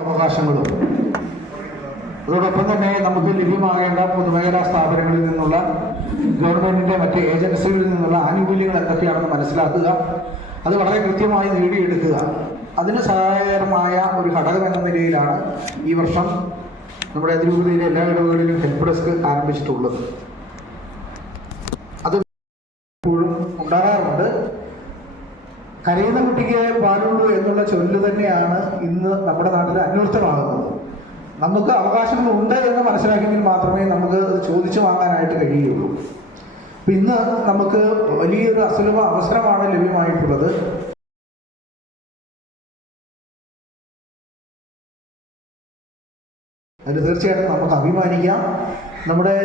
അവകാശങ്ങളും അതോടൊപ്പം തന്നെ നമുക്ക് ലഭ്യമാകേണ്ട പൊതുമേഖലാ സ്ഥാപനങ്ങളിൽ നിന്നുള്ള ഗവൺമെന്റിന്റെ മറ്റ് ഏജൻസികളിൽ നിന്നുള്ള ആനുകൂല്യങ്ങൾ എന്തൊക്കെയാണെന്ന് മനസ്സിലാക്കുക, അത് വളരെ കൃത്യമായി നേടിയെടുക്കുക. അതിന് സഹായകരമായ ഒരു ഘടകം എന്ന നിലയിലാണ് ഈ വർഷം നമ്മുടെ അതിരൂപതയിലെ എല്ലാ ഇടവുകളിലും ഹെൽപ്പ് ഡെസ്ക് ആരംഭിച്ചിട്ടുള്ളത്. അത് എപ്പോഴും ഉണ്ടാകാറുണ്ട്. കരയുന്ന കുട്ടിക്ക് പാടുള്ളൂ എന്നുള്ള ചൊല്ല് തന്നെയാണ് ഇന്ന് നമ്മുടെ നാട്ടിൽ അന്വർത്ഥമാകുന്നത്. നമുക്ക് അവകാശങ്ങളുണ്ട് എന്ന് മനസ്സിലാക്കിയെങ്കിൽ മാത്രമേ നമുക്ക് ചോദിച്ചു വാങ്ങാനായിട്ട് കഴിയുള്ളൂ. ഇന്ന് നമുക്ക് വലിയൊരു അസുലഭ അവസരമാണ് ലഭ്യമായിട്ടുള്ളത്. അതിന് തീർച്ചയായിട്ടും നമുക്ക് അഭിമാനിക്കാം. നമ്മുടെ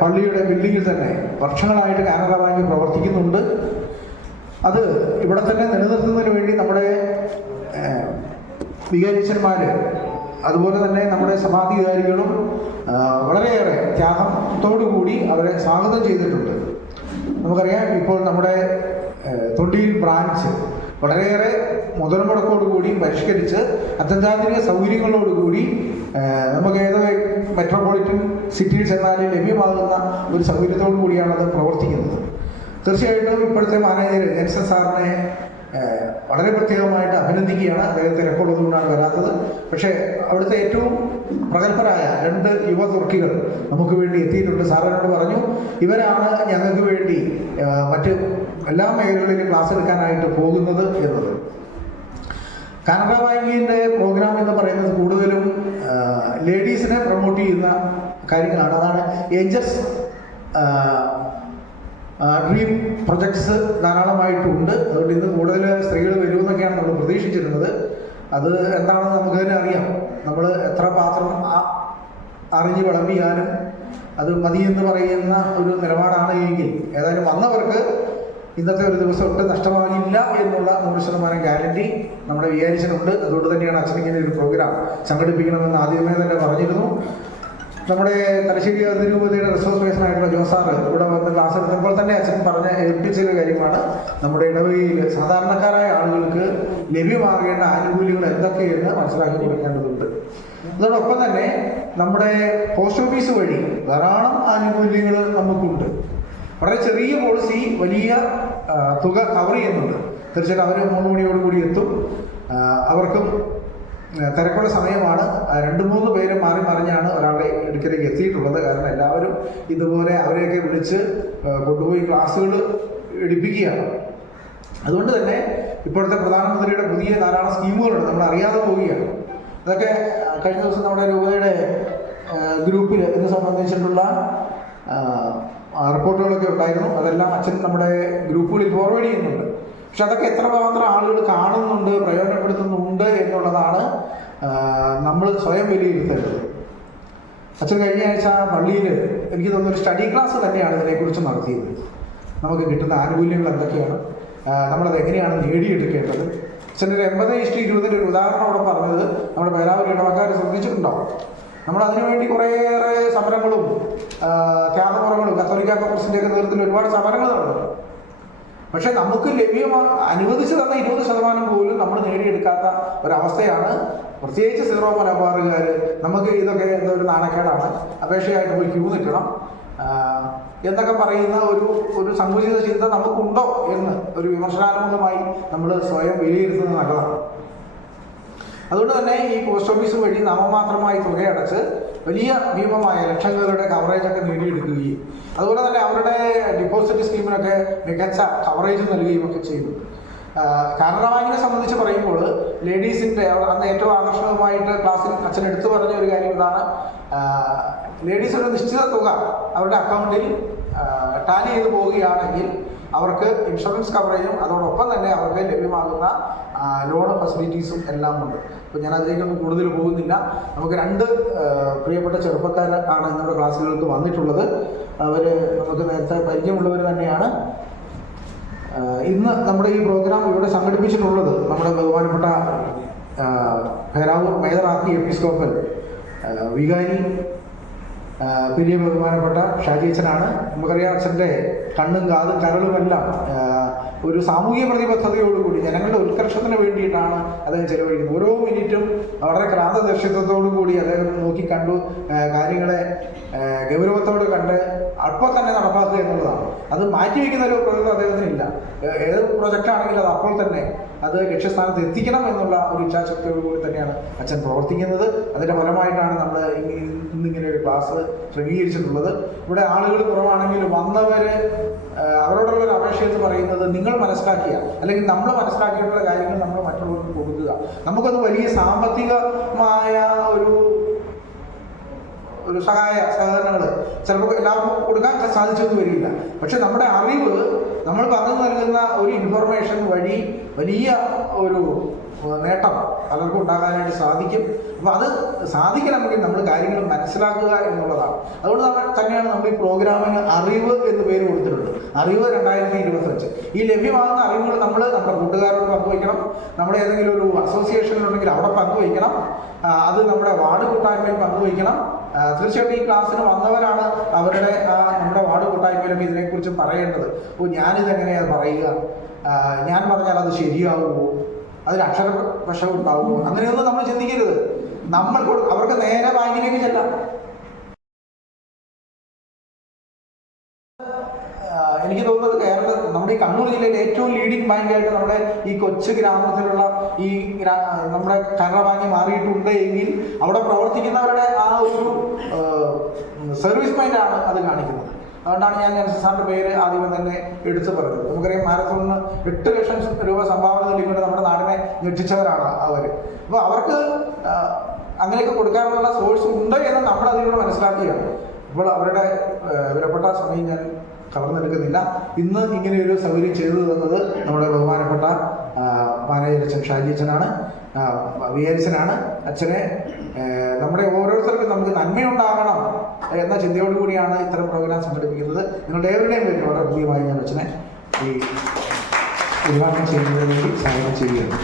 പള്ളിയുടെ ബിൽഡിങ്ങിൽ തന്നെ വർഷങ്ങളായിട്ട് കാനറ ബാങ്ക് പ്രവർത്തിക്കുന്നുണ്ട്. അത് ഇവിടെ തന്നെ നിലനിർത്തുന്നതിന് വേണ്ടി നമ്മുടെ വികാരിച്ചന്മാർ, അതുപോലെ തന്നെ നമ്മുടെ സമാധികാരികളും വളരെയേറെ ത്യാഗത്തോടുകൂടി അവരെ സ്വാഗതം ചെയ്തിട്ടുണ്ട്. നമുക്കറിയാം, ഇപ്പോൾ നമ്മുടെ തൊണ്ടിയിൽ ബ്രാഞ്ച് വളരെയേറെ മുതൽ മുടക്കോടുകൂടി പരിഷ്കരിച്ച് അത്യന്താധുനിക സൗകര്യങ്ങളോടുകൂടി നമുക്ക് ഏത് മെട്രോപൊളിറ്റൻ സിറ്റിയിൽ ചെന്നാലും ലഭ്യമാകുന്ന ഒരു സൗകര്യത്തോടു കൂടിയാണ് അത് പ്രവർത്തിക്കുന്നത്. തീർച്ചയായിട്ടും ഇപ്പോഴത്തെ മാനേജർ ജെൻസൺ സാറിനെ വളരെ പ്രത്യേകമായിട്ട് അഭിനന്ദിക്കുകയാണ്. അദ്ദേഹത്തെ റെക്കോർഡൊന്നുകൊണ്ടാണ് വരാത്തത്. പക്ഷേ അവിടുത്തെ ഏറ്റവും പ്രഗത്ഭരായ 2 യുവ തുർക്കികൾ നമുക്ക് വേണ്ടി എത്തിയിട്ടുണ്ട്. സാറിനോട് പറഞ്ഞു, ഇവരാണ് ഞങ്ങൾക്ക് വേണ്ടി മറ്റ് എല്ലാ മേഖലകളിലും ക്ലാസ് എടുക്കാനായിട്ട് പോകുന്നത് എന്നത്. കാനറ ബാങ്കിൻ്റെ പ്രോഗ്രാം എന്ന് പറയുന്നത് കൂടുതലും ലേഡീസിനെ പ്രൊമോട്ട് ചെയ്യുന്ന കാര്യങ്ങളാണ്. അതാണ് ഏഞ്ചൽസ് ഡ്രീം പ്രൊജക്ട്സ് ധാരാളമായിട്ടുണ്ട്. അതുകൊണ്ട് ഇന്ന് കൂടുതൽ സ്ത്രീകൾ വരുമെന്നൊക്കെയാണ് നമ്മൾ പ്രതീക്ഷിച്ചിരുന്നത്. അത് എന്താണെന്ന് നമുക്ക് തന്നെ അറിയാം. നമ്മൾ എത്ര പാത്രം അറിഞ്ഞ് വിളമ്പിയാലും അത് മതിയെന്ന് പറയുന്ന ഒരു നിലപാടാണ് എങ്കിൽ ഏതായാലും വന്നവർക്ക് ഇന്നത്തെ ഒരു ദിവസം ഒട്ടും നഷ്ടമാകില്ല എന്നുള്ള 100% ഗ്യാരണ്ടി നമ്മുടെ വിചാരിച്ചിട്ടുണ്ട്. അതുകൊണ്ട് തന്നെയാണ് അച്ഛൻ ഇങ്ങനെ ഒരു പ്രോഗ്രാം സംഘടിപ്പിക്കണമെന്ന് ആദ്യമേ തന്നെ പറഞ്ഞിരുന്നു. നമ്മുടെ തലശ്ശേരി അതിരൂപതയുടെ റിസോഴ്സ് പേഴ്സണായിട്ടുള്ള ജോസാറ് ഇവിടെ വന്ന് ക്ലാസ് എടുത്തപ്പോൾ തന്നെ അച്ഛൻ ഏൽപ്പിച്ചൊരു കാര്യമാണ്, നമ്മുടെ ഇടവകയിൽ സാധാരണക്കാരായ ആളുകൾക്ക് ലഭ്യമാകേണ്ട ആനുകൂല്യങ്ങൾ എന്തൊക്കെയെന്ന് മനസ്സിലാക്കി കൊടുക്കേണ്ടതുണ്ട്. അതോടൊപ്പം തന്നെ നമ്മുടെ പോസ്റ്റ് ഓഫീസ് വഴി ധാരാളം ആനുകൂല്യങ്ങൾ നമുക്കുണ്ട്. വളരെ ചെറിയ പോളിസി വലിയ തുക കവർ ചെയ്യുന്നുണ്ട്. തീർച്ചയായിട്ടും അവർ 3 മണിയോടുകൂടി എത്തും. അവർക്കും തിരക്കുള്ള സമയമാണ്. 2-3 പേര് മാറി മറിഞ്ഞാണ് ഒരാളുടെ അടുക്കലേക്ക് എത്തിയിട്ടുള്ളത്. കാരണം എല്ലാവരും ഇതുപോലെ അവരെയൊക്കെ വിളിച്ച് കൊണ്ടുപോയി ക്ലാസ്സുകൾ എടുപ്പിക്കുകയാണ്. അതുകൊണ്ട് തന്നെ ഇപ്പോഴത്തെ പ്രധാനമന്ത്രിയുടെ പുതിയ ധാരാളം സ്കീമുകളുണ്ട്, നമ്മൾ അറിയാതെ പോവുകയാണ്. അതൊക്കെ കഴിഞ്ഞ ദിവസം നമ്മുടെ രൂപതയുടെ ഗ്രൂപ്പിൽ ഇത് സംബന്ധിച്ചിട്ടുള്ള റിപ്പോർട്ടുകളൊക്കെ ഉണ്ടായിരുന്നു. അതെല്ലാം അച്ഛൻ നമ്മുടെ ഗ്രൂപ്പുകളിൽ ഫോർവേഡ് ചെയ്യുന്നുണ്ട്. പക്ഷെ അതൊക്കെ എത്രമാത്രം ആളുകൾ കാണുന്നുണ്ട്, പ്രയോജനപ്പെടുത്തുന്നുണ്ട് എന്നുള്ളതാണ് നമ്മൾ സ്വയം വിലയിരുത്തേണ്ടത്. അച്ഛൻ കഴിഞ്ഞ ആഴ്ച പള്ളിയിൽ എനിക്ക് തോന്നുന്നു ഒരു സ്റ്റഡി ക്ലാസ് തന്നെയാണ് ഇതിനെക്കുറിച്ച് നടത്തിയത്. നമുക്ക് കിട്ടുന്ന ആനുകൂല്യങ്ങൾ എന്തൊക്കെയാണ്, നമ്മളത് എങ്ങനെയാണ് നേടിയെടുക്കേണ്ടത്. അച്ഛൻ്റെ ഒരു 80:20 ഒരു ഉദാഹരണം അവിടെ പറഞ്ഞത് നമ്മുടെ പേരാവൂർ ഇടവക്കാർ ശ്രദ്ധിച്ചിട്ടുണ്ടാവും. നമ്മൾ അതിനുവേണ്ടി കുറേയേറെ സമരങ്ങളും ത്യാഗമുറകളും കത്തോലിക്ക കോൺഗ്രസിൻ്റെയൊക്കെ നേതൃത്വത്തിൽ ഒരുപാട് സമരങ്ങൾ നടന്നു. പക്ഷെ നമുക്ക് അനുവദിച്ചു തന്ന 20% പോലും നമ്മൾ നേടിയെടുക്കാത്ത ഒരവസ്ഥയാണ്. പ്രത്യേകിച്ച് സീറോ മലബാറുകാർ നമുക്ക് ഇതൊക്കെ ഒരു നാണക്കേടാണ്, അപേക്ഷയായിട്ട് പോയി ക്യൂ നിൽക്കണം എന്നൊക്കെ പറയുന്ന ഒരു സങ്കുചിത ചിന്ത നമുക്കുണ്ടോ എന്ന് ഒരു വിമർശനാത്മകമായി നമ്മൾ സ്വയം വിലയിരുത്തുന്നത് നല്ലതാണ്. അതുകൊണ്ട് തന്നെ ഈ പോസ്റ്റ് ഓഫീസ് വഴി നാമമാത്രമായി തുകയടച്ച് വലിയ ഭീമമായ ലക്ഷങ്ങളുടെ കവറേജൊക്കെ നേടിയെടുക്കുകയും അതുപോലെ തന്നെ അവരുടെ ഡിപ്പോസിറ്റ് സ്കീമിനൊക്കെ മികച്ച കവറേജ് നൽകുകയും ഒക്കെ ചെയ്തു. കാനറ ബാങ്കിനെ സംബന്ധിച്ച് പറയുമ്പോൾ ലേഡീസിൻ്റെ അന്ന് ഏറ്റവും ആകർഷകമായിട്ട് ക്ലാസ്സിൽ അച്ഛൻ എടുത്തു പറഞ്ഞ ഒരു കാര്യം ഇതാണ്, ലേഡീസിൻ്റെ നിശ്ചിത തുക അവരുടെ അക്കൗണ്ടിൽ ടാലി ചെയ്ത് പോവുകയാണെങ്കിൽ അവർക്ക് ഇൻഷുറൻസ് കവറേജും അതോടൊപ്പം തന്നെ അവർക്ക് ലഭ്യമാകുന്ന ലോൺ ഫെസിലിറ്റീസും എല്ലാം ഉണ്ട്. അപ്പോൾ ഞാൻ അതിലേക്കൊന്നും കൂടുതൽ പോകുന്നില്ല. നമുക്ക് 2 പ്രിയപ്പെട്ട ചെറുപ്പക്കാരാണ് ഇന്നത്തെ ക്ലാസ്സുകൾക്ക് വന്നിട്ടുള്ളത്. അവർ നമുക്ക് നേരത്തെ പരിചയമുള്ളവർ തന്നെയാണ്. ഇന്ന് നമ്മുടെ ഈ പ്രോഗ്രാം ഇവിടെ സംഘടിപ്പിച്ചിട്ടുള്ളത് നമ്മുടെ ബഹുമാനപ്പെട്ട പേരാവൂർ മേജർ ആർക്കി എപ്പിസ്കോപ്പൽ വികാരി വലിയ ബഹുമാനപ്പെട്ട ഷാജി അച്ഛനാണ്. നമുക്കറിയാം, അച്ഛൻ്റെ കണ്ണും കാതും കരളുമെല്ലാം ഒരു സാമൂഹിക പ്രതിബദ്ധതയോടുകൂടി ജനങ്ങളുടെ ഉത്കർഷത്തിന് വേണ്ടിയിട്ടാണ് അദ്ദേഹം ചെലവഴിക്കുന്നത്. ഓരോ മിനിറ്റും വളരെ ക്രാന്തദർശിത്വത്തോടു കൂടി അദ്ദേഹം നോക്കിക്കണ്ടു, കാര്യങ്ങളെ ഗൗരവത്തോട് കണ്ട് അപ്പോൾ തന്നെ നടപ്പാക്കുക എന്നുള്ളതാണ്. അത് മാറ്റിവെക്കുന്ന ഒരു പ്രവൃത്തി അദ്ദേഹത്തിനില്ല. ഏത് പ്രൊജക്റ്റ് ആണെങ്കിലും അത് അപ്പോൾ തന്നെ അത് ലക്ഷ്യസ്ഥാനത്ത് എത്തിക്കണം എന്നുള്ള ഒരു ഇച്ഛാശക്തിയോടുകൂടി തന്നെയാണ് അച്ഛൻ പ്രവർത്തിക്കുന്നത്. അതിൻ്റെ ഫലമായിട്ടാണ് നമ്മൾ ഇന്നിങ്ങനെ ഒരു ക്ലാസ് ക്രമീകരിച്ചിട്ടുള്ളത്. ഇവിടെ ആളുകൾ കുറവാണെങ്കിലും വന്നവർ അവരോടുള്ളൊരു അപേക്ഷ എന്ന് പറയുന്നത് നിങ്ങൾ മനസ്സിലാക്കിയ അല്ലെങ്കിൽ നമ്മൾ മനസ്സിലാക്കിയിട്ടുള്ള കാര്യങ്ങൾ നമ്മൾ മറ്റുള്ളവർക്ക് കൊടുക്കുക. നമുക്കൊന്ന് വലിയ സാമ്പത്തികമായ ഒരു സഹകരണങ്ങൾ ചിലപ്പോൾ എല്ലാവർക്കും കൊടുക്കാൻ സാധിച്ചൊന്നും വരില്ല. പക്ഷെ നമ്മുടെ അറിവ്, നമ്മൾ പറഞ്ഞു നൽകുന്ന ഒരു ഇൻഫർമേഷൻ വഴി വലിയ ഒരു നേട്ടം പലർക്കും ഉണ്ടാകാനായിട്ട് സാധിക്കും. അപ്പോൾ അത് സാധിക്കണമെങ്കിൽ നമ്മൾ കാര്യങ്ങൾ മനസ്സിലാക്കുക എന്നുള്ളതാണ്. അതുകൊണ്ട് തന്നെയാണ് നമ്മൾ ഈ പ്രോഗ്രാമിന് അറിവ് എന്ന് പേര് കൊടുത്തിട്ടുണ്ട്. അറിവ് 2025. ഈ ലഭ്യമാകുന്ന അറിവുകൾ നമ്മൾ നമ്മുടെ കൂട്ടുകാരോട് പങ്കുവയ്ക്കണം. നമ്മുടെ ഏതെങ്കിലും ഒരു അസോസിയേഷനിലുണ്ടെങ്കിൽ അവിടെ പങ്കുവയ്ക്കണം. അത് നമ്മുടെ വാർഡ് കൂട്ടായ്മയിൽ പങ്കുവയ്ക്കണം. തീർച്ചയായിട്ടും ഈ ക്ലാസ്സിന് വന്നവരാണ് അവരുടെ നമ്മുടെ വാർഡ് കൂട്ടായ്മയിലൊക്കെ ഇതിനെക്കുറിച്ച് പറയേണ്ടത്. അപ്പോൾ ഞാനിതെങ്ങനെയാണ് പറയുക, ഞാൻ പറഞ്ഞാൽ അത് ശരിയാവുമോ, അതിൽ അക്ഷരവശം ഉണ്ടാവുമോ, അങ്ങനെയൊന്നും നമ്മൾ ചിന്തിക്കരുത്. നമ്മൾ അവർക്ക് നേരെ ബാങ്കിലേക്ക് ചെല്ലാം. എനിക്ക് തോന്നുന്നത് നമ്മുടെ ഈ കണ്ണൂർ ജില്ലയിലെ ഏറ്റവും ലീഡിംഗ് ബാങ്കായിട്ട് നമ്മുടെ ഈ കൊച്ചു ഗ്രാമത്തിലുള്ള ഈ നമ്മുടെ കാനറ ബാങ്ക് മാറിയിട്ടുണ്ട് എങ്കിൽ അവിടെ പ്രവർത്തിക്കുന്നവരുടെ ആ ഒരു സർവീസ് മൈൻഡാണ് അത് കാണിക്കുന്നത്. അതുകൊണ്ടാണ് ഞാൻ സാറിൻ്റെ പേര് ആദ്യമേ തന്നെ എടുത്തു പറഞ്ഞത്. നമുക്കറിയാം, മാരത്തോണിന് 8 ലക്ഷം രൂപ സംഭാവന നൽകിക്കൊണ്ട് നമ്മുടെ നാടിനെ ഞെട്ടിച്ചവരാണ് അവർ. അപ്പോൾ അവർക്ക് അങ്ങനെയൊക്കെ കൊടുക്കാനുള്ള സോഴ്സ് ഉണ്ട് എന്ന് നമ്മൾ അതിലൂടെ മനസ്സിലാക്കുകയാണ്. അപ്പോൾ അവരുടെ വിലപ്പെട്ട സമയം ഞാൻ കവർന്നെടുക്കുന്നില്ല. ഇന്ന് ഇങ്ങനെയൊരു സൗകര്യം ചെയ്തു തന്നത് നമ്മുടെ ബഹുമാനപ്പെട്ട മാനേജരച്ഛൻ ഷാജി അച്ഛനാണ്, വിചാരിച്ചനാണ്. അച്ഛനെ നമ്മുടെ ഓരോരുത്തർക്കും നമുക്ക് നന്മയുണ്ടാകണം എന്ന ചിന്തയോടുകൂടിയാണ് ഇത്തരം പ്രോഗ്രാം സംഘടിപ്പിക്കുന്നത്. നിങ്ങളുടെ ഏവരുടെയും പേര് വളരെ പ്രിയമായി ഞാൻ അച്ഛനെ ഈ ഉദ്ഘാടനം ചെയ്യുന്നതിന് വേണ്ടി സ്വാഗതം ചെയ്യുകയാണ്.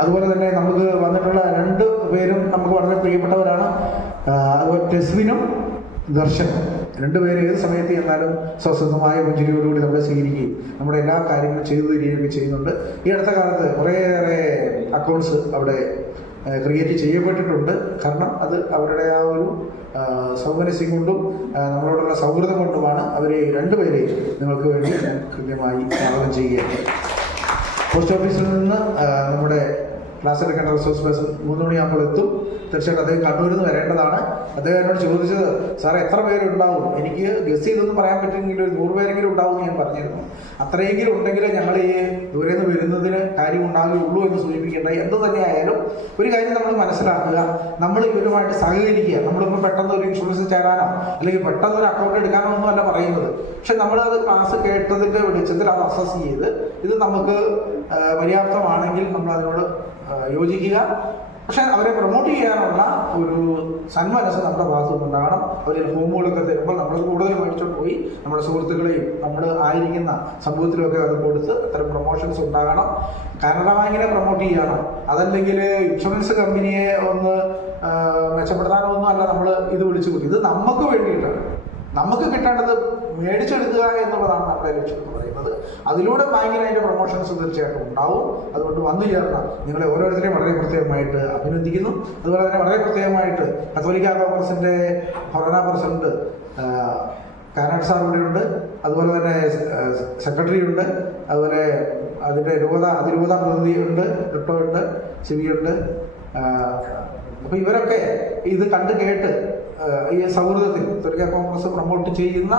അതുപോലെ തന്നെ നമുക്ക് വന്നിട്ടുള്ള 2 പേരും നമുക്ക് വളരെ പ്രിയപ്പെട്ടവരാണ്. അതുപോലെ ടെസ്വിനും ദർശനും 2 പേര് ഏത് സമയത്ത് ചെന്നാലും സ്വസ്ഥമായ പുഞ്ചിരിയോടുകൂടി നമ്മളെ സ്വീകരിക്കുകയും നമ്മുടെ എല്ലാ കാര്യങ്ങളും ചെയ്തു തരികയൊക്കെ ചെയ്യുന്നുണ്ട്. ഈ അടുത്ത കാലത്ത് കുറേയേറെ അക്കൗണ്ട്സ് അവിടെ ക്രിയേറ്റ് ചെയ്യപ്പെട്ടിട്ടുണ്ട്. കാരണം അത് അവരുടെ ആ ഒരു സൗമനസ്യം കൊണ്ടും നമ്മളോടുള്ള സൗഹൃദം കൊണ്ടുമാണ് അവരെ 2 പേരെയും നിങ്ങൾക്ക് വേണ്ടി കൃത്യമായി സ്വാഗതം ചെയ്യുകയാണ്. പോസ്റ്റ് ഓഫീസിൽ നിന്ന് നമ്മുടെ ക്ലാസ് എടുക്കേണ്ട റിസോഴ്സ് പേഴ്സൺ 3 മണിയാകുമ്പോൾ എത്തും. തീർച്ചയായിട്ടും അദ്ദേഹം കണ്ണൂരിൽ നിന്ന് വരേണ്ടതാണ്. അദ്ദേഹം എന്നോട് ചോദിച്ചത്, സാറേ എത്ര പേരുണ്ടാവും, എനിക്ക് ഗസ് ചെയ്തൊന്നും പറയാൻ പറ്റുമെങ്കിൽ ഒരു 100 പേരെങ്കിലും ഉണ്ടാവും എന്ന് ഞാൻ പറഞ്ഞിരുന്നു. അത്രയെങ്കിലും ഉണ്ടെങ്കിൽ ഞങ്ങൾ ഈ ദൂരെ നിന്ന് വരുന്നതിന് കാര്യം ഉണ്ടാകുകയുള്ളൂ എന്ന് സൂചിപ്പിക്കേണ്ട. എന്ത് തന്നെയായാലും ഒരു കാര്യം നമ്മൾ മനസ്സിലാക്കുക, നമ്മൾ ഇവരുമായിട്ട് സഹകരിക്കുക. നമ്മളിപ്പോൾ പെട്ടെന്ന് ഒരു ഇൻഷുറൻസ് ചേരാനോ അല്ലെങ്കിൽ പെട്ടെന്ന് ഒരു അക്കൗണ്ട് എടുക്കാനോ ഒന്നും അല്ല പറയുന്നത്. പക്ഷെ നമ്മളത് ക്ലാസ് കേട്ടതിൻ്റെ വെളിച്ചത്തിൽ അത് അസസ് ചെയ്ത് ഇത് നമുക്ക് പര്യാപ്തമാണെങ്കിൽ നമ്മൾ അതിനോട് യോജിക്കുക. പക്ഷെ അവരെ പ്രൊമോട്ട് ചെയ്യാനുള്ള ഒരു സന്മനസ് നമ്മുടെ ഭാഗത്തു നിന്നുണ്ടാകണം. അവർ ഫോമുകളൊക്കെ തരുമ്പോൾ നമ്മൾ കൂടുതൽ മേടിച്ചോണ്ട് പോയി നമ്മുടെ സുഹൃത്തുക്കളെയും നമ്മൾ ആയിരിക്കുന്ന സമൂഹത്തിലൊക്കെ അത് കൊടുത്ത് അത്തരം പ്രൊമോഷൻസ് ഉണ്ടാകണം. കാനറ ബാങ്കിനെ പ്രൊമോട്ട് ചെയ്യണം. അതല്ലെങ്കിൽ ഇൻഷുറൻസ് കമ്പനിയെ ഒന്ന് മെച്ചപ്പെടുത്താനോ ഒന്നും അല്ല നമ്മൾ ഇത് വിളിച്ചു കൂട്ടി. ഇത് നമുക്ക് വേണ്ടിയിട്ടാണ്. നമുക്ക് കിട്ടേണ്ടത് മേടിച്ചെടുക്കുക എന്നുള്ളതാണ് നമ്മുടെ ലക്ഷ്യം എന്ന് പറയുന്നത്. അതിലൂടെ ബാങ്കിന് അതിൻ്റെ പ്രൊമോഷൻസ് തീർച്ചയായിട്ടും ഉണ്ടാവും. അതുകൊണ്ട് വന്നു ചേർന്ന നിങ്ങളെ ഓരോരുത്തരെയും വളരെ പ്രത്യേകമായിട്ട് അഭിനന്ദിക്കുന്നു. അതുപോലെ തന്നെ വളരെ പ്രത്യേകമായിട്ട് കത്തോലിക്ക കോൺഗ്രസിൻ്റെ ഭരണ പ്രസിഡന്റ് കാനാട്ട് സാർ ഇവിടെയുണ്ട്. അതുപോലെ തന്നെ സെക്രട്ടറി ഉണ്ട്. അതുപോലെ അതിൻ്റെ അതിരൂപത പ്രതിനിധിയുണ്ട്, റിട്ടോയുണ്ട്, ശിവിയുണ്ട്. അപ്പോൾ ഇവരൊക്കെ ഇത് കണ്ട് കേട്ട് ഈ സൗഹൃദത്തിൽ കത്തോലിക്ക കോൺഗ്രസ് പ്രൊമോട്ട് ചെയ്യുന്ന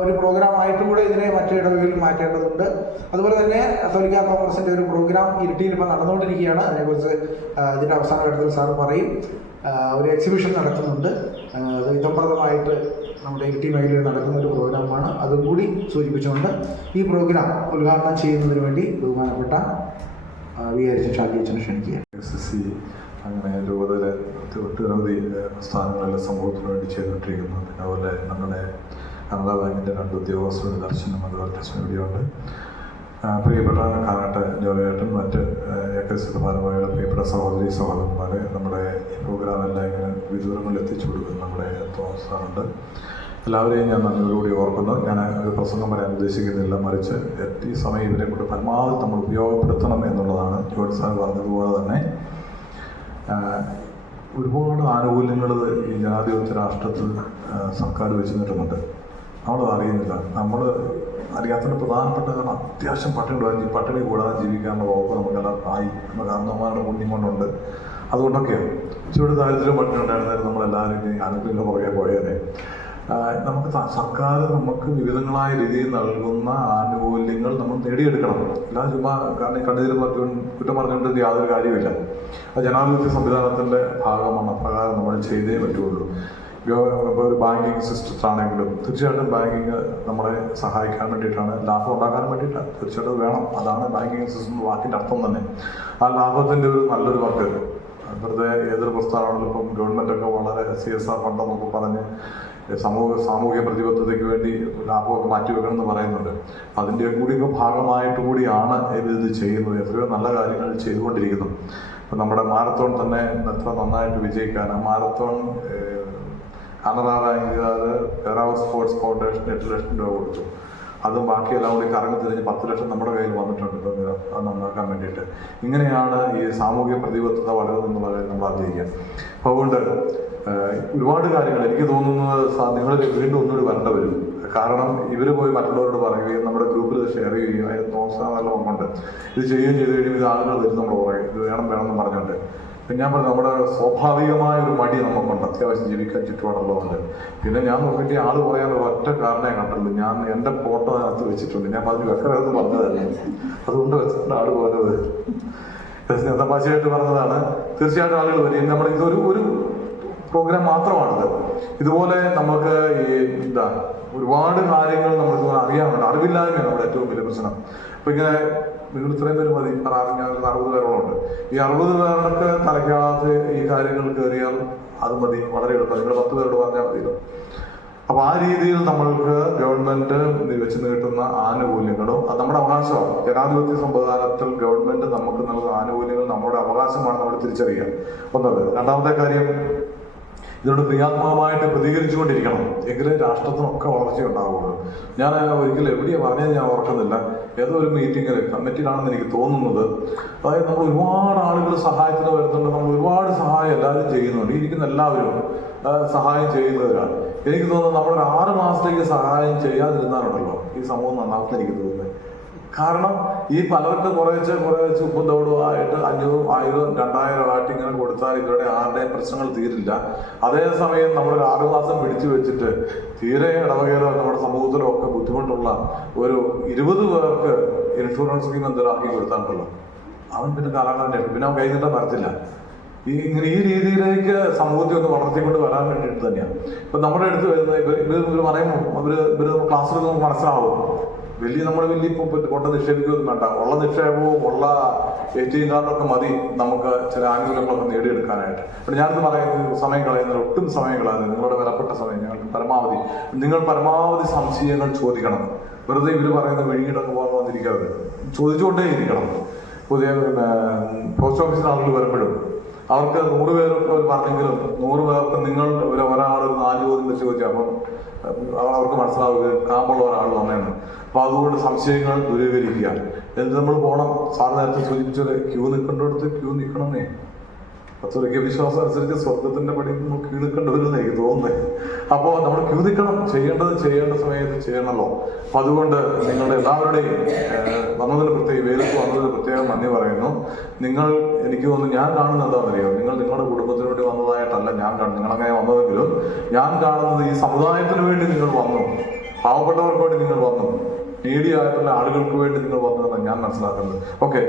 ഒരു പ്രോഗ്രാമായിട്ടും കൂടെ ഇതിനെ മറ്റു ഇടവകളിൽ മാറ്റേണ്ടതുണ്ട്. അതുപോലെ തന്നെ കത്തോലിക്ക കോൺഗ്രസിൻ്റെ ഒരു പ്രോഗ്രാം ഇരിട്ടിയിൽ ഇപ്പോൾ നടന്നുകൊണ്ടിരിക്കുകയാണ്. അതിനെക്കുറിച്ച് ഇതിൻ്റെ അവസാന ഘട്ടത്തിൽ സാർ പറയും. ഒരു എക്സിബിഷൻ നടക്കുന്നുണ്ട്. അത് ഇതംപ്രദമായിട്ട് നമ്മുടെ ഇരിട്ടി മേഖലയിൽ നടക്കുന്ന ഒരു പ്രോഗ്രാമാണ്. അതും കൂടി സൂചിപ്പിച്ചുകൊണ്ട് ഈ പ്രോഗ്രാം ഉദ്ഘാടനം ചെയ്യുന്നതിന് വേണ്ടി ബഹുമാനപ്പെട്ട വിചാരിച്ച ഷാജി അച്ഛനെ ക്ഷണിക്കുകയാണ്. അങ്ങനെ രൂപതയിലെ ഒട്ടനവധി സ്ഥാനങ്ങളിൽ സമൂഹത്തിന് വേണ്ടി ചെയ്തുകൊണ്ടിരിക്കുന്നു. അതുപോലെ നമ്മുടെ കാനറ ബാങ്കിൻ്റെ 2 ഉദ്യോഗസ്ഥരുടെ ദർശനം അതുപോലെ ടെസ്റ്റിനുണ്ട്. പ്രിയപ്പെട്ട കാനാട്ട് ജോലിയായിട്ടും മറ്റ് ഏകദേശമാരുമായുള്ള പ്രിയപ്പെട്ട സഹോദരന്മാരെ നമ്മുടെ ഈ പ്രോഗ്രാമെല്ലാം ഇങ്ങനെ വിദൂരങ്ങളിൽ എത്തിച്ചു കൊടുക്കുന്നു നമ്മുടെ തോമസ് സാറുണ്ട്. എല്ലാവരെയും ഞാൻ നന്ദിയോടുകൂടി ഓർക്കുന്നു. ഞാൻ ഒരു പ്രസംഗം പറയാൻ ഉദ്ദേശിക്കുന്നില്ല, മറിച്ച് ഈ സമയം ഇവരെ കൊണ്ട് പരമാവധി നമ്മൾ ഉപയോഗപ്പെടുത്തണം എന്നുള്ളതാണ്. ജോർജ് സാർ പറഞ്ഞതുപോലെ തന്നെ ഒരുപാട് ആനുകൂല്യങ്ങൾ ഈ ജനാധിപത്യ രാഷ്ട്രത്തിൽ സർക്കാർ വെച്ച് നിന്നിട്ടുണ്ട്. നമ്മളത് അറിയുന്നില്ല. നമ്മൾ അറിയാത്തതിന് പ്രധാനപ്പെട്ട കാരണം അത്യാവശ്യം പട്ടിണി കൂടാതെ ജീവിക്കാനുള്ള വകുപ്പ് നമുക്കെല്ലാം ആയി നമ്മുടെ കാരണവന്മാരുടെ പുണ്യം കൊണ്ടുണ്ട്. അതുകൊണ്ടൊക്കെയാണ് ചൂട് ദാരിദ്ര്യം പട്ടിണി ഉണ്ടായിരുന്നാലും നമ്മളെല്ലാവരും ഈ ആനുകൂല്യങ്ങളുടെ പുറകെ പോയേനെ. നമുക്ക് സർക്കാർ നമുക്ക് വിവിധങ്ങളായ രീതിയിൽ നൽകുന്ന ആനുകൂല്യങ്ങൾ നമ്മൾ നേടിയെടുക്കണം. എല്ലാം ചുമ്മാ കാരണം കണ്ണീര് കുറ്റം പറഞ്ഞുകൊണ്ട് യാതൊരു കാര്യമില്ല. അത് ജനാധിപത്യ സംവിധാനത്തിൻ്റെ ഭാഗമാണ്. അപ്രകാരം നമ്മൾ ചെയ്തേ പറ്റുള്ളൂ. ഇപ്പോൾ ഒരു ബാങ്കിങ് സിസ്റ്റത്തിലാണെങ്കിലും തീർച്ചയായിട്ടും ബാങ്കിങ് നമ്മളെ സഹായിക്കാൻ വേണ്ടിയിട്ടാണ്, ലാഭം ഉണ്ടാക്കാൻ വേണ്ടിയിട്ടാണ്. തീർച്ചയായിട്ടും വേണം. അതാണ് ബാങ്കിങ് സിസ്റ്റം വാക്കിൻ്റെ അർത്ഥം തന്നെ. ആ ലാഭത്തിൻ്റെ ഒരു നല്ലൊരു വർക്ക് വെറുതെ ഏതൊരു പ്രസ്ഥാനമാണെങ്കിലും ഇപ്പം ഗവൺമെൻറ്റൊക്കെ വളരെ CSR ഫണ്ടെന്നൊക്കെ പറഞ്ഞ് സാമൂഹിക പ്രതിബദ്ധതയ്ക്ക് വേണ്ടി ലാഭമൊക്കെ മാറ്റിവെക്കണം എന്ന് പറയുന്നുണ്ട്. അതിൻ്റെ കൂടിയൊക്കെ ഭാഗമായിട്ട് കൂടിയാണ് ഇത് ചെയ്യുന്നത്. എത്രയോ നല്ല കാര്യങ്ങൾ ചെയ്തുകൊണ്ടിരിക്കുന്നു. ഇപ്പം നമ്മുടെ മാരത്തോൺ തന്നെ എത്ര നന്നായിട്ട് വിജയിക്കാൻ ആ മാരത്തോൺ കാനറ ബാങ്കുകാർ ഫെറാവ് സ്പോർട്സ് ഫൗണ്ടേഷൻ 8 ലക്ഷം രൂപ കൊടുത്തു. അതും ബാക്കിയെല്ലാം കൂടി കറങ്ങി തിരിഞ്ഞ് 10 ലക്ഷം നമ്മുടെ കയ്യിൽ വന്നിട്ടുണ്ട് അത് നന്നാക്കാൻ വേണ്ടിയിട്ട്. ഇങ്ങനെയാണ് ഈ സാമൂഹിക പ്രതിബദ്ധത വളരുന്നതെന്നുള്ള കാര്യം നമ്മൾ അറിഞ്ഞിരിക്കുക. അപ്പോൾ അതുകൊണ്ട് ഒരുപാട് കാര്യങ്ങൾ എനിക്ക് തോന്നുന്നത് നിങ്ങൾ വീണ്ടും ഒന്നുകൂടി വരേണ്ട വരും. കാരണം ഇവർ പോയി മറ്റുള്ളവരോട് പറയുകയും നമ്മുടെ ഗ്രൂപ്പിൽ ഷെയർ ചെയ്യുകയും അതിന് പ്രോത്സാഹനം കൊണ്ട് ഇത് ചെയ്യുകയും ചെയ്ത് കഴിയുമ്പോൾ ഇത് ആളുകൾ വരും നമ്മൾ പറയും ഇത് വേണമെന്ന് പറഞ്ഞുകൊണ്ട്. പിന്നെ ഞാൻ പറഞ്ഞു നമ്മുടെ സ്വാഭാവികമായ ഒരു മടി നമുക്കുണ്ട് അത്യാവശ്യം ജീവിക്കാൻ ചുറ്റുപാടുള്ളതുകൊണ്ട്. പിന്നെ ഞാൻ നോക്കിയിട്ട് ആൾ പറയാൻ ഒറ്റ കാരണമേ കണ്ടുള്ളൂ. ഞാൻ എൻ്റെ ഫോട്ടോ അതിനകത്ത് വെച്ചിട്ടുണ്ട്. ഞാൻ പറഞ്ഞു വെക്കരുതെന്ന് പറഞ്ഞതല്ലേ, അതുകൊണ്ട് വെച്ചിട്ടുണ്ട് ആൾ പോയത്. തമാശയായിട്ട് പറഞ്ഞതാണ്. തീർച്ചയായിട്ടും ആളുകൾ വരും. നമ്മുടെ ഇതൊരു പ്രോഗ്രാം മാത്രമാണിത്. ഇതുപോലെ നമുക്ക് ഈ ഒരുപാട് കാര്യങ്ങൾ നമുക്ക് അറിയാനുണ്ട്. അറിവില്ലായ്മയാണ് നമ്മുടെ ഏറ്റവും വലിയ പ്രശ്നം. അപ്പൊ ഇങ്ങനെ നിങ്ങൾ ഇത്രയും പേര് മതി, 60 പേരോളം ഉണ്ട്. ഈ 60 പേർക്ക് തലയ്ക്കകത്ത് ഈ കാര്യങ്ങൾ കയറിയാൽ അത് മതി, വളരെ എളുപ്പം. നിങ്ങൾ 10 പേരോട് പറഞ്ഞാൽ മതിയല്ലോ. അപ്പൊ ആ രീതിയിൽ നമ്മൾക്ക് ഗവൺമെന്റ് വെച്ച് നീട്ടുന്ന ആനുകൂല്യങ്ങളും അത് നമ്മുടെ അവകാശമാണ്. ജനാധിപത്യ സംവിധാനത്തിൽ ഗവൺമെന്റ് നമുക്ക് നൽകുന്ന ആനുകൂല്യങ്ങൾ നമ്മുടെ അവകാശമാണ് നമ്മൾ തിരിച്ചറിയുക. ഒന്നത്. രണ്ടാമത്തെ കാര്യം, ഇതിനോട് ക്രിയാത്മകമായിട്ട് പ്രതികരിച്ചുകൊണ്ടിരിക്കണം. എങ്കിലേ രാഷ്ട്രത്തിനൊക്കെ വളർച്ചയുണ്ടാവുകയുള്ളൂ. ഞാൻ ഒരിക്കലും എവിടെയാണ് പറഞ്ഞത് ഞാൻ ഓർക്കുന്നില്ല. ഏതോ ഒരു മീറ്റിങ്ങിൽ കമ്മിറ്റിയിലാണെന്ന് എനിക്ക് തോന്നുന്നത്. അതായത് നമ്മൾ ഒരുപാട് ആളുകൾ സഹായത്തിന് വരുന്നുണ്ട്. നമ്മൾ ഒരുപാട് സഹായം എല്ലാവരും ചെയ്യുന്നുണ്ട്. ഇരിക്കുന്ന എല്ലാവരും സഹായം ചെയ്യുന്നവരാണ്. എനിക്ക് തോന്നുന്നത് നമ്മളൊരു 6 മാസത്തേക്ക് സഹായം ചെയ്യാതിരുന്നാലുണ്ടല്ലോ ഈ സമൂഹം നന്നാവുമെന്ന് എനിക്ക് തോന്നുന്നത്. കാരണം ഈ പലർക്ക് കുറേശ്ശെ ഉപ്പും തവിടുമായിട്ട് 500, 1000, 2000 ആയിട്ട് ഇങ്ങനെ കൊടുത്താൽ ഇവരുടെ ആരുടെയും പ്രശ്നങ്ങൾ തീരില്ല. അതേസമയം നമ്മളൊരു 6 മാസം പിടിച്ചു വെച്ചിട്ട് തീരെ ഇടവകയിലോ നമ്മുടെ സമൂഹത്തിലോ ഒക്കെ ബുദ്ധിമുട്ടുള്ള ഒരു 20 പേർക്ക് ഇൻഷുറൻസ് സ്കീം എന്തെങ്കിലും ആക്കി കൊടുത്താണ്ടല്ലോ അവൻ പിന്നെ കാലാകാലം പിന്നെ അവൻ കൈനീട്ടാൻ വരത്തില്ല. ഈ രീതിയിലേക്ക് സമൂഹത്തെ ഒന്ന് വളർത്തിക്കൊണ്ട് വരാൻ വേണ്ടിയിട്ട് തന്നെയാണ്. ഇപ്പൊ നമ്മുടെ അടുത്ത് വരുന്ന ഇവർ പറയുമ്പോൾ ഇവര് ക്ലാസ്സിൽ നമുക്ക് മനസ്സിലാവും. നമ്മൾ വലിയ കൊണ്ട് നിക്ഷേപിക്കുകയൊന്നും വേണ്ട. ഉള്ള നിക്ഷേപവും ഉള്ള ATM കാർഡൊക്കെ മതി നമുക്ക് ചില ആനുകൂല്യങ്ങളൊക്കെ നേടിയെടുക്കാനായിട്ട്. അപ്പോൾ ഞാനിത് പറയുന്നത് സമയം കളയുന്നത് ഒട്ടും സമയം കളയുന്നത് നിങ്ങളുടെ വിലപ്പെട്ട സമയം നിങ്ങൾ പരമാവധി സംശയങ്ങൾ ചോദിക്കണം. വെറുതെ ഇവർ പറയുന്ന വിഴുങ്ങിയിട്ടൊക്കെ പോകാൻ വന്നിരിക്കരുത്. ചോദിച്ചുകൊണ്ടേ ഇരിക്കണം. പുതിയ പോസ്റ്റ് ഓഫീസിൽ ആളുകൾ വരുമ്പോഴും അവർക്ക് 100 പേരൊക്കെ പറഞ്ഞെങ്കിലും 100 പേർക്ക് നിങ്ങൾ ഒരാൾ 4 ചോദ്യം വെച്ച് ചോദിച്ചാൽ അപ്പം അവർക്ക് മനസ്സിലാവുക കാമ്പുള്ള ഒരാൾ വന്നേന്ന്. അപ്പൊ അതുകൊണ്ട് സംശയങ്ങൾ ദൂരീകരിക്കുക. എന്നിട്ട് നമ്മൾ പോകണം. സാർ നേരത്തെ സൂചിപ്പിച്ചത് ക്യൂ നിൽക്കേണ്ടടുത്ത് ക്യൂ നിൽക്കണമെന്നേ. കത്തോലിക്ക വിശ്വാസം അനുസരിച്ച് സ്വർഗത്തിന്റെ പടി നമുക്ക് ക്യൂ നിൽക്കേണ്ടി വരുമെന്ന് എനിക്ക് തോന്നുന്നത്. അപ്പോൾ നമ്മൾ ക്യൂ നിൽക്കണം. ചെയ്യേണ്ട സമയത്ത് ചെയ്യണമല്ലോ. അപ്പൊ അതുകൊണ്ട് നിങ്ങളുടെ എല്ലാവരുടെയും വന്നതിന് വേലത്ത് വന്നതിന് പ്രത്യേകം നന്ദി പറയുന്നു. നിങ്ങൾ എനിക്ക് തോന്നുന്നു ഞാൻ കാണുന്നത് എന്താണെന്നറിയോ, നിങ്ങൾ നിങ്ങളുടെ കുടുംബത്തിന് വേണ്ടി വന്നതായിട്ടല്ല ഞാൻ കാണുന്നത്. നിങ്ങളങ്ങനെ വന്നതെങ്കിലും ഞാൻ കാണുന്നത് ഈ സമുദായത്തിന് വേണ്ടി നിങ്ങൾ വന്നു, പാവപ്പെട്ടവർക്ക് വേണ്ടി നിങ്ങൾ വന്നു, നീഡിയായിട്ടുള്ള ആളുകൾക്ക് വേണ്ടി നിങ്ങൾ വന്നതെന്നാണ് ഞാൻ മനസ്സിലാക്കുന്നത്. ഓക്കെ,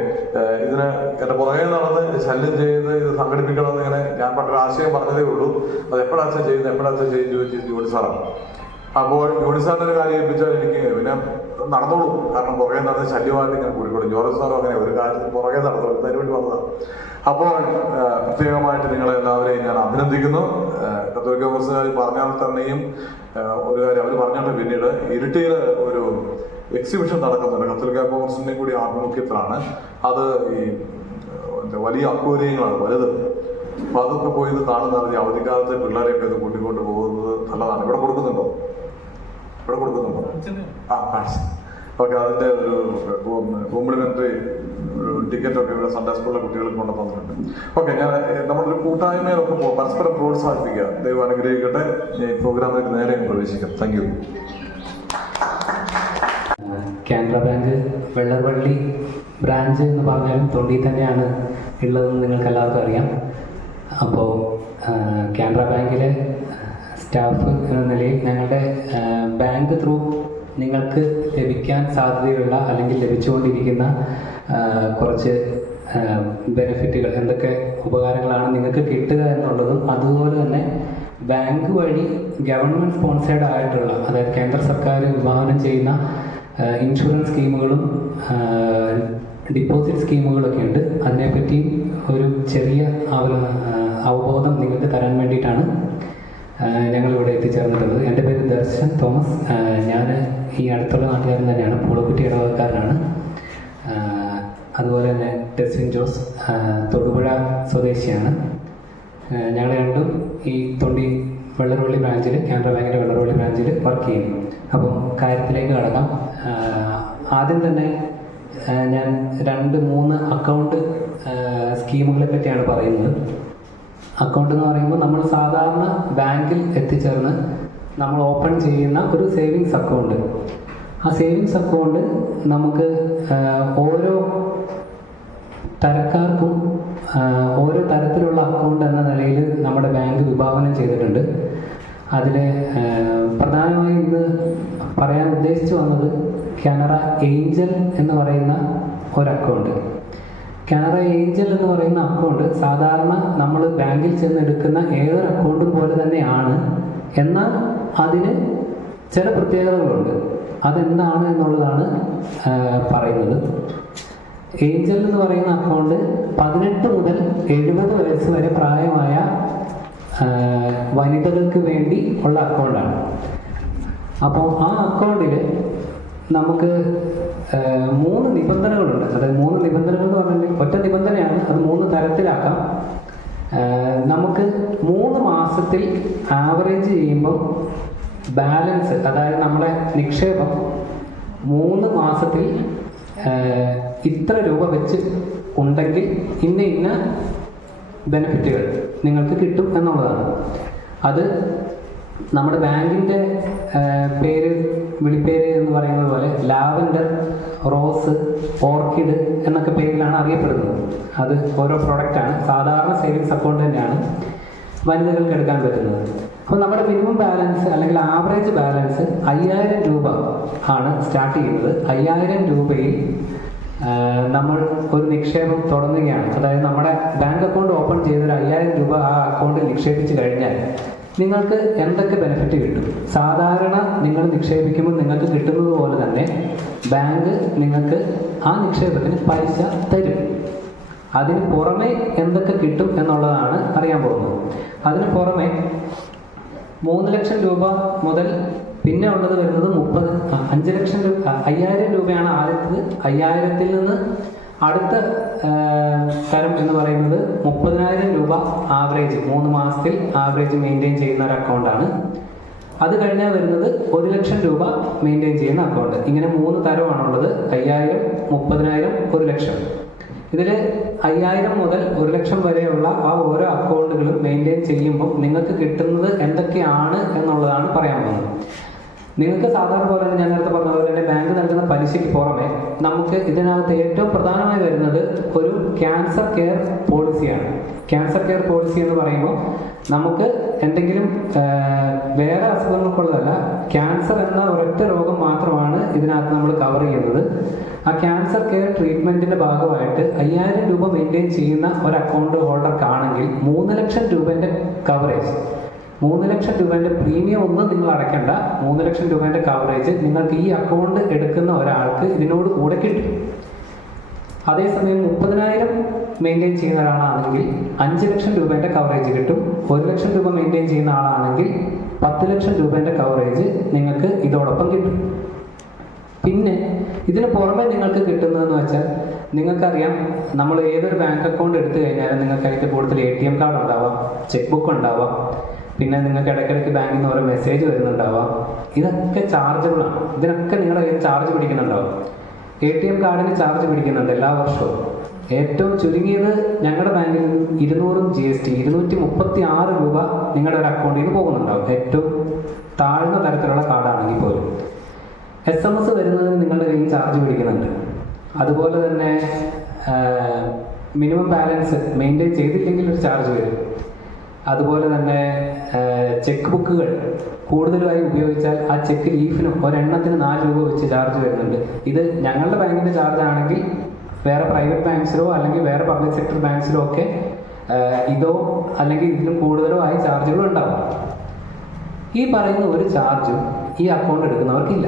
ഇതിന് എൻ്റെ പുറകെ നടന്ന് ശല്യം ചെയ്ത് ഇത് സംഘടിപ്പിക്കണമെന്ന് ഇങ്ങനെ ഞാൻ പണ്ടൊരു ആശയം പറഞ്ഞതേ ഉള്ളൂ. അത് എപ്പോഴാച്ചാ ചെയ്യുന്നത് ചോദിച്ച് ജോലി സാറാണ്. അപ്പോൾ ജോലി സാറിൻ്റെ ഒരു കാര്യം ഏൽപ്പിച്ചാൽ എനിക്ക് പിന്നെ നടന്നോളൂ. കാരണം പുറകെ നടന്ന് ശല്യമായിട്ട് ഇങ്ങനെ കൂടിക്കോളും. ജോർജ് സാറും അങ്ങനെ ഒരു കാര്യത്തിൽ പുറകെ നടന്നോളൂ. അതിന് വേണ്ടി വന്നതാണ്. അപ്പോൾ പ്രത്യേകമായിട്ട് നിങ്ങളെല്ലാവരെയും ഞാൻ അഭിനന്ദിക്കുന്നു. കത്തോലിക്ക കോൺഗ്രസ്സുകാർ പറഞ്ഞാൽ തന്നെയും ഒരു കാര്യം അവർ പറഞ്ഞിട്ട് പിന്നീട് ഇരിട്ടിയിൽ ഒരു എക്സിബിഷൻ നടക്കുന്നുണ്ട്. കത്തോലിക്ക കോൺഗ്രസിൻ്റെയും കൂടി ആഭിമുഖ്യത്തിലാണ്. അത് ഈ വലിയ അക്വേറിയങ്ങളാണ്, വലുത്. അപ്പൊ അതൊക്കെ പോയി ഇത് കാണുന്നതാണ്. അവധിക്കാലത്തെ പിള്ളേരെയൊക്കെ ഇത് കൂട്ടിക്കൊണ്ട് പോകുന്നത് നല്ലതാണ്. ഇവിടെ കൊടുക്കുന്നുണ്ടോ? ഇവിടെ കൊടുക്കുന്നുണ്ടോ? ആ കാണിച്ചു. ഓക്കെ, അതിൻ്റെ ഒരു കോംപ്ലിമെൻ്ററി ടിക്കറ്റൊക്കെ ഇവിടെ സൺഡേ സ്കൂളിലെ കുട്ടികൾക്ക് കൊണ്ടുവന്നിട്ടുണ്ട്. ഓക്കെ, ഞാൻ നമ്മളൊരു കൂട്ടായ്മയിലൊക്കെ പരസ്പരം പ്രോത്സാഹിപ്പിക്കുക. ദൈവം അനുഗ്രഹിക്കട്ടെ. ഈ പ്രോഗ്രാമിലേക്ക് നേരെ പ്രവേശിക്കാം. Thank you. Canara bank Vellarvalli branch എന്ന് പറഞ്ഞാലും തൊണ്ടി തന്നെയാണ് ഉള്ളതെന്ന് നിങ്ങൾക്ക് എല്ലാവർക്കും അറിയാം. അപ്പോൾ കാനറ ബാങ്കിലെ സ്റ്റാഫ് എന്ന നിലയിൽ ഞങ്ങളുടെ ബാങ്ക് ത്രൂ നിങ്ങൾക്ക് ലഭിക്കാൻ സാധ്യതയുള്ള അല്ലെങ്കിൽ ലഭിച്ചുകൊണ്ടിരിക്കുന്ന കുറച്ച് ബെനിഫിറ്റുകൾ, എന്തൊക്കെ ഉപകാരങ്ങളാണ് നിങ്ങൾക്ക് കിട്ടുക എന്നുള്ളതും, അതുപോലെ തന്നെ ബാങ്ക് വഴി ഗവൺമെൻറ് സ്പോൺസേഡ് ആയിട്ടുള്ള, അതായത് കേന്ദ്ര സർക്കാർ വിഭാവനം ചെയ്യുന്ന ഇൻഷുറൻസ് സ്കീമുകളും ഡിപ്പോസിറ്റ് സ്കീമുകളൊക്കെ ഉണ്ട്. അതിനെപ്പറ്റിയും ഒരു ചെറിയ അവബോധം നിങ്ങൾക്ക് തരാൻ വേണ്ടിയിട്ടാണ് ഞങ്ങളിവിടെ എത്തിച്ചേർന്നിട്ടുള്ളത്. എൻ്റെ പേര് ദർശൻ തോമസ്. ഞാൻ ഈ അടുത്തുള്ള നാട്ടുകാരൻ തന്നെയാണ്, പൂളക്കുറ്റി ഇടവക്കാരനാണ്. അതുപോലെ തന്നെ ടെസ്വിൻ ജോസ് തൊടുപുഴ സ്വദേശിയാണ്. ഞങ്ങൾ രണ്ടും ഈ തൊണ്ടി വെള്ളർവള്ളി ബ്രാഞ്ചിൽ, കാനറ ബാങ്കിൻ്റെ വെള്ളർവള്ളി ബ്രാഞ്ചിൽ വർക്ക് ചെയ്യുന്നു. അപ്പം കാര്യത്തിലേക്ക് കടക്കാം. ആദ്യം തന്നെ ഞാൻ 2-3 അക്കൗണ്ട് സ്കീമുകളെ പറ്റിയാണ് പറയുന്നത്. അക്കൗണ്ട് എന്ന് പറയുമ്പോൾ നമ്മൾ സാധാരണ ബാങ്കിൽ എത്തിച്ചേർന്ന് നമ്മൾ ഓപ്പൺ ചെയ്യുന്ന ഒരു സേവിങ്സ് അക്കൗണ്ട്. ആ സേവിങ്സ് അക്കൗണ്ട് നമുക്ക് ഓരോ തരക്കാർക്കും ഓരോ തരത്തിലുള്ള അക്കൗണ്ട് എന്ന നിലയിൽ നമ്മുടെ ബാങ്ക് വിഭാവനം ചെയ്തിട്ടുണ്ട്. അതിൽ പ്രധാനമായും ഇന്ന് പറയാൻ ഉദ്ദേശിച്ചു വന്നത് കാനറ ഏഞ്ചൽ എന്ന് പറയുന്ന ഒരു അക്കൗണ്ട്. കാനറ ഏഞ്ചൽ എന്ന് പറയുന്ന അക്കൗണ്ട് സാധാരണ നമ്മൾ ബാങ്കിൽ ചെന്ന് എടുക്കുന്ന ഏതൊരു അക്കൗണ്ടും പോലെ തന്നെയാണ്. എന്നാൽ അതിന് ചില പ്രത്യേകതകളുണ്ട്. അതെന്താണ് എന്നുള്ളതാണ് പറയുന്നത്. ഏഞ്ചൽ എന്ന് പറയുന്ന അക്കൗണ്ട് 18 മുതൽ 70 വയസ്സ് വരെ പ്രായമായ വനിതകൾക്ക് വേണ്ടി ഉള്ള അക്കൗണ്ടാണ്. അപ്പോൾ ആ അക്കൗണ്ടിൽ നമുക്ക് 3 നിബന്ധനകളുണ്ട്. അതായത് 3 നിബന്ധനകൾ എന്ന് പറഞ്ഞാൽ ഒറ്റ നിബന്ധനയാണ്, അത് 3 തരത്തിലാക്കാം. നമുക്ക് 3 മാസത്തിൽ ആവറേജ് ചെയ്യുമ്പോൾ ബാലൻസ്, അതായത് നമ്മളെ നിക്ഷേപം 3 മാസത്തിൽ ഇത്ര രൂപ വെച്ച് ഉണ്ടെങ്കിൽ ഇന്ന ബെനിഫിറ്റുകൾ നിങ്ങൾക്ക് കിട്ടും എന്നുള്ളതാണ്. അത് നമ്മുടെ ബാങ്കിൻ്റെ വിളിപ്പേര് എന്ന് പറയുന്നത് പോലെ ലാവൻഡർ, റോസ്, ഓർക്കിഡ് എന്നൊക്കെ പേരിലാണ് അറിയപ്പെടുന്നത്. അത് ഓരോ പ്രൊഡക്റ്റാണ്. സാധാരണ സേവിങ്സ് അക്കൗണ്ട് തന്നെയാണ് വനിതകൾക്ക് എടുക്കാൻ പറ്റുന്നത്. അപ്പോൾ നമ്മുടെ മിനിമം ബാലൻസ് അല്ലെങ്കിൽ ആവറേജ് ബാലൻസ് 5000 രൂപ ആണ് സ്റ്റാർട്ട് ചെയ്യുന്നത്. 5000 രൂപയിൽ നമ്മൾ ഒരു നിക്ഷേപം തുടങ്ങുകയാണ്. അതായത് നമ്മുടെ ബാങ്ക് അക്കൗണ്ട് ഓപ്പൺ ചെയ്തൊരു 5000 രൂപ ആ അക്കൗണ്ടിൽ നിക്ഷേപിച്ച് കഴിഞ്ഞാൽ നിങ്ങൾക്ക് എന്തൊക്കെ ബെനിഫിറ്റ് കിട്ടും? സാധാരണ നിങ്ങൾ നിക്ഷേപിക്കുമ്പോൾ നിങ്ങൾക്ക് കിട്ടുന്നത് പോലെ തന്നെ ബാങ്ക് നിങ്ങൾക്ക് ആ നിക്ഷേപത്തിന് പൈസ തരും. അതിന് പുറമെ എന്തൊക്കെ കിട്ടും എന്നുള്ളതാണ് അറിയാൻ പോകുന്നത്. അതിന് പുറമെ 3 ലക്ഷം രൂപ മുതൽ പിന്നെ ഉള്ളത് വരുന്നത് 5 ലക്ഷം രൂപ, 5000 രൂപയാണ് ആദ്യത്തത്. 5000-ൽ നിന്ന് അടുത്ത തരം എന്ന് പറയുന്നത് 30,000 രൂപ ആവറേജ് 3 മാസത്തിൽ ആവറേജ് മെയിൻറ്റെയിൻ ചെയ്യുന്ന ഒരു അക്കൗണ്ടാണ്. അത് കഴിഞ്ഞാൽ വരുന്നത് 1 ലക്ഷം രൂപ മെയിൻറ്റെയിൻ ചെയ്യുന്ന അക്കൗണ്ട്. ഇങ്ങനെ 3 തരമാണുള്ളത്: 5000, 30,000, 1 ലക്ഷം. ഇതിൽ 5000 മുതൽ 1 ലക്ഷം വരെയുള്ള ആ ഓരോ അക്കൗണ്ടുകളും മെയിൻറ്റെയിൻ ചെയ്യുമ്പോൾ നിങ്ങൾക്ക് കിട്ടുന്നത് എന്തൊക്കെയാണ് എന്നുള്ളതാണ് പറയാൻ പോകുന്നത്. നിങ്ങൾക്ക് സാധാരണ പോലെ ഞാൻ നേരത്തെ പറഞ്ഞ പോലെ തന്നെ ബാങ്ക് നൽകുന്ന പലിശയ്ക്ക് പുറമെ നമുക്ക് ഇതിനകത്ത് ഏറ്റവും പ്രധാനമായി വരുന്നത് ഒരു ക്യാൻസർ കെയർ പോളിസിയാണ്. ക്യാൻസർ കെയർ പോളിസി എന്ന് പറയുമ്പോൾ നമുക്ക് എന്തെങ്കിലും വേറെ അസുഖങ്ങൾക്കുള്ളതല്ല, ക്യാൻസർ എന്ന ഒരൊറ്റ രോഗം മാത്രമാണ് ഇതിനകത്ത് നമ്മൾ കവർ ചെയ്യുന്നത്. ആ ക്യാൻസർ കെയർ ട്രീറ്റ്മെൻറ്റിൻ്റെ ഭാഗമായിട്ട് 5000 രൂപ മെയിൻറ്റെയിൻ ചെയ്യുന്ന ഒരു അക്കൗണ്ട് ഹോൾഡർക്കാണെങ്കിൽ 3 ലക്ഷം രൂപേൻ്റെ കവറേജ്, 3 ലക്ഷം രൂപേൻ്റെ പ്രീമിയം ഒന്നും നിങ്ങൾ അടയ്ക്കേണ്ട. 3 ലക്ഷം രൂപേൻ്റെ കവറേജ് നിങ്ങൾക്ക് ഈ അക്കൗണ്ട് എടുക്കുന്ന ഒരാൾക്ക് ഇതിനോട് കൂടെ കിട്ടും. അതേസമയം 30,000 മെയിൻറ്റെയിൻ ചെയ്യുന്ന ഒരാളാണെങ്കിൽ 5 ലക്ഷം രൂപേൻ്റെ കവറേജ് കിട്ടും. 1 ലക്ഷം രൂപ മെയിൻറ്റെയിൻ ചെയ്യുന്ന ആളാണെങ്കിൽ 10 ലക്ഷം രൂപേൻ്റെ കവറേജ് നിങ്ങൾക്ക് ഇതോടൊപ്പം കിട്ടും. പിന്നെ ഇതിന് പുറമെ നിങ്ങൾക്ക് കിട്ടുന്നതെന്ന് വെച്ചാൽ, നിങ്ങൾക്കറിയാം നമ്മൾ ഏതൊരു ബാങ്ക് അക്കൗണ്ട് എടുത്തു കഴിഞ്ഞാലും നിങ്ങൾക്ക് അതിൻ്റെ കൂടുതൽ ATM കാർഡ് ഉണ്ടാവാം, ചെക്ക് ബുക്ക് ഉണ്ടാവാം. പിന്നെ നിങ്ങൾക്ക് ഇടയ്ക്കിടയ്ക്ക് ബാങ്കിൽ നിന്ന് ഓരോ മെസ്സേജ് വരുന്നുണ്ടാവാം. ഇതൊക്കെ ചാർജബിളാണ്. ഇതിനൊക്കെ നിങ്ങളുടെ കയ്യിൽ ചാർജ് പിടിക്കുന്നുണ്ടാവും. ATM കാർഡിന് ചാർജ് പിടിക്കുന്നുണ്ട് എല്ലാ വർഷവും. ഏറ്റവും ചുരുങ്ങിയത് ഞങ്ങളുടെ ബാങ്കിൽ 200 GST 236 രൂപ നിങ്ങളുടെ ഒരു അക്കൗണ്ടിൽ നിന്ന് പോകുന്നുണ്ടാവും. ഏറ്റവും താഴ്ന്ന തരത്തിലുള്ള കാർഡാണെങ്കിൽ പോലും. SMS വരുന്നതിന് നിങ്ങളുടെ കയ്യിൽ ചാർജ് പിടിക്കുന്നുണ്ട്. അതുപോലെ തന്നെ മിനിമം ബാലൻസ് മെയിൻറ്റെയിൻ ചെയ്തില്ലെങ്കിൽ ഒരു ചാർജ് വരും. അതുപോലെ തന്നെ ചെക്ക് ബുക്കുകൾ കൂടുതലായി ഉപയോഗിച്ചാൽ ആ ചെക്ക് ലീഫിനും ഒരെണ്ണത്തിന് 4 രൂപ വെച്ച് ചാർജ് വരുന്നുണ്ട്. ഇത് ഞങ്ങളുടെ ബാങ്കിൻ്റെ ചാർജ് ആണെങ്കിൽ വേറെ പ്രൈവറ്റ് ബാങ്ക്സിലോ അല്ലെങ്കിൽ വേറെ പബ്ലിക് സെക്ടർ ബാങ്ക്സിലോ ഒക്കെ ഇതോ അല്ലെങ്കിൽ ഇതിലും കൂടുതലോ ആയി ചാർജുകൾ ഉണ്ടാവും. ഈ പറയുന്ന ഒരു ചാർജും ഈ അക്കൗണ്ട് എടുക്കുന്നവർക്കില്ല.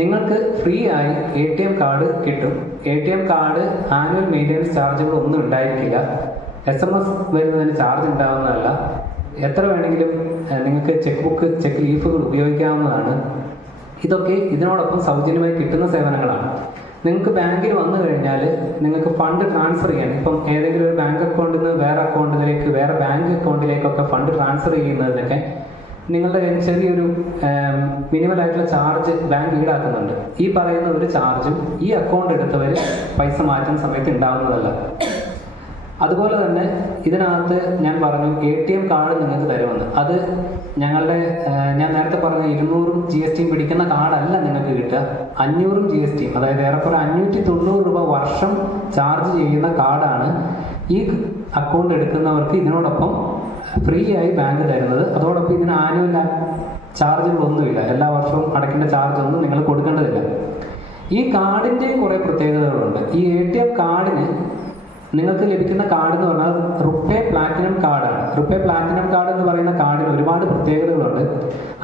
നിങ്ങൾക്ക് ഫ്രീ ആയി ATM കാർഡ് കിട്ടും. ATM കാർഡ് ആനുവൽ മെയിൻ്റെനൻസ് ചാർജുകൾ ഒന്നും ഉണ്ടായിരിക്കില്ല. SMS വരുന്നതിന് ചാർജ് ഉണ്ടാവുന്നതല്ല. എത്ര വേണമെങ്കിലും നിങ്ങൾക്ക് ചെക്ക് ലീഫുകൾ ഉപയോഗിക്കാവുന്നതാണ്. ഇതൊക്കെ ഇതിനോടൊപ്പം സൗജന്യമായി കിട്ടുന്ന സേവനങ്ങളാണ്. നിങ്ങൾക്ക് ബാങ്കിൽ വന്നു കഴിഞ്ഞാൽ നിങ്ങൾക്ക് ഫണ്ട് ട്രാൻസ്ഫർ ചെയ്യാൻ, ഇപ്പം ഏതെങ്കിലും ഒരു ബാങ്ക് അക്കൗണ്ടിൽ നിന്ന് വേറെ അക്കൗണ്ടിലേക്ക്, വേറെ ബാങ്ക് അക്കൗണ്ടിലേക്കൊക്കെ ഫണ്ട് ട്രാൻസ്ഫർ ചെയ്യുന്നതിനൊക്കെ നിങ്ങളുടെ കയ്യിൽ ചെറിയൊരു മിനിമലായിട്ടുള്ള ചാർജ് ബാങ്ക് ഈടാക്കുന്നുണ്ട്. ഈ പറയുന്ന ഒരു ചാർജും ഈ അക്കൗണ്ട് എടുത്തവർ പൈസ മാറ്റുന്ന സമയത്ത് ഉണ്ടാവുന്നതല്ല. അതുപോലെ തന്നെ ഇതിനകത്ത് ഞാൻ പറഞ്ഞു ATM കാർഡ് നിങ്ങൾക്ക് തരുമെന്ന്. അത് ഞങ്ങളുടെ ഞാൻ നേരത്തെ പറഞ്ഞ 200 GST പിടിക്കുന്ന കാർഡല്ല നിങ്ങൾക്ക് കിട്ടുക. 500 GST, അതായത് ഏറെക്കുറെ 590 രൂപ വർഷം ചാർജ് ചെയ്യുന്ന കാർഡാണ് ഈ അക്കൗണ്ട് എടുക്കുന്നവർക്ക് ഇതിനോടൊപ്പം ഫ്രീ ആയി ബാങ്ക് തരുന്നത്. അതോടൊപ്പം ഇതിന് ആനുവൽ ചാർജുകളൊന്നുമില്ല. എല്ലാ വർഷവും അടയ്ക്കേണ്ട ചാർജൊന്നും നിങ്ങൾ കൊടുക്കേണ്ടതില്ല. ഈ കാർഡിൻ്റെ കുറേ പ്രത്യേകതകളുണ്ട്. ഈ ATM കാർഡിന് നിങ്ങൾക്ക് ലഭിക്കുന്ന കാർഡ് എന്ന് പറഞ്ഞാൽ റുപ്പേ പ്ലാറ്റിനം കാർഡാണ്. റുപ്പേ പ്ലാറ്റിനം കാർഡ് എന്ന് പറയുന്ന കാർഡിന് ഒരുപാട് പ്രത്യേകതകളുണ്ട്.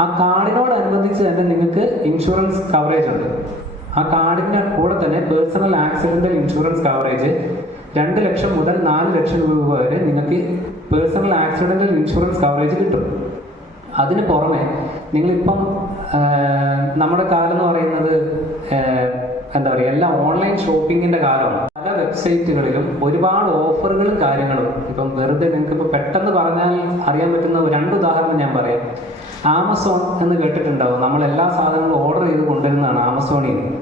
ആ കാർഡിനോടനുബന്ധിച്ച് തന്നെ നിങ്ങൾക്ക് ഇൻഷുറൻസ് കവറേജ് ഉണ്ട്. ആ കാർഡിൻ്റെ കൂടെ തന്നെ പേഴ്സണൽ ആക്സിഡൻ്റൽ ഇൻഷുറൻസ് കവറേജ് 2 ലക്ഷം മുതൽ 4 ലക്ഷം രൂപ വരെ നിങ്ങൾക്ക് പേഴ്സണൽ ആക്സിഡൻ്റൽ ഇൻഷുറൻസ് കവറേജ് കിട്ടും. അതിന് പുറമെ നിങ്ങളിപ്പം നമ്മുടെ കാലം എന്ന് പറയുന്നത് എന്താ പറയുക, എല്ലാം ഓൺലൈൻ ഷോപ്പിങ്ങിൻ്റെ കാലമാണ്. പല വെബ്സൈറ്റുകളിലും ഒരുപാട് ഓഫറുകളും കാര്യങ്ങളും. ഇപ്പം വെറുതെ നിങ്ങൾക്ക് ഇപ്പോൾ പെട്ടെന്ന് പറഞ്ഞാൽ അറിയാൻ പറ്റുന്ന 2 ഉദാഹരണം ഞാൻ പറയാം. ആമസോൺ എന്ന് കേട്ടിട്ടുണ്ടാവും. നമ്മൾ എല്ലാ സാധനങ്ങളും ഓർഡർ ചെയ്ത് കൊണ്ടുവരുന്നതാണ് ആമസോണിൽ നിന്ന്.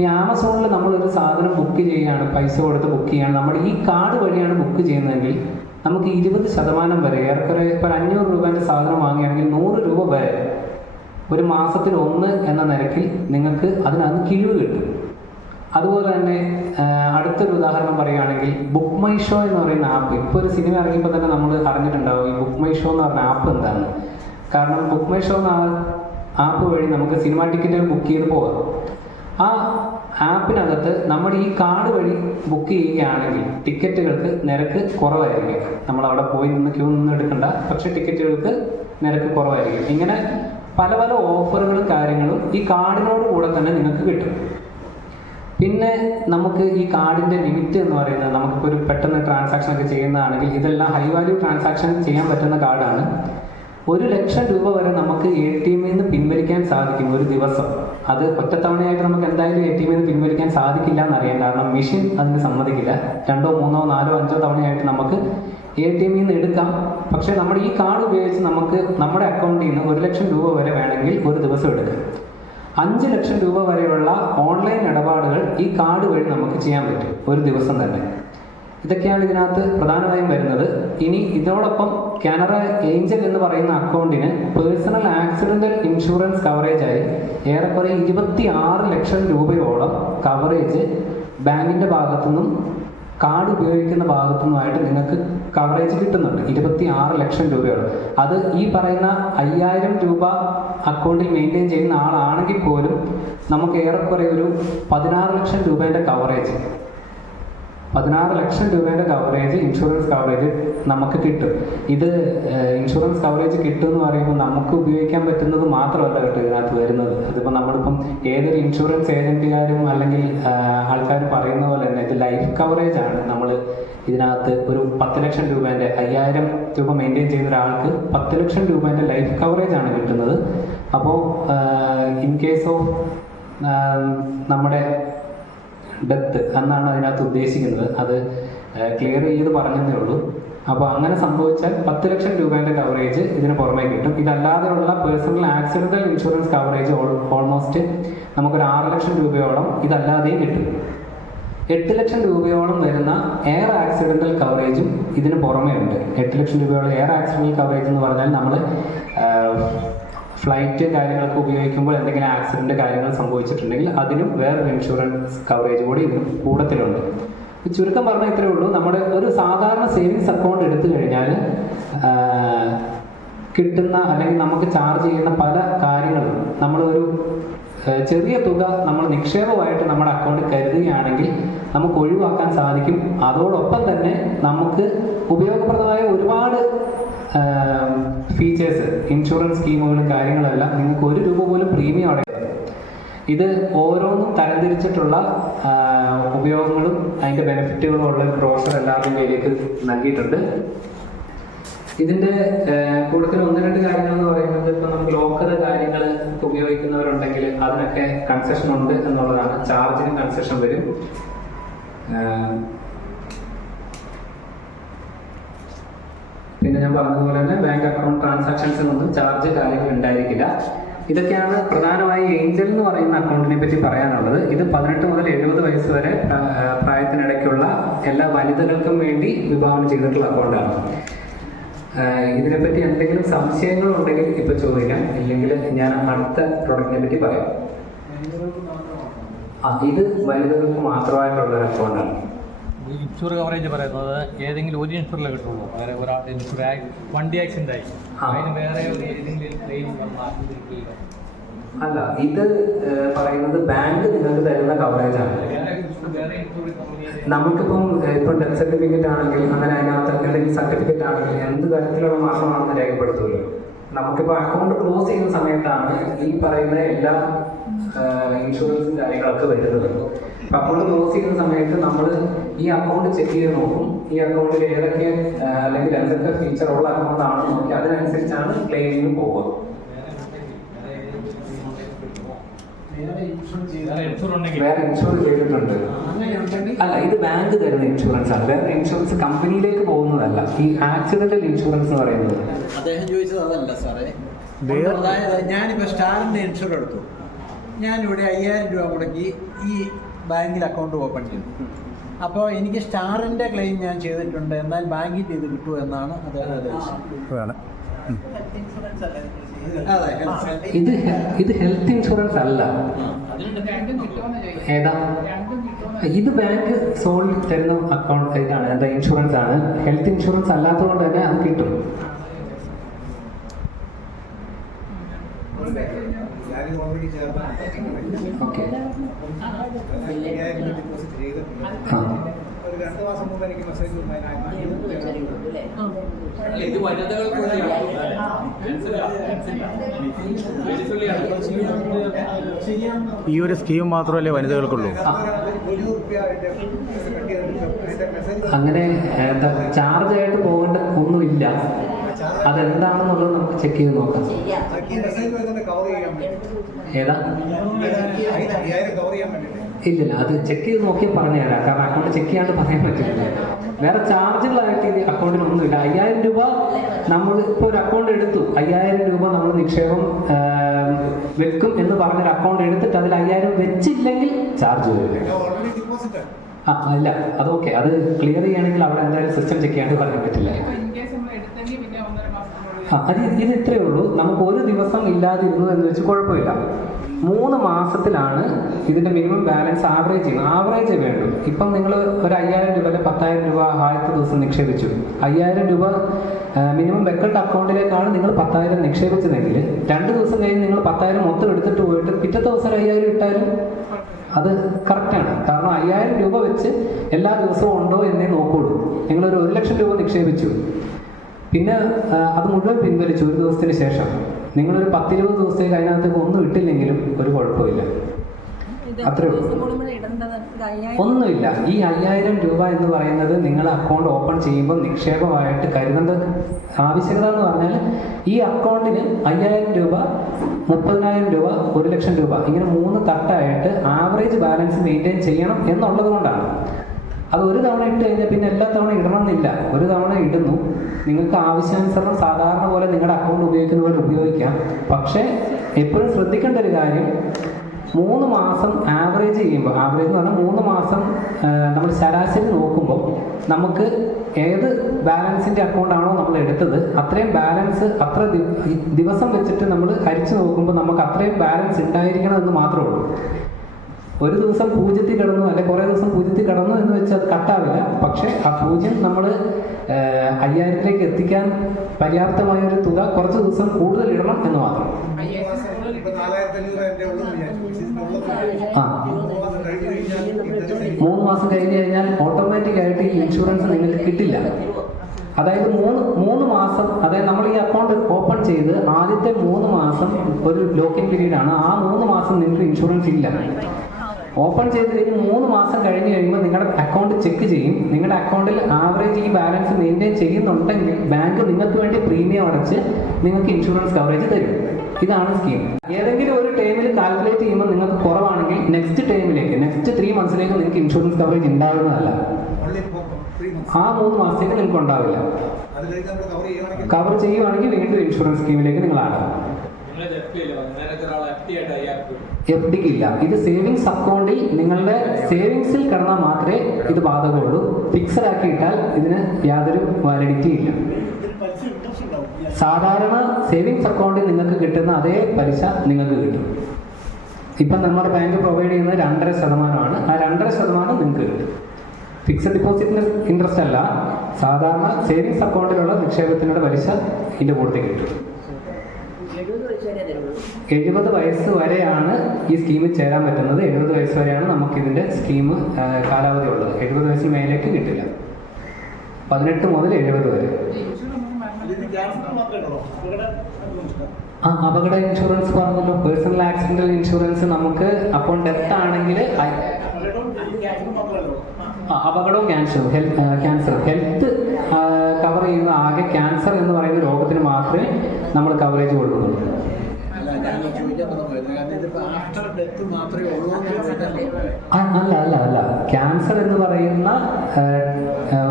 ഈ ആമസോണിൽ നമ്മളൊരു സാധനം ബുക്ക് ചെയ്യുകയാണ്, പൈസ കൊടുത്ത് ബുക്ക് ചെയ്യുകയാണ്, നമ്മൾ ഈ കാർഡ് വഴിയാണ് ബുക്ക് ചെയ്യുന്നതെങ്കിൽ നമുക്ക് 20% വരെ, ഏറെക്കുറെ ഇപ്പോൾ 500 രൂപേൻ്റെ സാധനം വാങ്ങുകയാണെങ്കിൽ 100 രൂപ വരെ ഒരു മാസത്തിൽ 1 എന്ന നിരക്കിൽ നിങ്ങൾക്ക് അതിനകത്ത് കിഴിവ് കിട്ടും. അതുപോലെ തന്നെ അടുത്തൊരു ഉദാഹരണം പറയുകയാണെങ്കിൽ ബുക്ക് മൈ ഷോ എന്ന് പറയുന്ന ആപ്പ്. ഇപ്പോൾ ഒരു സിനിമ ഇറങ്ങിയപ്പോൾ തന്നെ നമ്മൾ അറിഞ്ഞിട്ടുണ്ടാവും ഈ ബുക്ക് മൈ ഷോ എന്ന് പറഞ്ഞ ആപ്പ് എന്താണെന്ന്. കാരണം ബുക്ക് മൈ ഷോ എന്ന ആപ്പ് വഴി നമുക്ക് സിനിമ ടിക്കറ്റുകൾ ബുക്ക് ചെയ്ത് പോകാം. ആ ആപ്പിനകത്ത് നമ്മൾ ഈ കാർഡ് വഴി ബുക്ക് ചെയ്യുകയാണെങ്കിൽ ടിക്കറ്റുകൾക്ക് നിരക്ക് കുറവായിരിക്കും. നമ്മൾ അവിടെ പോയി നിന്ന് ക്യൂ നിന്ന് എടുക്കണ്ട, പക്ഷേ ടിക്കറ്റുകൾക്ക് നിരക്ക് കുറവായിരിക്കും. ഇങ്ങനെ പല പല ഓഫറുകളും കാര്യങ്ങളും ഈ കാർഡിനോട് കൂടെ തന്നെ നിങ്ങൾക്ക് കിട്ടും. പിന്നെ നമുക്ക് ഈ കാർഡിൻ്റെ ലിമിറ്റ് എന്ന് പറയുന്നത്, നമുക്കിപ്പോൾ ഒരു പെട്ടെന്ന് ട്രാൻസാക്ഷൻ ഒക്കെ ചെയ്യുന്നതാണെങ്കിൽ ഇതെല്ലാം ഹൈ വാല്യൂ ട്രാൻസാക്ഷൻ ചെയ്യാൻ പറ്റുന്ന കാർഡാണ്. 1 ലക്ഷം രൂപ വരെ നമുക്ക് ATM നിന്ന് പിൻവലിക്കാൻ സാധിക്കും ഒരു ദിവസം. അത് ഒറ്റത്തവണയായിട്ട് നമുക്ക് എന്തായാലും ATM നിന്ന് പിൻവലിക്കാൻ സാധിക്കില്ല എന്നറിയാം. കാരണം മെഷീൻ അതിന് സമ്മതിക്കില്ല. 2, 3, 4, 5 തവണയായിട്ട് നമുക്ക് ATM നിന്ന് എടുക്കാം. പക്ഷേ നമ്മുടെ ഈ കാർഡ് ഉപയോഗിച്ച് നമുക്ക് നമ്മുടെ അക്കൗണ്ടിൽ നിന്ന് 1 ലക്ഷം രൂപ വരെ വേണമെങ്കിൽ ഒരു ദിവസം എടുക്കാം. 5 ലക്ഷം രൂപ വരെയുള്ള ഓൺലൈൻ ഇടപാടുകൾ ഈ കാർഡ് വഴി നമുക്ക് ചെയ്യാൻ പറ്റും ഒരു ദിവസം തന്നെ. ഇതൊക്കെയാണ് ഇതിനകത്ത് പ്രധാനമായും വരുന്നത്. ഇനി ഇതിനോടൊപ്പം കാനറ ഏഞ്ചൽ എന്ന് പറയുന്ന അക്കൗണ്ടിന് പേഴ്സണൽ ആക്സിഡൻ്റൽ ഇൻഷുറൻസ് കവറേജായി ഏറെക്കുറെ 26 ലക്ഷം രൂപയോളം കവറേജ് ബാങ്കിൻ്റെ ഭാഗത്തുനിന്നും കാർഡ് ഉപയോഗിക്കുന്ന ഭാഗത്തുനിന്നുമായിട്ട് നിങ്ങൾക്ക് കവറേജ് കിട്ടുന്നുണ്ട്. 26 ലക്ഷം രൂപയോളം. അത് ഈ പറയുന്ന 5000 രൂപ അക്കൗണ്ടിൽ മെയിൻറ്റെയിൻ ചെയ്യുന്ന ആളാണെങ്കിൽ പോലും നമുക്ക് ഏറെക്കുറെ ഒരു 16 ലക്ഷം രൂപേൻ്റെ കവറേജ്, 16 ലക്ഷം രൂപേൻ്റെ കവറേജ്, ഇൻഷുറൻസ് കവറേജ് നമുക്ക് കിട്ടും. ഇത് ഇൻഷുറൻസ് കവറേജ് കിട്ടും എന്ന് പറയുമ്പോൾ നമുക്ക് ഉപയോഗിക്കാൻ പറ്റുന്നത് മാത്രമല്ല കേട്ടോ ഇതിനകത്ത് വരുന്നത്. അതിപ്പോൾ നമ്മളിപ്പം ഏതൊരു ഇൻഷുറൻസ് ഏജൻറ്റുകാരും അല്ലെങ്കിൽ ആൾക്കാരും പറയുന്ന പോലെ തന്നെ ഇത് ലൈഫ് കവറേജ് ആണ്. നമ്മൾ ഇതിനകത്ത് ഒരു 10 ലക്ഷം രൂപേൻ്റെ, 5000 രൂപ മെയിൻറ്റെയിൻ ചെയ്യുന്ന ഒരാൾക്ക് 10 ലക്ഷം രൂപേൻ്റെ ലൈഫ് കവറേജ് ആണ് കിട്ടുന്നത്. അപ്പോൾ ഇൻ കേസ് ഓഫ് നമ്മുടെ ഡെത്ത് എന്നാണ് അതിനകത്ത് ഉദ്ദേശിക്കുന്നത്. അത് ക്ലിയർ ചെയ്ത് പറഞ്ഞതേ ഉള്ളൂ. അപ്പോൾ അങ്ങനെ സംഭവിച്ചാൽ 10 ലക്ഷം രൂപേൻ്റെ കവറേജ് ഇതിന് പുറമേ കിട്ടും. ഇതല്ലാതെയുള്ള personal accidental insurance coverage almost നമുക്കൊരു 6 ലക്ഷം രൂപയോളം ഇതല്ലാതെയും കിട്ടും. 8 ലക്ഷം രൂപയോളം വരുന്ന എയർ ആക്സിഡൻ്റൽ കവറേജും ഇതിന് പുറമേ ഉണ്ട്. 8 ലക്ഷം രൂപയോളം എയർ ആക്സിഡൻ്റൽ കവറേജ് എന്ന് പറഞ്ഞാൽ നമ്മൾ ഫ്ലൈറ്റ് കാര്യങ്ങളൊക്കെ ഉപയോഗിക്കുമ്പോൾ എന്തെങ്കിലും ആക്സിഡൻറ്റ് കാര്യങ്ങൾ സംഭവിച്ചിട്ടുണ്ടെങ്കിൽ അതിനും വേറൊരു ഇൻഷുറൻസ് കവറേജ് കൂടി ഇതിന് കൂട്ടത്തിലുണ്ട്. ചുരുക്കം പറഞ്ഞാൽ ഇത്രയേ ഉള്ളൂ. നമ്മുടെ ഒരു സാധാരണ സേവിങ്സ് അക്കൗണ്ട് എടുത്തു കഴിഞ്ഞാൽ കിട്ടുന്ന അല്ലെങ്കിൽ നമുക്ക് ചാർജ് ചെയ്യുന്ന പല കാര്യങ്ങളും നമ്മളൊരു ചെറിയ തുക നമ്മൾ നിക്ഷേപമായിട്ട് നമ്മുടെ അക്കൗണ്ടിൽ കരുതുകയാണെങ്കിൽ നമുക്ക് ഒഴിവാക്കാൻ സാധിക്കും. അതോടൊപ്പം തന്നെ നമുക്ക് ഉപയോഗപ്രദമായ ഒരുപാട് ഫീച്ചേഴ്സ്, ഇൻഷുറൻസ് സ്കീമുകളും കാര്യങ്ങളെല്ലാം നിങ്ങൾക്ക് 1 രൂപ പോലും പ്രീമിയം അടയ്ക്കും. ഇത് ഓരോന്നും തരംതിരിച്ചിട്ടുള്ള ഉപയോഗങ്ങളും അതിൻ്റെ ബെനിഫിറ്റുകളും ഉള്ള ബ്രോഷർ എല്ലാവരുടെയും കയ്യിലേക്ക് നൽകിയിട്ടുണ്ട്. ഇതിൻ്റെ കൂടുതൽ 1-2 കാര്യങ്ങൾ എന്ന് പറയുന്നത്, ഇപ്പം നമുക്ക് ലോക്കർ കാര്യങ്ങൾ ഉപയോഗിക്കുന്നവരുണ്ടെങ്കിൽ അതിനൊക്കെ കൺസെഷൻ ഉണ്ട് എന്നുള്ളതാണ്. ചാർജിന് കൺസെഷൻ വരും. പിന്നെ ഞാൻ പറഞ്ഞതുപോലെ തന്നെ ബാങ്ക് അക്കൗണ്ട് ട്രാൻസാക്ഷൻസിനൊന്നും ചാർജ് കാര്യങ്ങൾ ഉണ്ടായിരിക്കില്ല. ഇതൊക്കെയാണ് പ്രധാനമായി ഏഞ്ചൽ എന്ന് പറയുന്ന അക്കൗണ്ടിനെ പറ്റി പറയാനുള്ളത്. ഇത് 18 മുതൽ 70 വയസ്സ് വരെ പ്രായത്തിനിടയ്ക്കുള്ള എല്ലാ വനിതകൾക്കും വേണ്ടി വിഭാവനം ചെയ്തിട്ടുള്ള അക്കൗണ്ടാണ്. ഇതിനെപ്പറ്റി എന്തെങ്കിലും സംശയങ്ങളുണ്ടെങ്കിൽ ഇപ്പോൾ ചോദിക്കാം, ഇല്ലെങ്കിൽ ഞാൻ അടുത്ത പ്രൊഡക്റ്റിനെ പറ്റി പറയാം. ഇത് വനിതകൾക്ക് മാത്രമായിട്ടുള്ള ഒരു അക്കൗണ്ടാണ്. ഇൻഷുർ കവറേജ് പറയുന്നത് ഏതെങ്കിലും ഒരു ഇൻഷുറിലെ കിട്ടുള്ളൂ. വേറെ ഒരാൾ വണ്ടി ആക്സിഡൻ്റ് ആയി അതിന് വേറെ ഏതെങ്കിലും ക്ലെയിം അല്ല, ഇത് പറയുന്നത് ബാങ്ക് നിങ്ങൾക്ക് തരുന്ന കവറേജാണ്. നമുക്കിപ്പം ഇപ്പം ഡെത്ത് സർട്ടിഫിക്കറ്റ് ആണെങ്കിൽ അങ്ങനെ അതിനകത്ത് എന്തെങ്കിലും സർട്ടിഫിക്കറ്റ് ആണെങ്കിൽ എന്ത് തരത്തിലുള്ള മാസമാണെന്ന് രേഖപ്പെടുത്തുമല്ലോ. നമുക്കിപ്പോൾ അക്കൗണ്ട് ക്ലോസ് ചെയ്യുന്ന സമയത്താണ് ഈ പറയുന്ന എല്ലാ ഇൻഷുറൻസും കാര്യങ്ങളൊക്കെ വരുന്നത്. അപ്പം അക്കൗണ്ട് ക്ലോസ് ചെയ്യുന്ന സമയത്ത് നമ്മൾ ഈ അക്കൗണ്ട് ചെക്ക് ചെയ്ത് നോക്കും. ഈ അക്കൗണ്ടിൽ ഏതൊക്കെ അല്ലെങ്കിൽ എന്തൊക്കെ ഫീച്ചറുള്ള അക്കൗണ്ട് ആണെന്ന് നോക്കി അതിനനുസരിച്ചാണ് ക്ലെയിമിന് പോകുക. വേറെ ഇൻഷുർ ചെയ്തിട്ടുണ്ട്. അല്ല, ഇത് ബാങ്ക് തരുന്ന ഇൻഷുറൻസ് ആണ്. വേറെ ഇൻഷുറൻസ് കമ്പനിയിലേക്ക് പോകുന്നതല്ല. ഈ ആക്സിഡന്റൽ ഇൻഷുറൻസ് എന്ന് പറയുന്നത്. അദ്ദേഹം ചോദിച്ചത് അതല്ല സാറേ. അതായത് ഞാനിപ്പോൾ സ്റ്റാറിൻ്റെ ഇൻഷുർ എടുത്തു. ഞാനിവിടെ 5000 രൂപ മുടക്കി ഈ ബാങ്കിൽ അക്കൗണ്ട് ഓപ്പൺ ചെയ്തു. അപ്പോൾ എനിക്ക് സ്റ്റാറിൻ്റെ ക്ലെയിം ഞാൻ ചെയ്തിട്ടുണ്ട്, എന്നാൽ ബാങ്കിൽ ചെയ്ത് കിട്ടുമോ എന്നാണ് അദ്ദേഹം ഉദ്ദേശിച്ചത്. ഇത് ഹെൽത്ത് ഇൻഷുറൻസ് അല്ല. ഏതാ? ഇത് ബാങ്ക് സോൾഡ് തരുന്ന അക്കൗണ്ട് ഇതാണ്, എന്താ ഇൻഷുറൻസ് ആണ്. ഹെൽത്ത് ഇൻഷുറൻസ് അല്ലാത്തതുകൊണ്ട് തന്നെ അത് കിട്ടും. ഓക്കെ. ഈ ഒരു സ്കീം മാത്രമല്ലേ വനിതകൾക്കുള്ളൂ? അങ്ങനെ എന്താ ചാർജ് ആയിട്ട് പോകേണ്ട ഒന്നുമില്ല. അതെന്താണെന്നുള്ളത് നമുക്ക് ചെക്ക് ചെയ്ത് നോക്കാം. ഏതാ? ഇല്ലില്ല, അത് ചെക്ക് ചെയ്ത് നോക്കിയാൽ പറഞ്ഞു തരാം. കാരണം അക്കൗണ്ട് ചെക്ക് ചെയ്യാണ്ട് പറയാൻ പറ്റില്ല. വേറെ ചാർജുകളായിട്ട് ഇത് അക്കൗണ്ടിനൊന്നുമില്ല. 5000 രൂപ നമ്മൾ ഇപ്പോൾ ഒരു അക്കൗണ്ട് എടുത്തു, 5000 രൂപ നമ്മൾ നിക്ഷേപം വെക്കും എന്ന് പറഞ്ഞൊരു അക്കൗണ്ട് എടുത്തിട്ട് അതിൽ 5000 വെച്ചില്ലെങ്കിൽ ചാർജ് വരും. അല്ല, അതൊക്കെ അത് ക്ലിയർ ചെയ്യുകയാണെങ്കിൽ അവിടെ എന്തായാലും സിസ്റ്റം ചെക്ക് ചെയ്യാണ്ട് പറയാൻ പറ്റില്ല. ഇത് ഇത്രയേ ഉള്ളൂ. നമുക്ക് ഒരു ദിവസം ഇല്ലാതിരുന്നു എന്ന് വെച്ച് കുഴപ്പമില്ല. 3 മാസത്തിലാണ് ഇതിൻ്റെ മിനിമം ബാലൻസ് ആവറേജ് ചെയ്യുന്നത്. ആവറേജേ വേണ്ടു. ഇപ്പം നിങ്ങൾ ഒരു 5000 രൂപ അല്ലെ 10000 രൂപ ആദ്യത്തെ ദിവസം നിക്ഷേപിച്ചു. 5000 രൂപ മിനിമം വെക്കേണ്ട അക്കൗണ്ടിലേക്കാണ് നിങ്ങൾ 10000 നിക്ഷേപിച്ചതെങ്കിൽ 2 ദിവസം കഴിഞ്ഞ് നിങ്ങൾ 10000 മൊത്തം എടുത്തിട്ട് പോയിട്ട് പിറ്റത്തെ ദിവസം 5000 ഇട്ടാലും അത് കറക്റ്റാണ്. കാരണം 5000 രൂപ വെച്ച് എല്ലാ ദിവസവും ഉണ്ടോ എന്നേ നോക്കുള്ളൂ. നിങ്ങളൊരു 1 ലക്ഷം രൂപ നിക്ഷേപിച്ചു, പിന്നെ അത് മുഴുവൻ പിൻവലിച്ചു ഒരു ദിവസത്തിന് ശേഷം. നിങ്ങളൊരു 10-20 ദിവസത്തേക്ക് അതിനകത്തേക്ക് ഒന്നും ഇട്ടില്ലെങ്കിലും ഒരു കുഴപ്പമില്ല. അത്രേ ഉള്ളൂ. ഒന്നുമില്ല. ഈ 5000 രൂപ എന്ന് പറയുന്നത് നിങ്ങൾ അക്കൗണ്ട് ഓപ്പൺ ചെയ്യുമ്പോൾ നിക്ഷേപമായിട്ട് കരുതേണ്ട ആവശ്യകത എന്ന് പറഞ്ഞാൽ ഈ അക്കൗണ്ടിന് 5000 രൂപ, 30,000 രൂപ, 1 ലക്ഷം രൂപ ഇങ്ങനെ 3 തട്ടായിട്ട് ആവറേജ് ബാലൻസ് മെയിൻറ്റെയിൻ ചെയ്യണം എന്നുള്ളത് കൊണ്ടാണ്. അത് ഒരു തവണ ഇട്ട് കഴിഞ്ഞാൽ പിന്നെ എല്ലാ തവണ ഇടണമെന്നില്ല. ഒരു തവണ ഇടുന്നു, നിങ്ങൾക്ക് ആവശ്യാനുസരണം സാധാരണ പോലെ നിങ്ങളുടെ അക്കൗണ്ട് ഉപയോഗിക്കുന്ന പോലെ ഉപയോഗിക്കാം. പക്ഷേ എപ്പോഴും ശ്രദ്ധിക്കേണ്ട ഒരു കാര്യം, 3 മാസം ആവറേജ് ചെയ്യുമ്പോൾ, ആവറേജ് എന്ന് പറഞ്ഞാൽ 3 മാസം നമ്മൾ ശരാശരി നോക്കുമ്പോൾ നമുക്ക് ഏത് ബാലൻസിൻ്റെ അക്കൗണ്ടാണോ നമ്മൾ എടുത്തത് അത്രയും ബാലൻസ് അത്ര ദിവസം വെച്ചിട്ട് നമ്മൾ ഹരിച്ച് നോക്കുമ്പോൾ നമുക്ക് അത്രയും ബാലൻസ് ഉണ്ടായിരിക്കണം എന്ന് മാത്രമേ ഉള്ളൂ. ഒരു ദിവസം 0 കിടന്നു അല്ലെങ്കിൽ കുറേ ദിവസം 0 കിടന്നു എന്ന് വെച്ചാൽ അത് കട്ടാവില്ല. പക്ഷേ ആ 0 നമ്മൾ 5000 എത്തിക്കാൻ പര്യാപ്തമായ ഒരു തുക കുറച്ച് ദിവസം കൂടുതൽ ഇടണം എന്ന് മാത്രം. ആ 3 മാസം കഴിഞ്ഞ് കഴിഞ്ഞാൽ ഓട്ടോമാറ്റിക് ആയിട്ട് ഈ ഇൻഷുറൻസ് നിങ്ങൾക്ക് കിട്ടില്ല. അതായത് 3 മാസം, അതായത് നമ്മൾ ഈ അക്കൗണ്ട് ഓപ്പൺ ചെയ്ത് ആദ്യത്തെ 3 മാസം ഒരു ലോക്കിൻ പീരീഡ് ആണ്. ആ 3 മാസം നിങ്ങൾക്ക് ഇൻഷുറൻസ് ഇല്ല. ഓപ്പൺ ചെയ്ത് കഴിഞ്ഞ് 3 മാസം കഴിഞ്ഞ് കഴിയുമ്പോൾ നിങ്ങളുടെ അക്കൗണ്ട് ചെക്ക് ചെയ്യും. നിങ്ങളുടെ അക്കൗണ്ടിൽ ആവറേജ് ഈ ബാലൻസ് മെയിൻറ്റെയിൻ ചെയ്യുന്നുണ്ടെങ്കിൽ ബാങ്ക് നിങ്ങൾക്ക് വേണ്ടി പ്രീമിയം അടച്ച് നിങ്ങൾക്ക് ഇൻഷുറൻസ് കവറേജ് തരും. ഇതാണ് സ്കീം. ഏതെങ്കിലും ഒരു ടൈമിൽ കാൽക്കുലേറ്റ് ചെയ്യുമ്പോൾ നിങ്ങൾക്ക് കുറവാണെങ്കിൽ നെക്സ്റ്റ് 3 മന്ത്സിലേക്ക് നിങ്ങൾക്ക് ഇൻഷുറൻസ് കവറേജ് ഉണ്ടാവുന്നതല്ല. ആ 3 മാസത്തേക്ക് നിങ്ങൾക്ക് ഉണ്ടാവില്ല. കവർ ചെയ്യുവാണെങ്കിൽ വീണ്ടും ഇൻഷുറൻസ് സ്കീമിലേക്ക് നിങ്ങൾ ആടാം. FD ഇല്ല. ഇത് സേവിങ്സ് അക്കൗണ്ടിൽ നിങ്ങളുടെ സേവിങ്സിൽ കിടന്നാൽ മാത്രമേ ഇത് ബാധകമുള്ളൂ. ഫിക്സഡ് ആക്കി ഇട്ടാൽ ഇതിന് യാതൊരു വാലിഡിറ്റി ഇല്ല. സാധാരണ സേവിങ്സ് അക്കൗണ്ടിൽ നിങ്ങൾക്ക് കിട്ടുന്ന അതേ പലിശ നിങ്ങൾക്ക് കിട്ടും. ഇപ്പം നമ്മുടെ ബാങ്ക് പ്രൊവൈഡ് ചെയ്യുന്നത് 2.5%. ആ 2.5% നിങ്ങൾക്ക് കിട്ടും. ഫിക്സഡ് ഡിപ്പോസിറ്റിന് ഇൻട്രസ്റ്റ് അല്ല, സാധാരണ സേവിങ്സ് അക്കൗണ്ടിലുള്ള നിക്ഷേപത്തിനുള്ള പലിശ ഇതിൻ്റെ കൂടുതൽ കിട്ടും. 70 വയസ്സ് വരെയാണ് ഈ സ്കീമിൽ ചേരാൻ പറ്റുന്നത്. 70 വയസ്സ് വരെയാണ് നമുക്കിതിൻ്റെ സ്കീം കാലാവധി ഉള്ളത്. 70 വയസ്സിന് മേലേക്ക് കിട്ടില്ല. 18 മുതൽ 70 വരെ. അപകട ഇൻഷുറൻസ് പറഞ്ഞല്ലോ. പേഴ്സണൽ ആക്സിഡന്റൽ ഇൻഷുറൻസ് നമുക്ക് അപ്പോൾ ഡെത്ത് ആണെങ്കിൽ അപകടവും ക്യാൻസർ ഹെൽത്ത് കവർ ചെയ്യുന്ന ആകെ ക്യാൻസർ എന്ന് പറയുന്ന രോഗത്തിന് മാത്രമേ നമ്മൾ കവറേജ് കൊടുക്കുന്നുള്ളൂ. അല്ല ക്യാൻസർ എന്ന് പറയുന്ന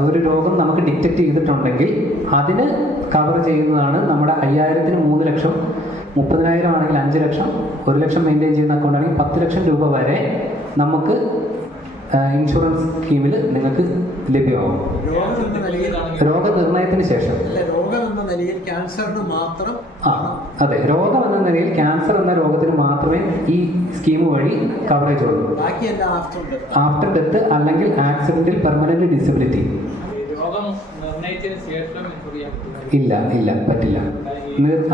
ഒരു രോഗം നമുക്ക് ഡിറ്റക്ട് ചെയ്തിട്ടുണ്ടെങ്കിൽ അതിന് കവർ ചെയ്യുന്നതാണ് നമ്മുടെ 5000-ന് 3 ലക്ഷം, 30,000 ആണെങ്കിൽ 5 ലക്ഷം, 1 ലക്ഷം മെയിൻറ്റെയിൻ ചെയ്യുന്ന അക്കൗണ്ട് ആണെങ്കിൽ 10 ലക്ഷം രൂപ വരെ നമുക്ക് ഇൻഷുറൻസ് സ്കീമിൽ നിങ്ങൾക്ക് ലഭ്യമാകും. രോഗനിർണയത്തിന് ശേഷം അതെ, രോഗം എന്ന നിലയിൽ ക്യാൻസർ എന്ന രോഗത്തിന് മാത്രമേ ഈ സ്കീം വഴി കവറേജ് ഉള്ളൂ. ആഫ്റ്റർ ഡെത്ത് അല്ലെങ്കിൽ ആക്സിഡന്റിൽ പെർമനന്റ് ഡിസബിലിറ്റി ഇല്ല, പറ്റില്ല.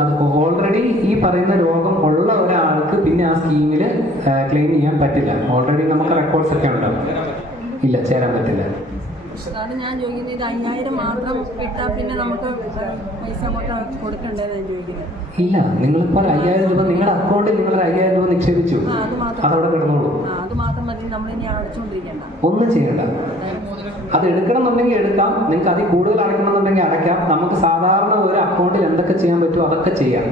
അത് ഓൾറെഡി ഈ പറയുന്ന രോഗം ഉള്ള ഒരാൾക്ക് പിന്നെ ആ സ്കീമിൽ ക്ലെയിം ചെയ്യാൻ പറ്റില്ല. ഓൾറെഡി നമുക്ക് റെക്കോർഡ്സ് ഒക്കെ ഉണ്ടാവും. ഇല്ല, ചേരാൻ പറ്റില്ല. അതാണ് ഞാൻ ചോദിക്കുന്നത്. ഇത് 5000 മാത്രം കിട്ടാൻ പിന്നെ നമുക്ക് പൈസ അങ്ങോട്ട് കൊടുക്കണ്ടേന്ന് ഞാൻ ചോദിക്കുന്നത്. ഇല്ല, നിങ്ങളിപ്പോൾ 5000 രൂപ നിങ്ങളുടെ അക്കൗണ്ടിൽ നിങ്ങൾ 5000 രൂപ നിക്ഷേപിച്ചു, അതവിടെ കിടന്നോളൂ. അത് മാത്രം മതി, നമ്മൾ ഇനി അടച്ചുകൊണ്ടിരിക്കണ്ട, ഒന്നും ചെയ്യണ്ട. അത് എടുക്കണം എന്നുണ്ടെങ്കിൽ എടുക്കാം, നിങ്ങൾക്ക് അതിൽ കൂടുതൽ അടയ്ക്കണം എന്നുണ്ടെങ്കിൽ അടയ്ക്കാം. നമുക്ക് സാധാരണ ഒരു അക്കൗണ്ടിൽ എന്തൊക്കെ ചെയ്യാൻ പറ്റുമോ അതൊക്കെ ചെയ്യാം.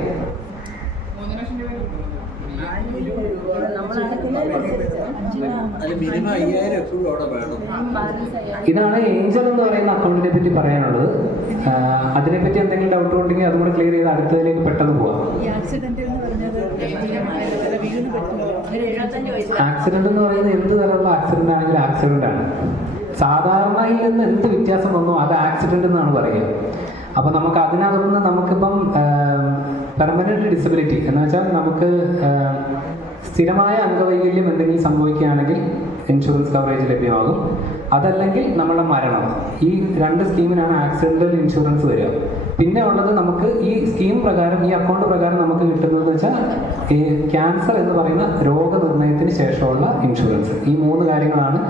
ഇതാണ് ഏഞ്ചൽ എന്ന് പറയുന്ന അക്കൗണ്ടിനെ പറ്റി പറയാനുള്ളത്. അതിനെപ്പറ്റി എന്തെങ്കിലും ഡൗട്ട് ഉണ്ടെങ്കിൽ അതുകൂടെ ക്ലിയർ ചെയ്ത് അടുത്തതിലേക്ക് പെട്ടെന്ന് പോവാം. ആക്സിഡന്റ് എന്ന് പറയുന്നത് എന്ത് തരമുള്ള ആക്സിഡന്റ് ആണെങ്കിലും ആക്സിഡന്റ് ആണ്. സാധാരണയിൽ നിന്ന് എന്ത് വ്യത്യാസം വന്നോ അത് ആക്സിഡന്റ് എന്നാണ് പറയുക. അപ്പോൾ നമുക്ക് അതിനകത്തുനിന്ന് നമുക്കിപ്പം പെർമനന്റ് ഡിസബിലിറ്റി എന്ന് വെച്ചാൽ നമുക്ക് സ്ഥിരമായ അംഗവൈകല്യം എന്തെങ്കിലും സംഭവിക്കുകയാണെങ്കിൽ ഇൻഷുറൻസ് കവറേജ് ലഭ്യമാകും. അതല്ലെങ്കിൽ നമ്മുടെ മരണം. ഈ 2 സ്കീമിനാണ് ആക്സിഡന്റൽ ഇൻഷുറൻസ് വരിക. പിന്നെ ഉള്ളത് നമുക്ക് ഈ സ്കീം പ്രകാരം, ഈ അക്കൗണ്ട് പ്രകാരം നമുക്ക് കിട്ടുന്നതെന്ന് വെച്ചാൽ ഈ ക്യാൻസർ എന്ന് പറയുന്ന രോഗനിർണയത്തിന് ശേഷമുള്ള ഇൻഷുറൻസ്. ഈ 3 കാര്യങ്ങളാണ്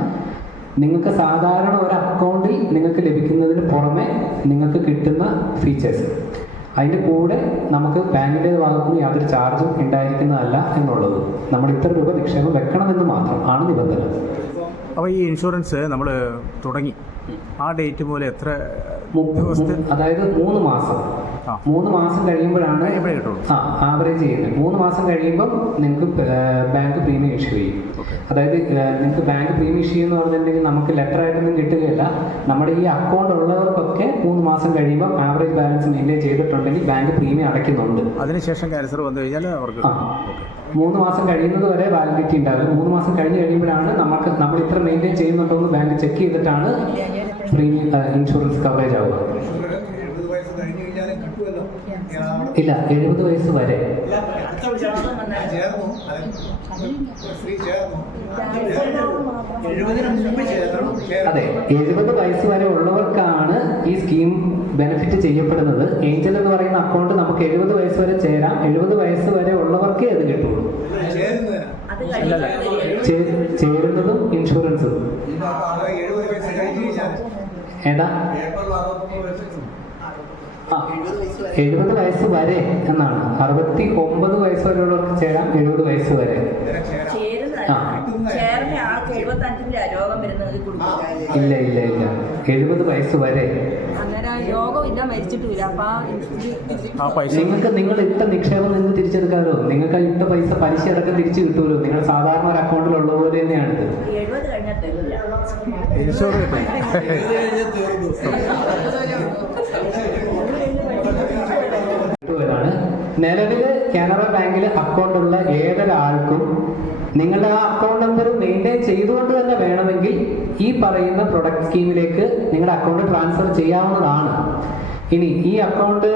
നിങ്ങൾക്ക് സാധാരണ ഒരു അക്കൗണ്ടിൽ നിങ്ങൾക്ക് ലഭിക്കുന്നതിന് പുറമെ നിങ്ങൾക്ക് കിട്ടുന്ന ഫീച്ചേഴ്സ്. അതിൻ്റെ കൂടെ നമുക്ക് ബാങ്കിൻ്റെ ഭാഗത്തുനിന്ന് യാതൊരു ചാർജും ഉണ്ടായിരിക്കുന്നതല്ല എന്നുള്ളത്. നമ്മൾ ഇത്ര രൂപ നിക്ഷേപം വെക്കണമെന്ന് മാത്രം ആണ് നിബന്ധന. അപ്പോൾ ഈ ഇൻഷുറൻസ് നമ്മൾ തുടങ്ങി ആ ഡേറ്റ് പോലെ എത്ര അതായത് 3 മാസം 3 മാസം കഴിയുമ്പോഴാണ് കിട്ടുള്ളൂ. ആവറേജ് ചെയ്യുന്നത്. 3 മാസം കഴിയുമ്പം നിങ്ങൾക്ക് ബാങ്ക് പ്രീമിയം ഇഷ്യൂ ചെയ്യും. അതായത് നിങ്ങൾക്ക് ബാങ്ക് പ്രീമിയം ഇഷ്യൂ എന്ന് പറഞ്ഞിട്ടുണ്ടെങ്കിൽ നമുക്ക് ലെറ്റർ ആയിട്ടൊന്നും കിട്ടുകയില്ല. നമ്മുടെ ഈ അക്കൗണ്ട് ഉള്ളവർക്കൊക്കെ 3 മാസം കഴിയുമ്പോൾ ആവറേജ് ബാലൻസ് മെയിൻറ്റെയിൻ ചെയ്തിട്ടുണ്ടെങ്കിൽ ബാങ്ക് പ്രീമിയം അടയ്ക്കുന്നുണ്ട്. അതിനുശേഷം ക്യാൻസർ വന്നു കഴിഞ്ഞാൽ അവർക്ക് 3 മാസം കഴിയുന്നത് വരെ വാലിഡിറ്റി ഉണ്ടാകും. 3 മാസം കഴിഞ്ഞ് കഴിയുമ്പോഴാണ് നമ്മൾ ഇത്ര മെയിൻറ്റെയിൻ ചെയ്യുന്നുണ്ടോ എന്ന് ബാങ്ക് ചെക്ക് ചെയ്തിട്ടാണ് പ്രീമിയം ഇൻഷുറൻസ് കവറേജ് ആവുക. ഇല്ല, 70 വയസ്സ് വരെ. അതെ, 70 വയസ്സ് വരെ ഉള്ളവർക്കാണ് ഈ സ്കീം ബെനിഫിറ്റ് ചെയ്യപ്പെടുന്നത്. ഏഞ്ചൽ എന്ന് പറയുന്ന അക്കൗണ്ട് നമുക്ക് 70 വയസ്സ് വരെ ചേരാം. 70 വയസ്സ് വരെ ഉള്ളവർക്കേ അത് കിട്ടുള്ളൂ. ചേരുന്നതും ഇൻഷുറൻസും ഏതാ? 70 വയസ്സ് വരെ എന്നാണ്. 69 വയസ്സ് വരെയുള്ളവർക്ക് ചേരാം, 70 വയസ്സ് വരെ. ഇല്ല ഇല്ല ഇല്ല, 70 വയസ്സ് വരെ. നിങ്ങൾക്ക് നിങ്ങൾ ഇട്ട നിക്ഷേപം നിന്ന് തിരിച്ചെടുക്കാമല്ലോ. നിങ്ങൾക്ക് ഇട്ട പൈസ പലിശ അടക്കം തിരിച്ചു കിട്ടുമല്ലോ. നിങ്ങൾ സാധാരണ ഒരു അക്കൗണ്ടിലുള്ള പോലെ തന്നെയാണിത്. നിലവിൽ കാനറ ബാങ്കിൽ അക്കൗണ്ട് ഉള്ള ഏതൊരാൾക്കും നിങ്ങളുടെ ആ അക്കൗണ്ട് നമ്പർ മെയിൻറ്റെയിൻ ചെയ്തുകൊണ്ട് തന്നെ വേണമെങ്കിൽ ഈ പറയുന്ന പ്രൊഡക്റ്റ് സ്കീമിലേക്ക് നിങ്ങളുടെ അക്കൗണ്ട് ട്രാൻസ്ഫർ ചെയ്യാവുന്നതാണ്. ഇനി ഈ അക്കൗണ്ട്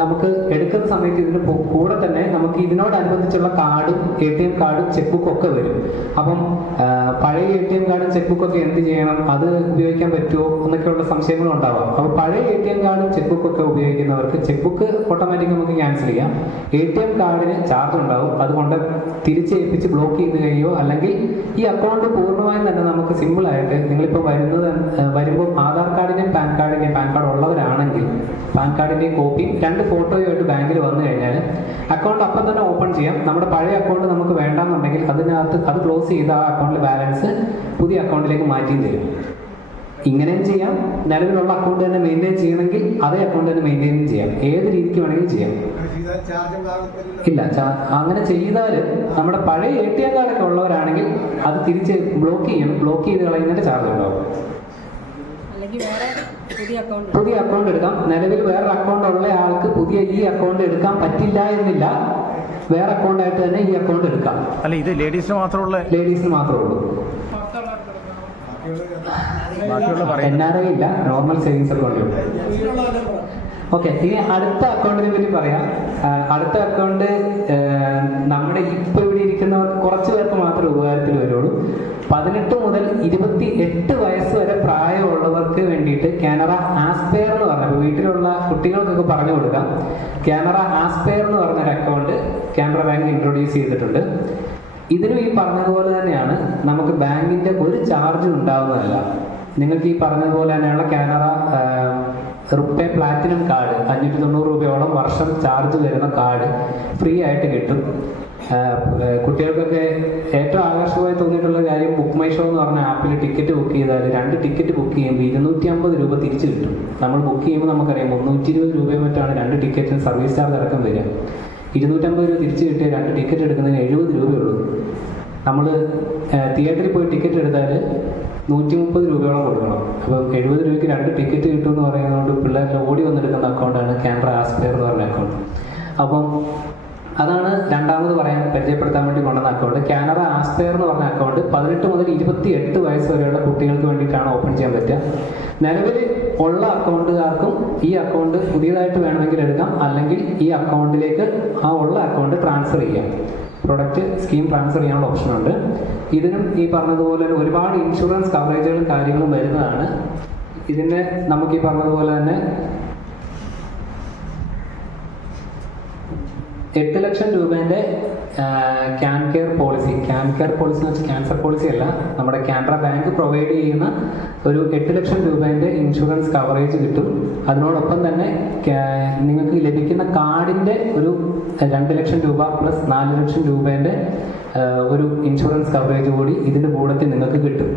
നമുക്ക് എടുക്കുന്ന സമയത്ത് ഇതിന് കൂടെ തന്നെ നമുക്ക് ഇതിനോടനുബന്ധിച്ചുള്ള കാർഡും ATM കാർഡും ചെക്ക് ബുക്കും ഒക്കെ വരും. അപ്പം പഴയ ATM കാർഡും ചെക്ക് ബുക്കൊക്കെ എന്ത് ചെയ്യണം, അത് ഉപയോഗിക്കാൻ പറ്റുമോ എന്നൊക്കെയുള്ള സംശയങ്ങളും ഉണ്ടാവാം. അപ്പോൾ പഴയ ATM കാർഡും ചെക്ക് ബുക്കൊക്കെ ഉപയോഗിക്കുന്നവർക്ക് ചെക്ക് ബുക്ക് ഓട്ടോമാറ്റിക് നമുക്ക് ക്യാൻസൽ ചെയ്യാം. ATM കാർഡിന് ചാർജ് ഉണ്ടാവും. അതുകൊണ്ട് തിരിച്ചേൽപ്പിച്ച് ബ്ലോക്ക് ചെയ്ത് കഴിയോ, അല്ലെങ്കിൽ ഈ അക്കൗണ്ട് പൂർണ്ണമായും തന്നെ നമുക്ക് സിമ്പിളായിട്ട് നിങ്ങളിപ്പോൾ വരുമ്പോൾ ആധാർ കാർഡിൻ്റെയും പാൻ കാർഡ് ഉള്ളവരാണ് പാൻ കാർഡിന്റെ കോപ്പിയും 2 ഫോട്ടോയുമായിട്ട് ബാങ്കിൽ വന്നു കഴിഞ്ഞാൽ അക്കൗണ്ട് അപ്പം തന്നെ ഓപ്പൺ ചെയ്യാം. നമ്മുടെ പഴയ അക്കൗണ്ട് നമുക്ക് വേണ്ടാന്നുണ്ടെങ്കിൽ അതിനകത്ത് അത് ക്ലോസ് ചെയ്ത് ആ അക്കൗണ്ടിലെ ബാലൻസ് പുതിയ അക്കൗണ്ടിലേക്ക് മാറ്റിയും തരും. ഇങ്ങനെയും ചെയ്യാം. നിലവിലുള്ള അക്കൗണ്ട് തന്നെ മെയിൻറ്റെയിൻ ചെയ്യണമെങ്കിൽ അതേ അക്കൗണ്ട് തന്നെ മെയിൻറ്റെയിൻ ചെയ്യാം. ഏത് രീതിക്ക് വേണമെങ്കിലും ചെയ്യാം. ഇല്ല, അങ്ങനെ ചെയ്താൽ നമ്മുടെ പഴയ ATM കാർഡൊക്കെ ഉള്ളവരാണെങ്കിൽ അത് തിരിച്ച് ബ്ലോക്ക് ചെയ്യണം. ബ്ലോക്ക് ചെയ്ത് കളയുന്നതിന്റെ ചാർജ് ഉണ്ടാവും. പുതിയ അക്കൗണ്ട് എടുക്കാം. നിലവിൽ വേറെ അക്കൗണ്ട് ഉള്ള ആൾക്ക് പുതിയ ഈ അക്കൗണ്ട് എടുക്കാൻ പറ്റില്ല എന്നില്ല. വേറെ അക്കൗണ്ട് ആയിട്ട് തന്നെ ഈ അക്കൗണ്ട് എടുക്കാം. അല്ല, ഇത് ലേഡീസിന് മാത്രമേ ഉള്ളൂ. NRI ഇല്ല, നോർമൽ സേവിങ്സ് അക്കൗണ്ട്. ഓക്കെ, ഇനി അടുത്ത അക്കൗണ്ടിനെ പറ്റി പറയാം. അടുത്ത അക്കൗണ്ട് നമ്മുടെ ഇപ്പോൾ ഇവിടെ ഇരിക്കുന്നവർക്ക് കുറച്ച് പേർക്ക് മാത്രമേ ഉപകാരത്തിൽ വരുള്ളൂ. 18 മുതൽ 28 വയസ്സ് വരെ പ്രായമുള്ളവർക്ക് വേണ്ടിയിട്ട് കാനറ ആസ്പെയർ എന്ന് പറഞ്ഞ, വീട്ടിലുള്ള കുട്ടികൾക്കൊക്കെ പറഞ്ഞു കൊടുക്കാം. കാനറ ആസ്പെയർ എന്ന് പറഞ്ഞൊരു അക്കൗണ്ട് കാനറ ബാങ്ക് ഇൻട്രൊഡ്യൂസ് ചെയ്തിട്ടുണ്ട്. ഇതിനും ഈ പറഞ്ഞതുപോലെ തന്നെയാണ്. നമുക്ക് ബാങ്കിൻ്റെ ഒരു ചാർജും ഉണ്ടാവുന്നതല്ല. നിങ്ങൾക്ക് ഈ പറഞ്ഞതുപോലെ തന്നെയുള്ള കാനറ റുപ്പേ പ്ലാറ്റിനം കാർഡ് 590 രൂപയോളം വർഷം ചാർജ് വരുന്ന കാർഡ് ഫ്രീ ആയിട്ട് കിട്ടും. കുട്ടികൾക്കൊക്കെ ഏറ്റവും ആകർഷകമായി തോന്നിയിട്ടുള്ള കാര്യം ബുക്ക് മൈ ഷോ എന്ന് പറഞ്ഞ ആപ്പിൽ ടിക്കറ്റ് ബുക്ക് ചെയ്താൽ 2 ടിക്കറ്റ് ബുക്ക് ചെയ്യുമ്പോൾ 250 രൂപ തിരിച്ച് കിട്ടും. നമ്മൾ ബുക്ക് ചെയ്യുമ്പോൾ നമുക്കറിയാം 320 രൂപയും മറ്റാണ് 2 ടിക്കറ്റിന് സർവീസ് ചാർജ് അടക്കം വരിക. 250 രൂപ തിരിച്ച് കിട്ടിയ 2 ടിക്കറ്റ് എടുക്കുന്നതിന് 70 രൂപയുള്ളൂ. നമ്മൾ തിയേറ്ററിൽ പോയി ടിക്കറ്റ് എടുത്താൽ 130 രൂപയോളം കൊടുക്കണം. അപ്പോൾ 70 രൂപയ്ക്ക് 2 ടിക്കറ്റ് കിട്ടുമെന്ന് പറയുന്നതുകൊണ്ട് പിള്ളേരെല്ലാം ഓടി വന്നെടുക്കുന്ന അക്കൗണ്ടാണ് കാനറ ആസ്പെയർ എന്ന് പറഞ്ഞ അക്കൗണ്ട്. അപ്പം അതാണ് രണ്ടാമത് പരിചയപ്പെടുത്താൻ വേണ്ടി കൊണ്ടുവന്ന അക്കൗണ്ട്. കാനറ ആസ്പെയർ എന്ന് പറഞ്ഞ അക്കൗണ്ട് 18 മുതൽ 28 വയസ്സ് വരെയുള്ള കുട്ടികൾക്ക് വേണ്ടിയിട്ടാണ് ഓപ്പൺ ചെയ്യാൻ പറ്റുക. നിലവിൽ ഉള്ള അക്കൗണ്ടുകാർക്കും ഈ അക്കൗണ്ട് പുതിയതായിട്ട് വേണമെങ്കിൽ എടുക്കാം, അല്ലെങ്കിൽ ഈ അക്കൗണ്ടിലേക്ക് ആ ഉള്ള അക്കൗണ്ട് ട്രാൻസ്ഫർ ചെയ്യാം. പ്രൊഡക്റ്റ് സ്കീം ട്രാൻസ്ഫർ ചെയ്യാനുള്ള ഓപ്ഷനുണ്ട്. ഇതിനും ഈ പറഞ്ഞതുപോലെ ഒരുപാട് ഇൻഷുറൻസ് കവറേജുകളും കാര്യങ്ങളും വരുന്നതാണ്. ഇതിൻ്റെ നമുക്ക് ഈ പറഞ്ഞതുപോലെ തന്നെ 8 ലക്ഷം രൂപേൻ്റെ ക്യാൻ കെയർ പോളിസി എന്ന് വെച്ചാൽ ക്യാൻസർ പോളിസി അല്ല, നമ്മുടെ കാനറ ബാങ്ക് പ്രൊവൈഡ് ചെയ്യുന്ന ഒരു 8 ലക്ഷം രൂപേൻ്റെ ഇൻഷുറൻസ് കവറേജ് കിട്ടും. അതിനോടൊപ്പം തന്നെ നിങ്ങൾക്ക് ലഭിക്കുന്ന കാർഡിൻ്റെ ഒരു 2 ലക്ഷം രൂപ പ്ലസ് 4 ലക്ഷം രൂപേൻ്റെ ഒരു ഇൻഷുറൻസ് കവറേജ് കൂടി ഇതിൻ്റെ കൂടത്തിൽ നിങ്ങൾക്ക് കിട്ടും.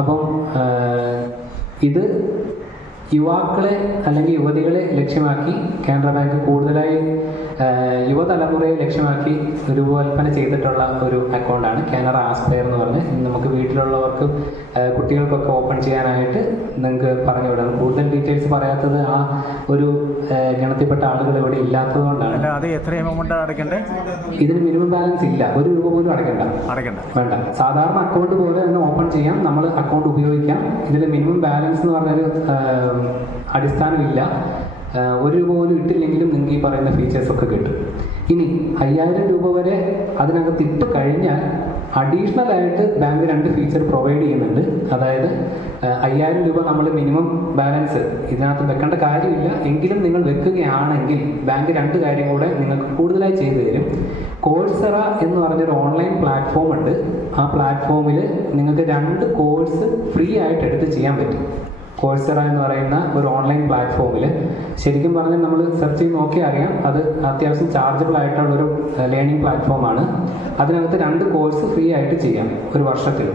അപ്പം ഇത് യുവാക്കളെ അല്ലെങ്കിൽ യുവതികളെ ലക്ഷ്യമാക്കി കാനറ ബാങ്ക് കൂടുതലായി യുവതലമുറയെ ലക്ഷ്യമാക്കി രൂപകൽപ്പന ചെയ്തിട്ടുള്ള ഒരു അക്കൗണ്ടാണ് കാനറ ആസ്പയർ എന്ന് പറഞ്ഞ്. നമുക്ക് വീട്ടിലുള്ളവർക്ക് കുട്ടികൾക്കൊക്കെ ഓപ്പൺ ചെയ്യാനായിട്ട് നിങ്ങൾക്ക് പറഞ്ഞു വിടാം. കൂടുതൽ ഡീറ്റെയിൽസ് പറയാത്തത് ആ ഒരു ഗണത്തിൽപ്പെട്ട ആളുകൾ ഇവിടെ ഇല്ലാത്തത് കൊണ്ടാണ്. ഇതിന് മിനിമം ബാലൻസ് ഇല്ല, 1 രൂപ പോലും അടയ്ക്കണ്ട വേണ്ട. സാധാരണ അക്കൗണ്ട് പോലെ തന്നെ ഓപ്പൺ ചെയ്യാം, നമ്മൾ അക്കൗണ്ട് ഉപയോഗിക്കാം. ഇതിൽ മിനിമം ബാലൻസ് എന്ന് പറഞ്ഞൊരു അടിസ്ഥാനമില്ല. 1 രൂപ പോലും ഇട്ടില്ലെങ്കിലും നിങ്ങൾക്ക് ഈ പറയുന്ന ഫീച്ചേഴ്സൊക്കെ കിട്ടും. ഇനി 5000 രൂപ വരെ അതിനകത്ത് ഇട്ട് കഴിഞ്ഞാൽ അഡീഷണൽ ആയിട്ട് ബാങ്ക് 2 ഫീച്ചർ പ്രൊവൈഡ് ചെയ്യുന്നുണ്ട്. അതായത് 5000 രൂപ നമ്മൾ മിനിമം ബാലൻസ് ഇതിനകത്ത് വെക്കേണ്ട കാര്യമില്ല, എങ്കിലും നിങ്ങൾ വെക്കുകയാണെങ്കിൽ ബാങ്ക് 2 കാര്യം കൂടെ നിങ്ങൾക്ക് കൂടുതലായി ചെയ്തു തരും. കോഴ്സറ എന്ന് പറഞ്ഞൊരു ഓൺലൈൻ പ്ലാറ്റ്ഫോം ഉണ്ട്. ആ പ്ലാറ്റ്ഫോമിൽ നിങ്ങൾക്ക് 2 കോഴ്സ് ഫ്രീ ആയിട്ട് എടുത്ത് ചെയ്യാൻ പറ്റും. കോഴ്സറ എന്ന് പറയുന്ന ഒരു ഓൺലൈൻ പ്ലാറ്റ്ഫോമിൽ ശരിക്കും പറഞ്ഞാൽ നമ്മൾ സെർച്ച് ചെയ്ത് നോക്കിയാൽ അറിയാം, അത് അത്യാവശ്യം ചാർജബിൾ ആയിട്ടുള്ളൊരു ലേണിംഗ് പ്ലാറ്റ്ഫോമാണ്. അതിനകത്ത് 2 കോഴ്സ് ഫ്രീ ആയിട്ട് ചെയ്യാം 1 വർഷത്തിൽ.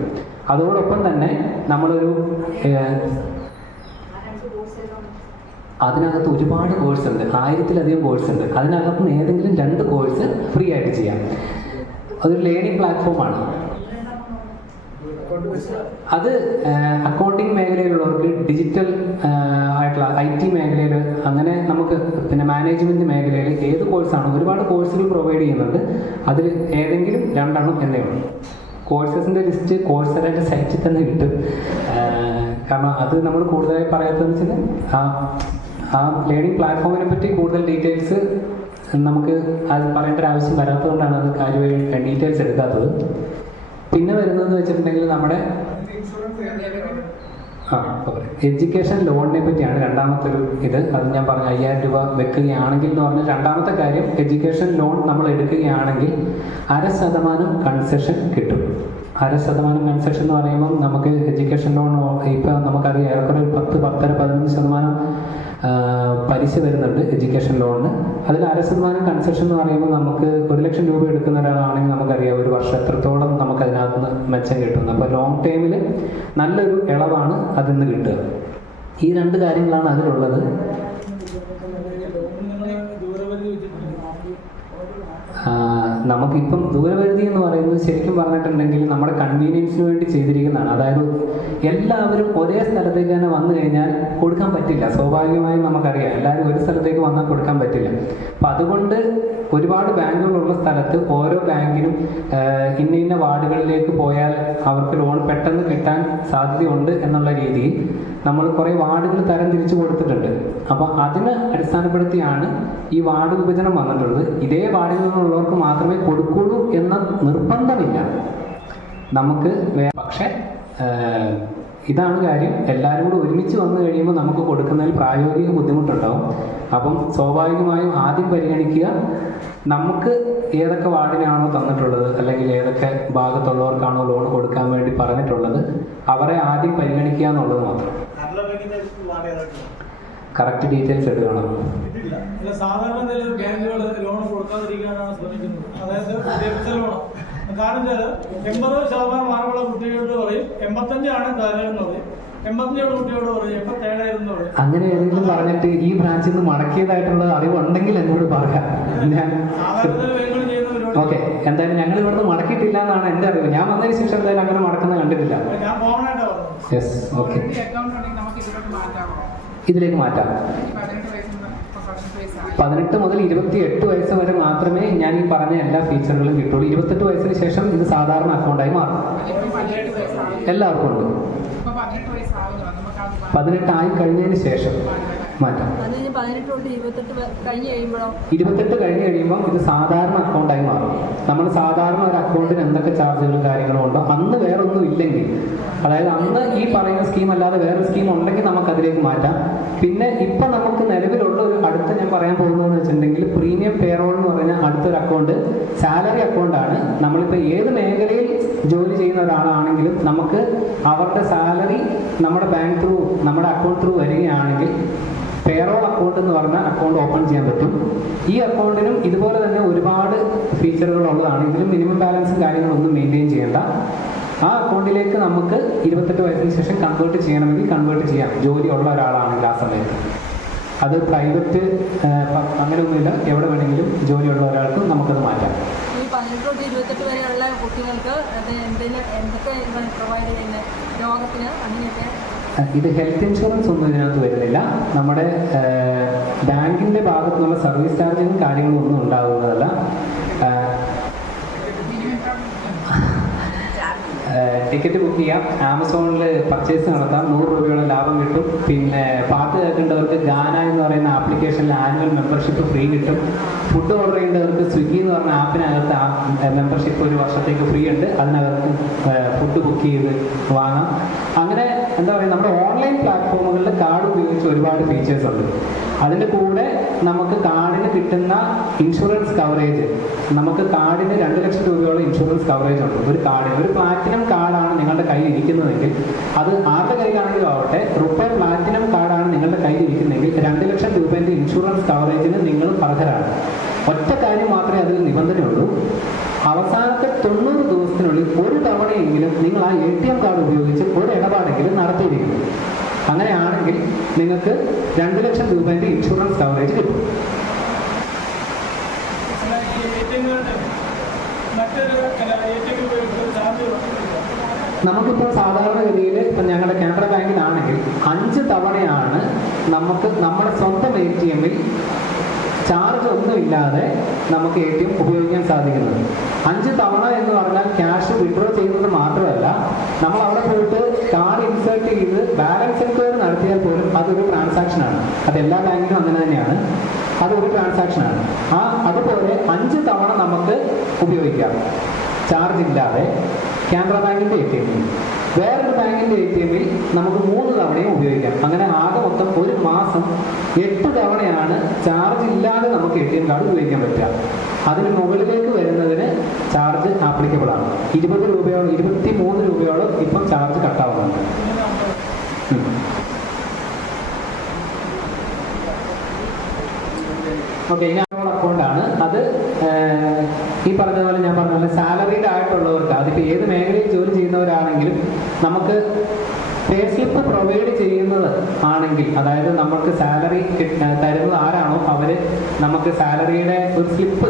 അതോടൊപ്പം തന്നെ നമ്മളൊരു അതിനകത്ത് ഒരുപാട് കോഴ്സ് ഉണ്ട്, 1000-ലധികം കോഴ്സ് ഉണ്ട്. അതിനകത്ത് നിന്ന് ഏതെങ്കിലും 2 കോഴ്സ് ഫ്രീ ആയിട്ട് ചെയ്യാം. അതൊരു ലേണിംഗ് പ്ലാറ്റ്ഫോമാണ്. അത് അക്കൗണ്ടിങ് മേഖലയിലുള്ളവർക്ക്, ഡിജിറ്റൽ ആയിട്ടുള്ള IT മേഖലയിൽ, അങ്ങനെ നമുക്ക് പിന്നെ മാനേജ്മെൻറ്റ് മേഖലയിൽ ഏത് കോഴ്സാണ്, ഒരുപാട് കോഴ്സുകൾ പ്രൊവൈഡ് ചെയ്യുന്നുണ്ട്. അതിൽ ഏതെങ്കിലും 2 എന്നേ ഉള്ളൂ. കോഴ്സസിൻ്റെ ലിസ്റ്റ് കോഴ്സറിൻ്റെ സൈറ്റിൽ തന്നെ കിട്ടും. കാരണം അത് നമ്മൾ കൂടുതലായി പറയാത്തതെന്ന് വെച്ചാൽ ആ ലേണിംഗ് പ്ലാറ്റ്ഫോമിനെ പറ്റി കൂടുതൽ ഡീറ്റെയിൽസ് നമുക്ക് അത് പറയേണ്ട ഒരു ആവശ്യം വരാത്തതുകൊണ്ടാണ് അത് കാര്യമായി ഡീറ്റെയിൽസ് എടുക്കാത്തത്. പിന്നെ വരുന്നതെന്ന് വെച്ചിട്ടുണ്ടെങ്കിൽ നമ്മുടെ എഡ്യൂക്കേഷൻ ലോണിനെ പറ്റിയാണ് രണ്ടാമത്തെ ഒരു ഇത്. അത് ഞാൻ പറഞ്ഞു 5000 രൂപ വെക്കുകയാണെങ്കിൽ എന്ന് പറഞ്ഞാൽ രണ്ടാമത്തെ കാര്യം, എഡ്യൂക്കേഷൻ ലോൺ നമ്മൾ എടുക്കുകയാണെങ്കിൽ 0.5% കൺസെഷൻ കിട്ടും. 0.5% കൺസെഷൻ എന്ന് പറയുമ്പോൾ നമുക്ക് എഡ്യൂക്കേഷൻ ലോൺ ഇപ്പം നമുക്കറിയാം ഏറെക്കുറെ 10, 10.5, 15% പലിശ വരുന്നുണ്ട് എഡ്യൂക്കേഷൻ ലോണിന്. അതിൽ 0.5% കൺസെഷൻ എന്ന് പറയുമ്പോൾ നമുക്ക് 1 ലക്ഷം രൂപ എടുക്കുന്ന ഒരാളാണെങ്കിൽ നമുക്കറിയാം 1 വർഷം എത്രത്തോളം നമുക്ക് അതിനകത്ത് നിന്ന് മെച്ചം കിട്ടുന്നത്. അപ്പോൾ ലോങ് ടൈമിൽ നല്ലൊരു ഇളവാണ് അതിൽ നിന്ന് കിട്ടുക. ഈ 2 കാര്യങ്ങളാണ് അതിലുള്ളത്. നമുക്കിപ്പം ദൂരപരിധി എന്ന് പറയുന്നത് ശരിക്കും പറഞ്ഞിട്ടുണ്ടെങ്കിൽ നമ്മുടെ കൺവീനിയൻസിന് വേണ്ടി ചെയ്തിരിക്കുന്നതാണ്. അതായത് എല്ലാവരും ഒരേ സ്ഥലത്തേക്ക് തന്നെ വന്നു കഴിഞ്ഞാൽ കൊടുക്കാൻ പറ്റില്ല. സ്വാഭാവികമായും നമുക്കറിയാം എല്ലാവരും ഒരു സ്ഥലത്തേക്ക് വന്നാൽ കൊടുക്കാൻ പറ്റില്ല. അപ്പം അതുകൊണ്ട് ഒരുപാട് ബാങ്കുകളുള്ള സ്ഥലത്ത് ഓരോ ബാങ്കിനും ഇന്ന വാർഡുകളിലേക്ക് പോയാൽ അവർക്ക് ലോൺ പെട്ടെന്ന് കിട്ടാൻ സാധ്യതയുണ്ട് എന്നുള്ള രീതിയിൽ നമ്മൾ കുറേ വാർഡുകൾ തരംതിരിച്ച് കൊടുത്തിട്ടുണ്ട്. അപ്പോൾ അതിനെ അടിസ്ഥാനപ്പെടുത്തിയാണ് ഈ വാർഡ് വിഭജനം വന്നിട്ടുള്ളത്. ഇതേ വാർഡുകളിലുള്ളവർക്ക് മാത്രമേ കൊടുക്കുള്ളൂ എന്ന നിർബന്ധമില്ല നമുക്ക്. പക്ഷേ ഇതാണ് കാര്യം, എല്ലാവരും കൂടി ഒരുമിച്ച് വന്നു കഴിയുമ്പോൾ നമുക്ക് കൊടുക്കുന്നതിൽ പ്രായോഗിക ബുദ്ധിമുട്ടുണ്ടാവും. അപ്പം സ്വാഭാവികമായും ആദ്യം പരിഗണിക്കുക നമുക്ക് ഏതൊക്കെ വാർഡിനാണോ തന്നിട്ടുള്ളത് അല്ലെങ്കിൽ ഏതൊക്കെ ഭാഗത്തുള്ളവർക്കാണോ ലോൺ കൊടുക്കാൻ വേണ്ടി പറഞ്ഞിട്ടുള്ളത് അവരെ ആദ്യം പരിഗണിക്കുക എന്നുള്ളത് മാത്രം. കറക്റ്റ് ഡീറ്റെയിൽസ് എടുക്കണം. സാധാരണ ബാങ്കുകൾ ലോൺ കൊടുക്കാതിരിക്കാനാണ് ശ്രമിക്കുന്നത്. അതായത് ലോൺ കാരണം വെച്ചാൽ 80% മാർക്കുള്ള കുട്ടികളോട് പറയും 85 തരാമെന്ന് പറയും, 85 കുട്ടിയോട് പറയും 87 പറയും. അങ്ങനെ ഏതെങ്കിലും പറഞ്ഞിട്ട് ഈ ബ്രാഞ്ചിൽ നിന്ന് മടക്കിയതായിട്ടുള്ള അറിവുണ്ടെങ്കിൽ എന്നോട് പറയാം. ഞാൻ ഓക്കെ, എന്തായാലും ഞങ്ങൾ ഇവിടുന്ന് മടക്കിയിട്ടില്ല എന്നാണ് എൻ്റെ അറിവ്. ഞാൻ വന്നതിന് ശേഷം എന്തായാലും അങ്ങനെ മടക്കുന്നത് കണ്ടിട്ടില്ല. Yes, okay. ഇതിലേക്ക് മാറ്റാം. 18 മുതൽ 28 വയസ്സ് വരെ മാത്രമേ ഞാൻ ഈ പറഞ്ഞ എല്ലാ ഫീച്ചറുകളും കിട്ടുള്ളൂ. 28 വയസ്സിന് ശേഷം ഇത് സാധാരണ അക്കൗണ്ടായി മാറും. എല്ലാവർക്കും ഉണ്ട്. 18 ആയി കഴിഞ്ഞതിന് ശേഷം മാറ്റാം. 28 കഴിഞ്ഞ് കഴിയുമ്പോൾ ഇത് സാധാരണ അക്കൗണ്ടായി മാറും. നമ്മൾ സാധാരണ ഒരു അക്കൗണ്ടിന് എന്തൊക്കെ ചാർജുകളും കാര്യങ്ങളും ഉണ്ടോ അന്ന് വേറൊന്നും ഇല്ലെങ്കിൽ, അതായത് അന്ന് ഈ പറയുന്ന സ്കീം അല്ലാതെ വേറൊരു സ്കീം ഉണ്ടെങ്കിൽ നമുക്ക് അതിലേക്ക് മാറ്റാം. പിന്നെ ഇപ്പം നമുക്ക് നിലവിലുള്ള ഒരു അടുത്ത ഞാൻ പറയാൻ പോകുന്നതെന്ന് വെച്ചിട്ടുണ്ടെങ്കിൽ പ്രീമിയം പേറോൾ എന്ന് പറഞ്ഞാൽ അടുത്തൊരു അക്കൗണ്ട് നമ്മളിപ്പോൾ ഏത് മേഖലയിൽ ജോലി ചെയ്യുന്ന ഒരാളാണെങ്കിലും നമുക്ക് അവരുടെ സാലറി നമ്മുടെ ബാങ്ക് ത്രൂ, നമ്മുടെ അക്കൗണ്ട് ത്രൂ വരികയാണെങ്കിൽ പേറോൾ അക്കൗണ്ട് എന്ന് പറഞ്ഞ അക്കൗണ്ട് ഓപ്പൺ ചെയ്യാൻ പറ്റും. ഈ അക്കൗണ്ടിനും ഇതുപോലെ തന്നെ ഒരുപാട് ഫീച്ചറുകൾ ഉള്ളതാണ്. ഇതിലും മിനിമം ബാലൻസും കാര്യങ്ങളൊന്നും മെയിൻറ്റെയിൻ ചെയ്യേണ്ട. ആ അക്കൗണ്ടിലേക്ക് നമുക്ക് 28 വയസ്സിന് ശേഷം കൺവേർട്ട് ചെയ്യണമെങ്കിൽ കൺവേർട്ട് ചെയ്യാം, ജോലി ഉള്ള ഒരാളാണെങ്കിൽ ആ സമയത്ത്. അത് പ്രൈവറ്റ് അങ്ങനെയൊന്നുമില്ല, എവിടെ വേണമെങ്കിലും ജോലിയുള്ള ഒരാൾക്ക് നമുക്കത് മാറ്റാം. ഈ 18 തൊട്ട് 28 വരെയുള്ള കുട്ടികൾക്ക് അത് എന്തൊക്കെ പ്രൊവൈഡ് ചെയ്യുന്നത്, രോഗത്തിന് അങ്ങനെയൊക്കെ? ഇത് ഹെൽത്ത് ഇൻഷുറൻസ് ഒന്നും ഇതിനകത്ത് വരുന്നില്ല. നമ്മുടെ ബാങ്കിൻ്റെ ഭാഗത്തു നിന്നുള്ള സർവീസ് ചാർജും കാര്യങ്ങളും ഒന്നും ഉണ്ടാകുന്നതല്ല. ടിക്കറ്റ് ബുക്ക് ചെയ്യാം, ആമസോണിൽ പർച്ചേസ് നടത്താം, 100 രൂപയോളം ലാഭം കിട്ടും. പിന്നെ പാട്ട് കേൾക്കേണ്ടവർക്ക് ഗാന എന്ന് പറയുന്ന ആപ്ലിക്കേഷനിൽ ആനുവൽ മെമ്പർഷിപ്പ് ഫ്രീ കിട്ടും. ഫുഡ് ഓർഡർ ചെയ്യേണ്ടവർക്ക് സ്വിഗ്ഗി എന്ന് പറഞ്ഞ ആപ്പിനകത്ത് മെമ്പർഷിപ്പ് 1 വർഷത്തേക്ക് ഫ്രീ ഉണ്ട്. അതിനകത്ത് ഫുഡ് ബുക്ക് ചെയ്ത് വാങ്ങാം. അങ്ങനെ എന്താ പറയുക, നമ്മുടെ ഓൺലൈൻ പ്ലാറ്റ്ഫോമുകളിൽ കാർഡ് ഉപയോഗിച്ച് ഒരുപാട് ഫീച്ചേഴ്സ് ഉണ്ട്. അതിൻ്റെ കൂടെ നമുക്ക് കാർഡിന് കിട്ടുന്ന ഇൻഷുറൻസ് കവറേജ്, നമുക്ക് കാർഡിന് 2 ലക്ഷം രൂപയോളം ഇൻഷുറൻസ് കവറേജ് ഉണ്ട്. ഒരു കാർഡിന്, ഒരു പ്ലാറ്റിനം കാർഡാണ് നിങ്ങളുടെ കയ്യിൽ ഇരിക്കുന്നതെങ്കിൽ, അത് ആരുടെ കയ്യിലാണെങ്കിലും ആവട്ടെ, റുപ്പേ പ്ലാറ്റിനം കാർഡാണ് നിങ്ങളുടെ കയ്യിൽ ഇരിക്കുന്നതെങ്കിൽ 2 ലക്ഷം രൂപേൻ്റെ ഇൻഷുറൻസ് കവറേജിന് നിങ്ങൾ അർഹരാണ്. ഒറ്റ കാര്യം മാത്രമേ അതിൽ നിബന്ധനയുള്ളൂ. അവസാനത്തെ 90 ദിവസത്തിനുള്ളിൽ ഒരു തവണയെങ്കിലും നിങ്ങൾ ആ ATM കാർഡ് ഉപയോഗിച്ച് ഒരു ഇടപാടെങ്കിലും നടത്തിയിരിക്കുന്നു. അങ്ങനെയാണെങ്കിൽ നിങ്ങൾക്ക് 2 ലക്ഷം രൂപേൻ്റെ ഇൻഷുറൻസ് കവറേജ് കിട്ടും. നമുക്കിപ്പോൾ സാധാരണഗതിയിൽ ഇപ്പം ഞങ്ങളുടെ കാനറ ബാങ്കിലാണെങ്കിൽ 5 തവണയാണ് നമുക്ക് നമ്മുടെ സ്വന്തം ATM-ൽ ചാർജ് ഒന്നുമില്ലാതെ നമുക്ക് ATM ഉപയോഗിക്കാൻ സാധിക്കുന്നത്. 5 തവണ എന്ന് പറഞ്ഞാൽ ക്യാഷ് വിഡ്രോ ചെയ്യുന്നത് മാത്രമല്ല, നമ്മൾ അവിടെ പോയിട്ട് കാർഡ് ഇൻസേർട്ട് ചെയ്ത് ബാലൻസ് എൻക്വയറി നടത്തിയാൽ പോലും അതൊരു ട്രാൻസാക്ഷനാണ്. അത് എല്ലാ ബാങ്കിലും അങ്ങനെ തന്നെയാണ്, അതൊരു ട്രാൻസാക്ഷനാണ്. അതുപോലെ 5 തവണ നമുക്ക് ഉപയോഗിക്കാം ചാർജ് ഇല്ലാതെ കാനറ ബാങ്കിൻ്റെ ATM-ൽ. വേറൊരു ബാങ്കിൻ്റെ ATM-ൽ നമുക്ക് 3 തവണയും ഉപയോഗിക്കാം. അങ്ങനെ ആകെ മൊത്തം ഒരു മാസം 8 തവണയാണ് ചാർജ് ഇല്ലാതെ നമുക്ക് ATM കാർഡ് ഉപയോഗിക്കാൻ പറ്റുക. അതിന് മുകളിലേക്ക് വരുന്നതിന് ചാർജ് ആപ്ലിക്കബിൾ ആണ്. 20 രൂപയോളം 23 രൂപയോളം ഇപ്പം ചാർജ് കട്ടാവുന്നുണ്ട്. ഓക്കെ, ഇനി അക്കൗണ്ടാണ് അത്. ഈ പറഞ്ഞ പോലെ ഞാൻ പറഞ്ഞ പോലെ സാലറീഡ് ആയിട്ടുള്ളവർക്ക്, അതിപ്പോൾ ഏത് മേഖലയിൽ ജോലി ചെയ്യുന്നവരാണെങ്കിലും നമുക്ക് പേ സ്ലിപ്പ് പ്രൊവൈഡ് ചെയ്യുന്നത് ആണെങ്കിൽ, അതായത് നമുക്ക് സാലറി തരുന്നത് ആരാണോ അവർ നമുക്ക് സാലറിയുടെ ഒരു സ്ലിപ്പ്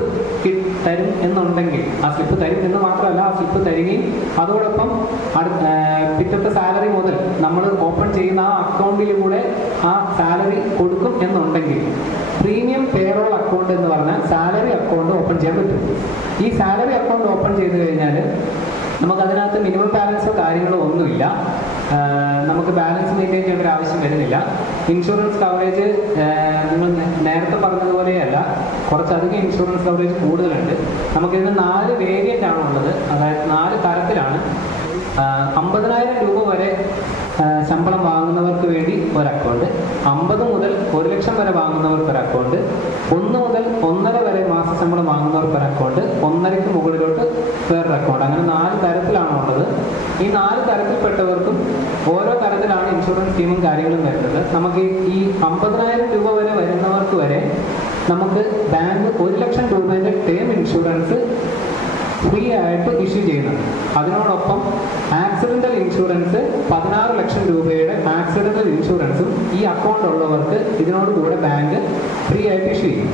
തരും എന്നുണ്ടെങ്കിൽ, ആ സ്ലിപ്പ് തരും എന്ന് മാത്രമല്ല, ആ സ്ലിപ്പ് തരികയും അതോടൊപ്പം പിറ്റത്തെ സാലറി മുതൽ നമ്മൾ ഓപ്പൺ ചെയ്യുന്ന ആ അക്കൗണ്ടിലൂടെ ആ സാലറി കൊടുക്കും എന്നുണ്ടെങ്കിൽ പ്രീമിയം പേറോൾ അക്കൗണ്ട് എന്ന് പറഞ്ഞാൽ സാലറി അക്കൗണ്ട് ഓപ്പൺ ചെയ്യാൻ പറ്റും. ഈ സാലറി അക്കൗണ്ട് ഓപ്പൺ ചെയ്ത് കഴിഞ്ഞാൽ നമുക്കതിനകത്ത് മിനിമം ബാലൻസോ കാര്യങ്ങളോ ഒന്നുമില്ല. നമുക്ക് ബാലൻസ് മെയിൻറ്റെയിൻ ചെയ്യേണ്ട ഒരു ആവശ്യം വരുന്നില്ല. ഇൻഷുറൻസ് കവറേജ് നിങ്ങൾ നേരത്തെ പറഞ്ഞതുപോലെയല്ല, കുറച്ചധികം ഇൻഷുറൻസ് കവറേജ് കൂടുതലുണ്ട്. നമുക്കിതിന് 4 വേരിയൻ്റ് ആണുള്ളത്, അതായത് 4 തരത്തിലാണ്. 50,000 രൂപ വരെ ശമ്പളം വാങ്ങുന്നവർക്ക് വേണ്ടി ഒരു അക്കൗണ്ട്, 50 മുതൽ 1 ലക്ഷം വരെ വാങ്ങുന്നവർക്ക് ഒരു അക്കൗണ്ട്, 1 മുതൽ 1.5 വരെ മാസശമ്പളം വാങ്ങുന്നവർക്ക് ഒരു അക്കൗണ്ട്, 1.5ക്ക് മുകളിലോട്ട് വേറൊരു അക്കൗണ്ട്. അങ്ങനെ 4 തരത്തിലാണുള്ളത്. ഈ 4 തരത്തിൽപ്പെട്ടവർക്കും ഓരോ തരത്തിലാണ് ഇൻഷുറൻസ് സ്കീമും കാര്യങ്ങളും വരുന്നത്. നമുക്ക് ഈ 50,000 രൂപ വരെ വരുന്നവർക്ക് വരെ നമുക്ക് ബാങ്ക് 1 ലക്ഷം രൂപേൻ്റെ ടേം ഇൻഷുറൻസ് ഫ്രീ ആയിട്ട് ഇഷ്യൂ ചെയ്യുന്നുണ്ട്. അതിനോടൊപ്പം ആക്സിഡൻ്റൽ ഇൻഷുറൻസ് 16 ലക്ഷം രൂപയുടെ ആക്സിഡൻ്റൽ ഇൻഷുറൻസും ഈ അക്കൗണ്ട് ഉള്ളവർക്ക് ഇതിനോട് കൂടെ ബാങ്ക് ഫ്രീ ആയിട്ട് ഇഷ്യൂ ചെയ്യും.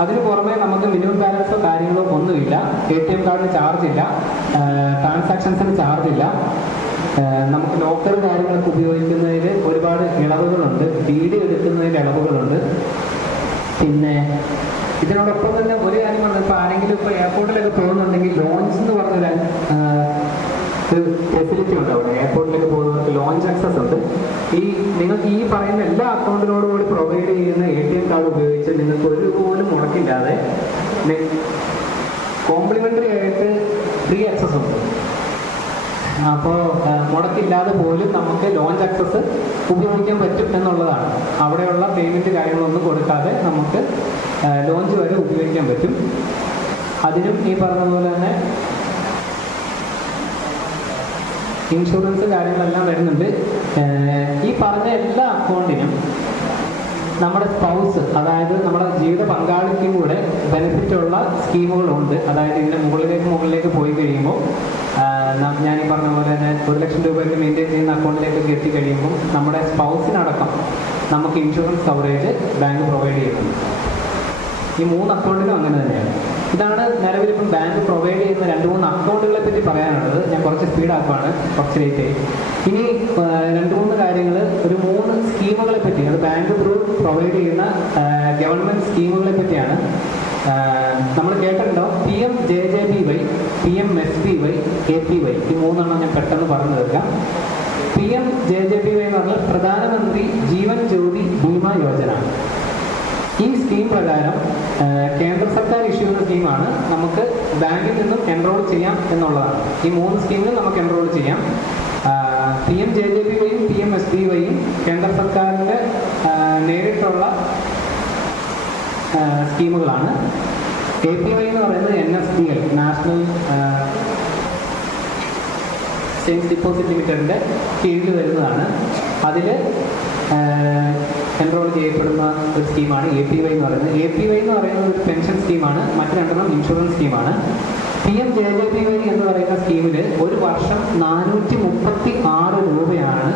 അതിന് പുറമെ നമുക്ക് മിനിമം ബാലൻസോ കാര്യങ്ങളോ ഒന്നുമില്ല. ATM കാർഡിന് ചാർജില്ല, ട്രാൻസാക്ഷൻസിന് ചാർജില്ല. നമുക്ക് ലോക്കർ കാര്യങ്ങളൊക്കെ ഉപയോഗിക്കുന്നതിൽ ഒരുപാട് ഇളവുകളുണ്ട്, DD എടുക്കുന്നതിൽ ഇളവുകളുണ്ട്. പിന്നെ ഇതിനോടൊപ്പം തന്നെ ഒരു കാര്യം പറഞ്ഞാൽ, ഇപ്പോൾ ആരെങ്കിലും ഇപ്പോൾ എയർപോർട്ടിലൊക്കെ പോകുന്നുണ്ടെങ്കിൽ ലോഞ്ച് എന്ന് പറഞ്ഞൊരു ഫെസിലിറ്റി ഉണ്ട് അവിടെ. എയർപോർട്ടിലേക്ക് പോകുന്നവർക്ക് ലോഞ്ച് ആക്സസ് ഉണ്ട്. നിങ്ങൾക്ക് ഈ പറയുന്ന എല്ലാ അക്കൗണ്ടിനോടുകൂടി പ്രൊവൈഡ് ചെയ്യുന്ന ATM കാർഡ് ഉപയോഗിച്ച് നിങ്ങൾക്ക് ഒരു രൂപ പോലും മുടക്കില്ലാതെ കോംപ്ലിമെൻ്ററി ആയിട്ട് ഫ്രീ ആക്സസ് ഉണ്ട്. അപ്പോൾ മുടക്കില്ലാതെ പോലും നമുക്ക് ലോഞ്ച് ആക്സസ് ഉപയോഗിക്കാൻ പറ്റും എന്നുള്ളതാണ്. അവിടെയുള്ള പേയ്മെൻറ്റ് കാര്യങ്ങളൊന്നും കൊടുക്കാതെ നമുക്ക് ലോഞ്ച് വരെ ഉപയോഗിക്കാൻ പറ്റും. അതിനും ഈ പറഞ്ഞതുപോലെ തന്നെ ഇൻഷുറൻസ് കാര്യങ്ങളെല്ലാം വരുന്നുണ്ട്. ഈ പറഞ്ഞ എല്ലാ അക്കൗണ്ടിനും നമ്മുടെ സ്പൗസ്, അതായത് നമ്മുടെ ജീവിത പങ്കാളിക്കും കൂടെ ബെനിഫിറ്റുള്ള സ്കീമുകളുണ്ട്. അതായത് ഇതിൻ്റെ മുകളിലേക്ക് പോയി കഴിയുമ്പോൾ ഞാനീ പറഞ്ഞ പോലെ തന്നെ 1 ലക്ഷം രൂപയ്ക്ക് മെയിൻറ്റെയിൻ ചെയ്യുന്ന അക്കൗണ്ടിലേക്കൊക്കെ എത്തിക്കഴിയുമ്പോൾ നമ്മുടെ സ്പൗസിനടക്കം നമുക്ക് ഇൻഷുറൻസ് കവറേജ് ബാങ്ക് പ്രൊവൈഡ് ചെയ്യുന്നുണ്ട്. ഈ 3 അക്കൗണ്ടിലും അങ്ങനെ തന്നെയാണ്. ഇതാണ് നിലവിലിപ്പം ബാങ്ക് പ്രൊവൈഡ് ചെയ്യുന്ന 2-3 അക്കൗണ്ടുകളെ പറ്റി പറയാനുള്ളത്. ഞാൻ കുറച്ച് സ്പീഡാക്കുവാണ്, കുറച്ച് ലേറ്റായി. ഇനി 2-3 കാര്യങ്ങൾ, ഒരു 3 സ്കീമുകളെ പറ്റി, അത് ബാങ്ക് ത്രൂ പ്രൊവൈഡ് ചെയ്യുന്ന ഗവൺമെൻറ് സ്കീമുകളെ പറ്റിയാണ്. നമ്മൾ കേട്ടിട്ടുണ്ടോ, PMJJBY, PMSBY, APY. ഈ 3 ഞാൻ പെട്ടെന്ന് പറഞ്ഞു തീർക്കാം. PMJJBY എന്ന് പറഞ്ഞാൽ പ്രധാനമന്ത്രി ജീവൻ ജ്യോതി ബീമാ യോജന. ഈ സ്കീം പ്രകാരം കേന്ദ്ര സർക്കാർ ഇഷ്യൂ ചെയ്യുന്ന സ്കീമാണ്. നമുക്ക് ബാങ്കിൽ നിന്നും എൻറോൾ ചെയ്യാം എന്നുള്ളതാണ്. ഈ 3 സ്കീമിലും നമുക്ക് എൻറോൾ ചെയ്യാം. PMJJBYയും PMSBYയും കേന്ദ്ര സർക്കാരിൻ്റെ നേരിട്ടുള്ള സ്കീമുകളാണ്. APY എന്ന് പറയുന്നത് NSDL, നാഷണൽ സേവിങ്സ് ഡെപ്പോസിറ്റ് ലിമിറ്റഡിൻ്റെ കീഴിൽ വരുന്നതാണ്. അതിൽ എൻറോൾ ചെയ്യപ്പെടുന്ന ഒരു സ്കീമാണ് APY എന്ന് പറയുന്നത്. APY എന്ന് പറയുന്നത് ഒരു പെൻഷൻ സ്കീമാണ്, മറ്റു 2 ഇൻഷുറൻസ് സ്കീമാണ്. PMJJBY എന്ന് പറയുന്ന സ്കീമിൽ ഒരു വർഷം 436 രൂപയാണ്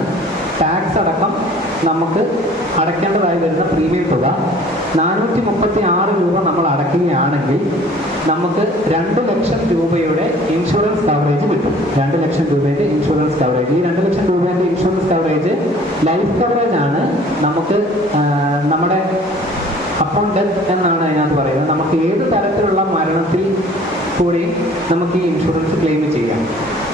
ടാക്സ് അടക്കം നമുക്ക് അടയ്ക്കേണ്ടതായി വരുന്ന പ്രീമിയം തുക. 436 രൂപ നമ്മൾ അടയ്ക്കുകയാണെങ്കിൽ നമുക്ക് 2 ലക്ഷം രൂപയുടെ ഇൻഷുറൻസ് കവറേജ് കിട്ടും. 2 ലക്ഷം രൂപയുടെ ഇൻഷുറൻസ് കവറേജ്. ഈ 2 ലക്ഷം രൂപയുടെ ഇൻഷുറൻസ് കവറേജ് ലൈഫ് കവറേജ് ആണ്. നമുക്ക് നമ്മുടെ അപ്പോൺ ഡെത്ത് എന്നാണ് അതിനകത്ത് പറയുന്നത്. നമുക്ക് ഏത് തരത്തിലുള്ള മരണത്തിൽ കൂടെയും നമുക്ക് ഈ ഇൻഷുറൻസ് ക്ലെയിം ചെയ്യാം.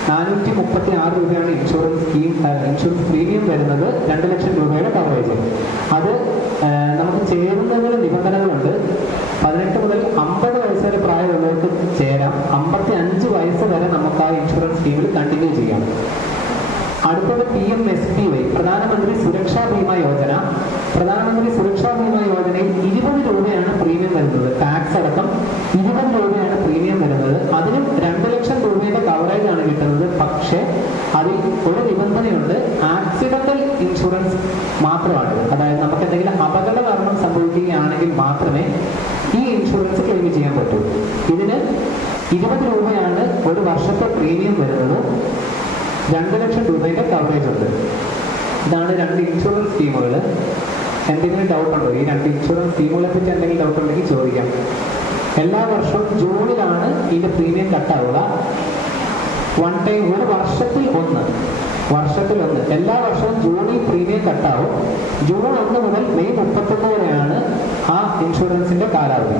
436 രൂപയാണ് ഇൻഷുറൻസ് പ്രീമിയം വരുന്നത്. 2 ലക്ഷം രൂപയുടെ കവറേജ്. അത് നമുക്ക് ചേരുന്നതിന് നിബന്ധനകളുണ്ട്. 18 മുതൽ 50 വയസ്സ് വരെ പ്രായമുള്ളവർക്ക് ചേരാം. 55 വയസ്സ് വരെ നമുക്ക് ആ ഇൻഷുറൻസ് സ്കീമിൽ കണ്ടിന്യൂ ചെയ്യാം. അടുത്തത് PMSBY, പ്രധാനമന്ത്രി സുരക്ഷാ ബീമാ യോജന. പ്രധാനമന്ത്രി സുരക്ഷാ ബീമാ യോജനയിൽ 20 രൂപയാണ് പ്രീമിയം വരുന്നത്. ടാക്സ് അടക്കം 20 രൂപയാണ് പ്രീമിയം വരുന്നത്. അതിനും 2 ലക്ഷം രൂപയുടെ കവറേജ് ആണ് കിട്ടുന്നത്. പക്ഷേ അതിൽ ഒരു നിബന്ധനയുണ്ട്, ആക്സിഡന്റൽ ഇൻഷുറൻസ് മാത്രമാണ്. അതായത് നമുക്ക് എന്തെങ്കിലും അപകട മരണം സംഭവിക്കുകയാണെങ്കിൽ മാത്രമേ ഈ ഇൻഷുറൻസ് ക്ലെയിം ചെയ്യാൻ പറ്റൂ. ഇതിന് 20 രൂപയാണ് ഒരു വർഷത്തെ പ്രീമിയം വരുന്നത്. 2 ലക്ഷം രൂപയുടെ കവറേജ് ഉണ്ട്. ഇതാണ് 2 ഇൻഷുറൻസ് സ്കീമുകൾ. എന്തെങ്കിലും ഡൗട്ട് ഉണ്ടോ? ഈ 2 ഇൻഷുറൻസ് സ്കീമുകളെ പറ്റി എന്തെങ്കിലും ഡൗട്ട് ഉണ്ടെങ്കിൽ ചോദിക്കാം. എല്ലാ വർഷവും ജൂണിലാണ് ഇതിൻ്റെ പ്രീമിയം കട്ടാവുക. വൺ ടൈം, ഒരു വർഷത്തിൽ ഒന്ന് എല്ലാ വർഷവും ജൂണിൽ പ്രീമിയം കട്ടാവും. ജൂൺ 1 മുതൽ മെയ് 31 വരെയാണ് ആ ഇൻഷുറൻസിന്റെ കാലാവധി.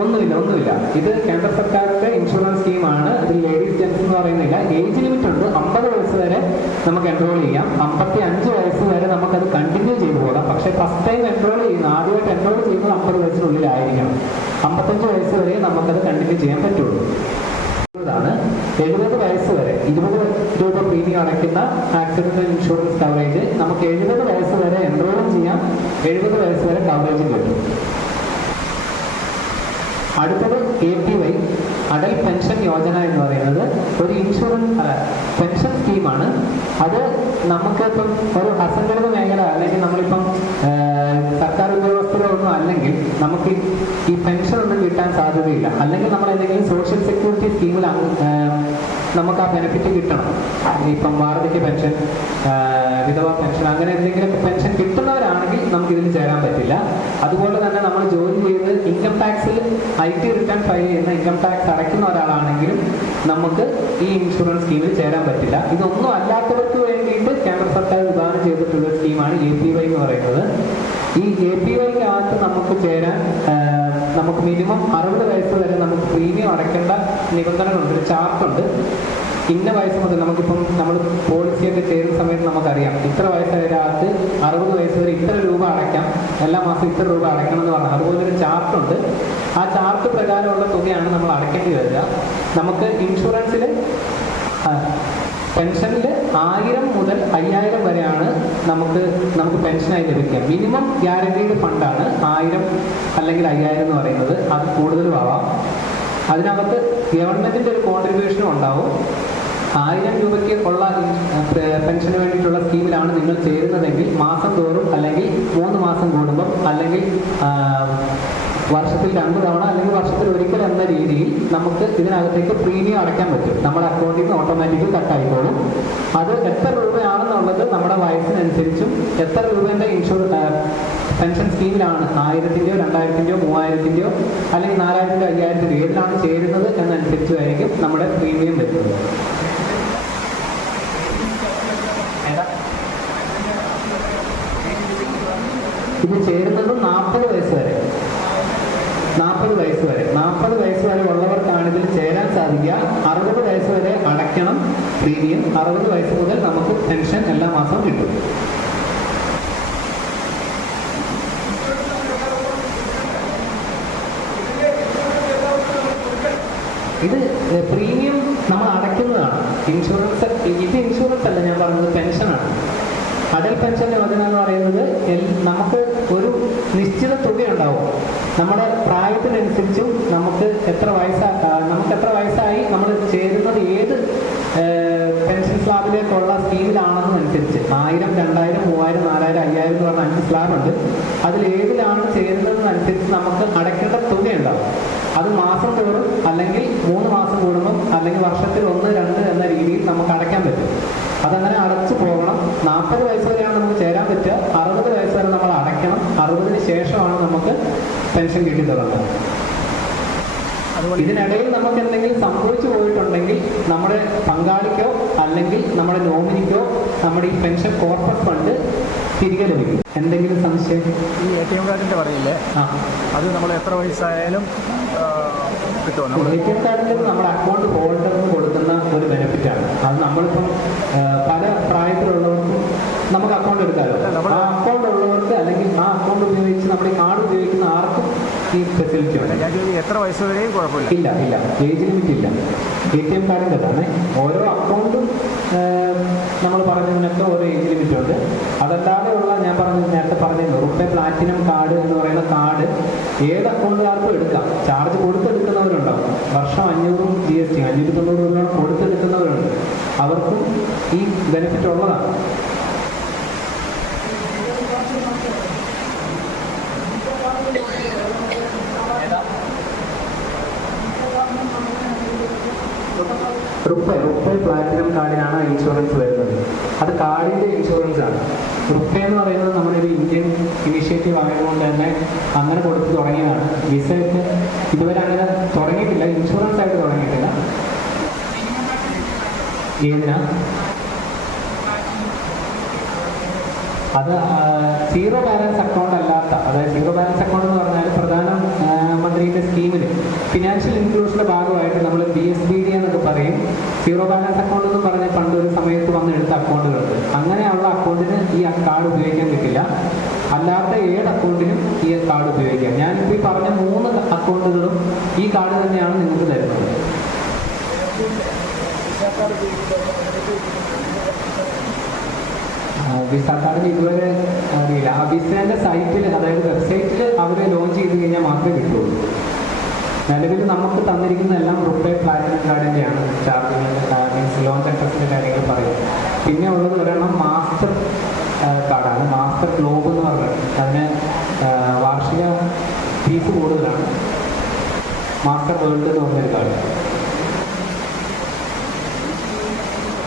ഒന്നുമില്ല. ഇത് കേന്ദ്ര സർക്കാരിന്റെ ഇൻഷുറൻസ് സ്കീമാണ്. ഇതിൽ ലേഡീസ് ജെൻസ് എന്ന് പറയുന്നില്ല. ഏജ് ലിമിറ്റ് ഉണ്ട്. 50 വയസ്സ് വരെ നമുക്ക് എൻറോൾ ചെയ്യാം. 55 വയസ്സ് വരെ നമുക്കത് കണ്ടിന്യൂ ചെയ്തു പോകാം. പക്ഷേ ഫസ്റ്റ് ടൈം ആദ്യമായിട്ട് എൻറോൾ ചെയ്യുന്നത് 50 വയസ്സിനുള്ളിലായിരിക്കണം. 55 വയസ്സ് വരെ നമുക്കത് കണ്ടിന്യൂ ചെയ്യാൻ പറ്റുള്ളൂ. 70 വയസ്സ് വരെ 20 രൂപ പ്രീമിയം അടയ്ക്കുന്ന ആക്സിഡന്റ് ഇൻഷുറൻസ് കവറേജ് നമുക്ക് 70 വയസ്സ് വരെ എൻറോളും ചെയ്യാം. 70 വയസ്സ് വരെ കവറേജും കിട്ടും. അടുത്തത് APY, അടൽ പെൻഷൻ യോജന എന്ന് പറയുന്നത് ഒരു പെൻഷൻ സ്കീമാണ്. അത് നമുക്കിപ്പം ഒരു അസംഘടിത മേഖല അല്ലെങ്കിൽ നമ്മളിപ്പം സർക്കാർ ഉദ്യോഗസ്ഥരൊന്നും അല്ലെങ്കിൽ നമുക്ക് ഈ പെൻഷൻ ഒന്നും കിട്ടാൻ സാധ്യതയില്ല. അല്ലെങ്കിൽ നമ്മൾ എന്തെങ്കിലും സോഷ്യൽ സെക്യൂരിറ്റി സ്കീമിൽ നമുക്ക് ആ ബെനിഫിറ്റ് കിട്ടണം. ഇപ്പം വാർദ്ധക്യ പെൻഷൻ, വിധവ പെൻഷൻ, അങ്ങനെ എന്തെങ്കിലുമൊക്കെ പെൻഷൻ കിട്ടുന്നവരാണെങ്കിൽ നമുക്ക് ഇതിൽ ചേരാൻ പറ്റില്ല. അതുപോലെ തന്നെ നമ്മൾ ജോലി ചെയ്ത് ഇൻകം ടാക്സിൽ IT റിട്ടേൺ ഫയൽ ചെയ്യുന്ന ഇൻകം ടാക്സ് അടയ്ക്കുന്ന ഒരാളാണെങ്കിലും നമുക്ക് ഈ ഇൻഷുറൻസ് സ്കീമിൽ ചേരാൻ പറ്റില്ല. ഇതൊന്നും അല്ലാത്തവർക്ക് വേണ്ടിയിട്ട് കേന്ദ്ര സർക്കാർ വിഭാവനം ചെയ്തിട്ടുള്ള സ്കീമാണ് APY എന്ന് പറയുന്നത്. ഈ APYക്കകത്ത് നമുക്ക് ചേരാൻ നമുക്ക് മിനിമം 60 വയസ്സ് വരെ നമുക്ക് പ്രീമിയം അടയ്ക്കേണ്ട നിബന്ധനകളുണ്ട്. ഒരു ചാർട്ടുണ്ട്. ഇന്ന വയസ്സ് മുതൽ നമുക്കിപ്പം നമ്മൾ പോളിസിയൊക്കെ ചേരുന്ന സമയത്ത് നമുക്കറിയാം ഇത്ര വയസ്സായതിനകത്ത് 60 വയസ്സ് വരെ ഇത്ര രൂപ അടയ്ക്കാം, എല്ലാ മാസം ഇത്ര രൂപ അടയ്ക്കണം എന്ന് പറഞ്ഞാൽ അതുപോലെ ഒരു ചാർട്ടുണ്ട്. ആ ചാർട്ട് പ്രകാരമുള്ള തുകയാണ് നമ്മൾ അടയ്ക്കേണ്ടി വരിക. നമുക്ക് ഇൻഷുറൻസിൽ പെൻഷനിൽ 1000 മുതൽ 5000 വരെയാണ് നമുക്ക് പെൻഷനായി ലഭിക്കുക. മിനിമം ഗ്യാരണ്ടീഡ് ഫണ്ടാണ് 1000 അല്ലെങ്കിൽ 5000 എന്ന് പറയുന്നത്. അത് കൂടുതലും ആവാം. അതിനകത്ത് ഗവൺമെൻറ്റിൻ്റെ ഒരു കോൺട്രിബ്യൂഷനും ഉണ്ടാവും. 1000 രൂപയ്ക്ക് ഉള്ള പെൻഷന് വേണ്ടിയിട്ടുള്ള സ്കീമിലാണ് നിങ്ങൾ ചേരുന്നതെങ്കിൽ മാസം തോറും അല്ലെങ്കിൽ 3 മാസം കൂടുമ്പം അല്ലെങ്കിൽ വർഷത്തിൽ 2 തവണ അല്ലെങ്കിൽ വർഷത്തിൽ ഒരിക്കൽ എന്ന രീതിയിൽ നമുക്ക് ഇതിനകത്തേക്ക് പ്രീമിയം അടയ്ക്കാൻ പറ്റും. നമ്മുടെ അക്കൗണ്ടിൽ നിന്ന് ഓട്ടോമാറ്റിക്കലി കട്ടായിക്കോളും. അത് എത്ര രൂപയാണെന്നുള്ളത് നമ്മുടെ വയസ്സിനനുസരിച്ചും എത്ര രൂപേൻ്റെ പെൻഷൻ സ്കീമിലാണ് 1000-ൻ്റെയോ 2000-ൻ്റെയോ 3000-ൻ്റെയോ അല്ലെങ്കിൽ 4000-ൻ്റെയോ 5000-ൻ്റെയോ ഏതിലാണ് ചേരുന്നത് എന്നനുസരിച്ചായിരിക്കും നമ്മുടെ പ്രീമിയം വരുന്നത്. ഇത് ചേരുന്നത് 40 വയസ്സ് വരെ. 40 വയസ്സ് വരെ ഉള്ളവർക്കാണ് ഇതിൽ ചേരാൻ സാധിക്കുക. 60 വയസ്സ് വരെ അടയ്ക്കണം പ്രീമിയം. 60 വയസ്സ് മുതൽ നമുക്ക് പെൻഷൻ എല്ലാ മാസവും കിട്ടും. ഇത് പ്രീമിയം നമ്മൾ അടയ്ക്കുന്നതാണ്. ഇൻഷുറൻസ് ഇത് ഇൻഷുറൻസ് അല്ല, ഞാൻ പറഞ്ഞത് പെൻഷനാണ്. അടൽ പെൻഷൻ യോജന എന്ന് പറയുന്നത് നമുക്ക് ഒരു നിശ്ചിത തുക ഉണ്ടാവും. നമ്മുടെ പ്രായത്തിനനുസരിച്ചും നമുക്ക് എത്ര വയസ്സായി നമ്മൾ ചേരുന്നത് ഏത് പെൻഷൻ സ്ലാബിലേക്കുള്ള സ്കീമിലാണെന്നനുസരിച്ച് 1000, 2000, 3000, 4000, 5000 എന്ന് പറഞ്ഞ 5 സ്ലാബുണ്ട്. അതിൽ ഏതിലാണ് ചേരുന്നതെന്നനുസരിച്ച് നമുക്ക് അടയ്ക്കേണ്ട തുകയുണ്ടാവും. അത് മാസം തോറും അല്ലെങ്കിൽ 3 മാസം കൂടുമ്പം അല്ലെങ്കിൽ വർഷത്തിൽ 1, 2 എന്ന രീതിയിൽ നമുക്ക് അടയ്ക്കാൻ പറ്റും. അതങ്ങനെ അടച്ചു പോകണം. 40 വയസ്സ് വരെയാണ് നമുക്ക് ചേരാൻ പറ്റുക. 60 വയസ്സ് വരെ നമ്മൾ അടയ്ക്കണം. 60-ന് ശേഷമാണ് നമുക്ക് പെൻഷൻ കിട്ടി തുടങ്ങുന്നത്. ഇതിനിടയിൽ നമുക്ക് എന്തെങ്കിലും സംഭവിച്ചു പോയിട്ടുണ്ടെങ്കിൽ നമ്മുടെ പങ്കാളിക്കോ അല്ലെങ്കിൽ നമ്മുടെ നോമിനിക്കോ നമ്മുടെ ഈ പെൻഷൻ കോർപ്പസ് ഫണ്ട് തിരികെ ലഭിക്കും. എന്തെങ്കിലും സംശയം? ഈ ATM കാർഡിൻ്റെ പറയില്ലേ, അത് നമ്മൾ എത്ര വയസ്സായാലും കിട്ടുമോ? ATM കാർഡിൽ നമ്മുടെ അക്കൗണ്ട് ഹോൾഡറിന് കൊടുക്കുന്ന ഒരു ബെനിഫിറ്റാണ്. അത് നമ്മളിപ്പം പല പ്രായത്തിലുള്ളവർക്കും നമുക്ക് അക്കൗണ്ട് എടുക്കാമല്ലോ. ആ അക്കൗണ്ട് ഉള്ളവർക്ക് അല്ലെങ്കിൽ ആ അക്കൗണ്ട് ഉപയോഗിച്ച് നമ്മുടെ കാർഡ് ഉപയോഗിക്കുന്ന ആർക്കും ഈ ഫെസിലിറ്റി ഉണ്ട്. ഞാൻ ചോദിച്ചത് എത്ര വയസ്സ് വരെയും കുഴപ്പമില്ല? ഇല്ല, ഏജ് ലിമിറ്റ് ഇല്ല. ATM കാർഡിൻ്റെ തന്നെ ഓരോ അക്കൗണ്ടും നമ്മൾ പറഞ്ഞതിനൊക്കെ ഓരോ ഏജ് ലിമിറ്റ് ഉണ്ട്. അതല്ലാതെയുള്ള ഞാൻ നേരത്തെ പറഞ്ഞിരുന്നു റുപ്പേ പ്ലാറ്റിനം കാർഡ് എന്ന് പറയുന്ന കാർഡ് ഏത് അക്കൗണ്ടുകാർക്കും എടുക്കാം. ചാർജ് കൊടുത്തെടുക്കുന്നവരുണ്ടാവും. വർഷം 500 GST 590 രൂപ കൊടുത്തെടുക്കുന്നവരുണ്ട്. അവർക്കും ഈ ബെനിഫിറ്റ് ഉള്ളതാണ്. റുപ്പേ പ്ലാറ്റിനം കാർഡിനാണ് ഇൻഷുറൻസ് വരുന്നത്. അത് കാർഡിൻ്റെ ഇൻഷുറൻസ് ആണ്. റുപ്പേ എന്ന് പറയുന്നത് നമ്മുടെ ഒരു ഇന്ത്യൻ ഇനീഷ്യേറ്റീവ് ആയതുകൊണ്ട് തന്നെ അങ്ങനെ കൊടുത്ത് തുടങ്ങിയതാണ്. വിസയ്ക്ക് ഇതുവരെ അങ്ങനെ തുടങ്ങിയിട്ടില്ല, ഇൻഷുറൻസ് ആയിട്ട് തുടങ്ങിയിട്ടില്ല. ഏതിനാ? അത് സീറോ ബാലൻസ് അക്കൗണ്ട് അല്ലാത്ത, അതായത് സീറോ ബാലൻസ് അക്കൗണ്ട് എന്ന് പറഞ്ഞാൽ പ്രധാനമന്ത്രിയുടെ സ്കീമിൽ ഫിനാൻഷ്യൽ ഇൻക്ലൂഷൻ്റെ ഭാഗമായിട്ട് നമ്മൾ BSBD എന്നൊക്കെ പറയും. സീറോ ബാലൻസ് അക്കൗണ്ട് എന്ന് പറഞ്ഞാൽ പണ്ട് ഒരു സമയത്ത് വന്നെടുത്ത അക്കൗണ്ടുകളുണ്ട്. അങ്ങനെയുള്ള അക്കൗണ്ടിന് ഈ കാർഡ് ഉപയോഗിക്കാൻ പറ്റില്ല. അല്ലാത്ത ഏത് അക്കൗണ്ടിനും ഈ കാർഡ് ഉപയോഗിക്കാം. ഞാനിപ്പോൾ ഈ പറഞ്ഞ 3 അക്കൗണ്ടുകളും ഈ കാർഡ് തന്നെയാണ് നിങ്ങൾക്ക് തരുന്നത്. വിസ കാർഡിന് ഇതുവരെ അറിയില്ല. ആ വിസേൻ്റെ സൈറ്റിൽ, അതായത് വെബ്സൈറ്റിൽ അവർ ലോഞ്ച് ചെയ്ത് കഴിഞ്ഞാൽ മാത്രമേ കിട്ടുള്ളൂ. നിലവിൽ നമുക്ക് തന്നിരിക്കുന്ന എല്ലാം റുപ്പേ പ്ലാറ്റിനം കാർഡിൻ്റെയാണ് ചാർജുകൾ, മീൻസ് ലോഞ്ച് അഡ്രസ്സിൻ്റെ കാര്യങ്ങൾ പറയും. പിന്നെ ഉള്ളത് ഒരെണ്ണം മാസ്റ്റർ കാർഡാണ്, മാസ്റ്റർ ഗ്ലോബ് എന്ന് പറഞ്ഞത്. അതിന് വാർഷിക ഫീസ് കൂടുതലാണ്. മാസ്റ്റർ വേൾഡ് എന്ന് പറഞ്ഞൊരു കാർഡ്.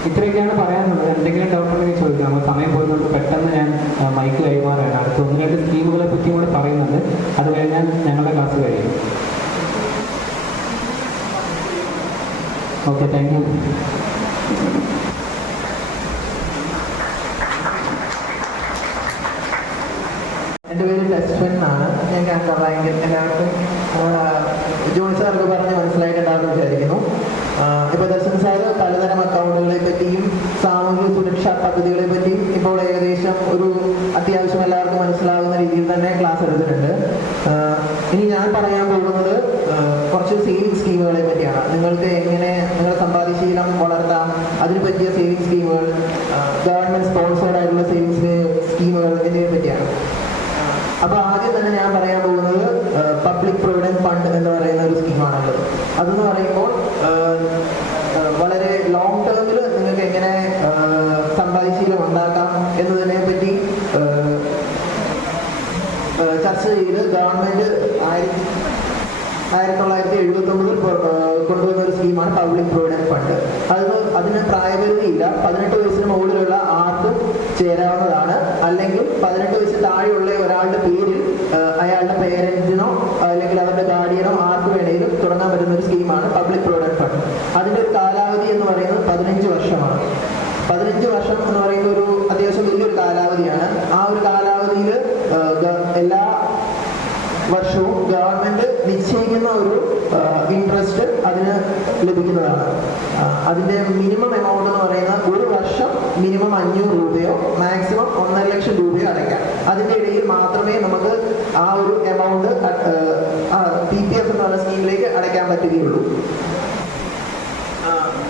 ഇത്രയൊക്കെയാണ് പറയാനുള്ളത്. എന്തെങ്കിലും ഡൗട്ട് ഉണ്ടെങ്കിൽ ചോദിക്കാം. നമ്മൾ സമയം പോയതുകൊണ്ട് പെട്ടെന്ന് ഞാൻ മൈക്ക് കൈമാറാണ്. അടുത്ത 1-2 സ്കീമുകളെ പറ്റിയും കൂടെ പറയുന്നുണ്ട്. അത് കഴിഞ്ഞാൽ ഞങ്ങളുടെ ക്ലാസ് കഴിയും. Okay, thank you. എൻ്റെ പേര് ലക്ഷ്മൺ എന്നാണ്. ഞാൻ കാനറ ബാങ്കിൽ. എല്ലാവർക്കും ജോൺ സാർക്ക് പറഞ്ഞ് മനസ്സിലായിട്ടുണ്ടാകുമെന്ന് വിചാരിക്കുന്നു. ഇപ്പോൾ ദർശൻ സാർ പലതരം അക്കൗണ്ടുകളെ പറ്റിയും സാമൂഹിക സുരക്ഷാ പദ്ധതികളെ പറ്റിയും ഇപ്പോൾ ഏകദേശം ഒരു അത്യാവശ്യം എല്ലാവർക്കും മനസ്സിലാകുന്ന രീതിയിൽ തന്നെ ക്ലാസ് എടുത്തിട്ടുണ്ട്. ഇനി ഞാൻ പറയാൻ പോകുന്നത് കുറച്ച് കുറച്ച് സേവിങ് സ്കീമുകളെ പറ്റിയാണ്. നിങ്ങൾക്ക് എങ്ങനെ നിങ്ങളുടെ സമ്പാദ്യശീലം വളർത്താം, അതിന് പറ്റിയ സേവിങ് സ്കീമുകൾ, ഗവൺമെൻറ് സ്പോൺസേഡ് ആയിട്ടുള്ള സേവിങ്സ് സ്കീമുകൾ എന്നിവയെ പറ്റിയാണ്. അപ്പോൾ ആദ്യം തന്നെ ഞാൻ പറയാൻ പോകുന്നത് പബ്ലിക് പ്രൊവിഡൻറ്റ് ഫണ്ട് എന്ന് പറയുന്ന ഒരു സ്കീമാണുള്ളത്. അതെന്ന് പറയുമ്പോൾ വളരെ ലോങ് ടേമിൽ നിങ്ങൾക്ക് എങ്ങനെ സമ്പാദ്യശീലം ഉണ്ടാക്കാം എന്നതിനെ പറ്റി ചർച്ച ചെയ്ത് ഗവൺമെൻറ് 1979 കൊണ്ടുവന്ന ഒരു സ്കീമാണ് പബ്ലിക് പ്രൊവിഡൻറ്റ് ഫണ്ട്. അതിന് പ്രായപരിധിയില്ല. 18 വയസ്സിന് മുകളിലുള്ള ആർക്കും ചേരാവുന്നതാണ്. അല്ലെങ്കിൽ 18 വയസ്സിന് താഴെയുള്ള ഒരാളുടെ പേരിൽ അയാളുടെ പേരൻസിനോ അല്ലെങ്കിൽ അവരുടെ ഗാർഡിയനോ ആർക്ക് വേണമെങ്കിലും തുടങ്ങാൻ പറ്റുന്ന ഒരു സ്കീമാണ് പബ്ലിക് പ്രൊവിഡൻറ്റ് ഫണ്ട്. അതിൻ്റെ ഒരു കാലാവധി എന്ന് പറയുന്നത് 15 വർഷമാണ്. 15 വർഷം എന്ന് പറയുന്ന ഒരു അത്യാവശ്യം വലിയൊരു കാലാവധിയാണ്. ആ ഒരു കാലാവധിയിൽ എല്ലാ വർഷവും ഗവൺമെൻറ് നിശ്ചയിക്കുന്ന ഒരു ഇൻട്രസ്റ്റ് അതിന് ലഭിക്കുന്നതാണ്. അതിൻ്റെ മിനിമം എമൗണ്ട് എന്ന് പറയുന്നത് ഒരു വർഷം മിനിമം 500 രൂപയോ മാക്സിമം 1.5 ലക്ഷം രൂപയോ അടയ്ക്കാം. അതിൻ്റെ ഇടയിൽ മാത്രമേ നമുക്ക് ആ ഒരു എമൗണ്ട് PPF എന്ന് പറയുന്ന സ്കീമിലേക്ക് അടയ്ക്കാൻ പറ്റുകയുള്ളൂ.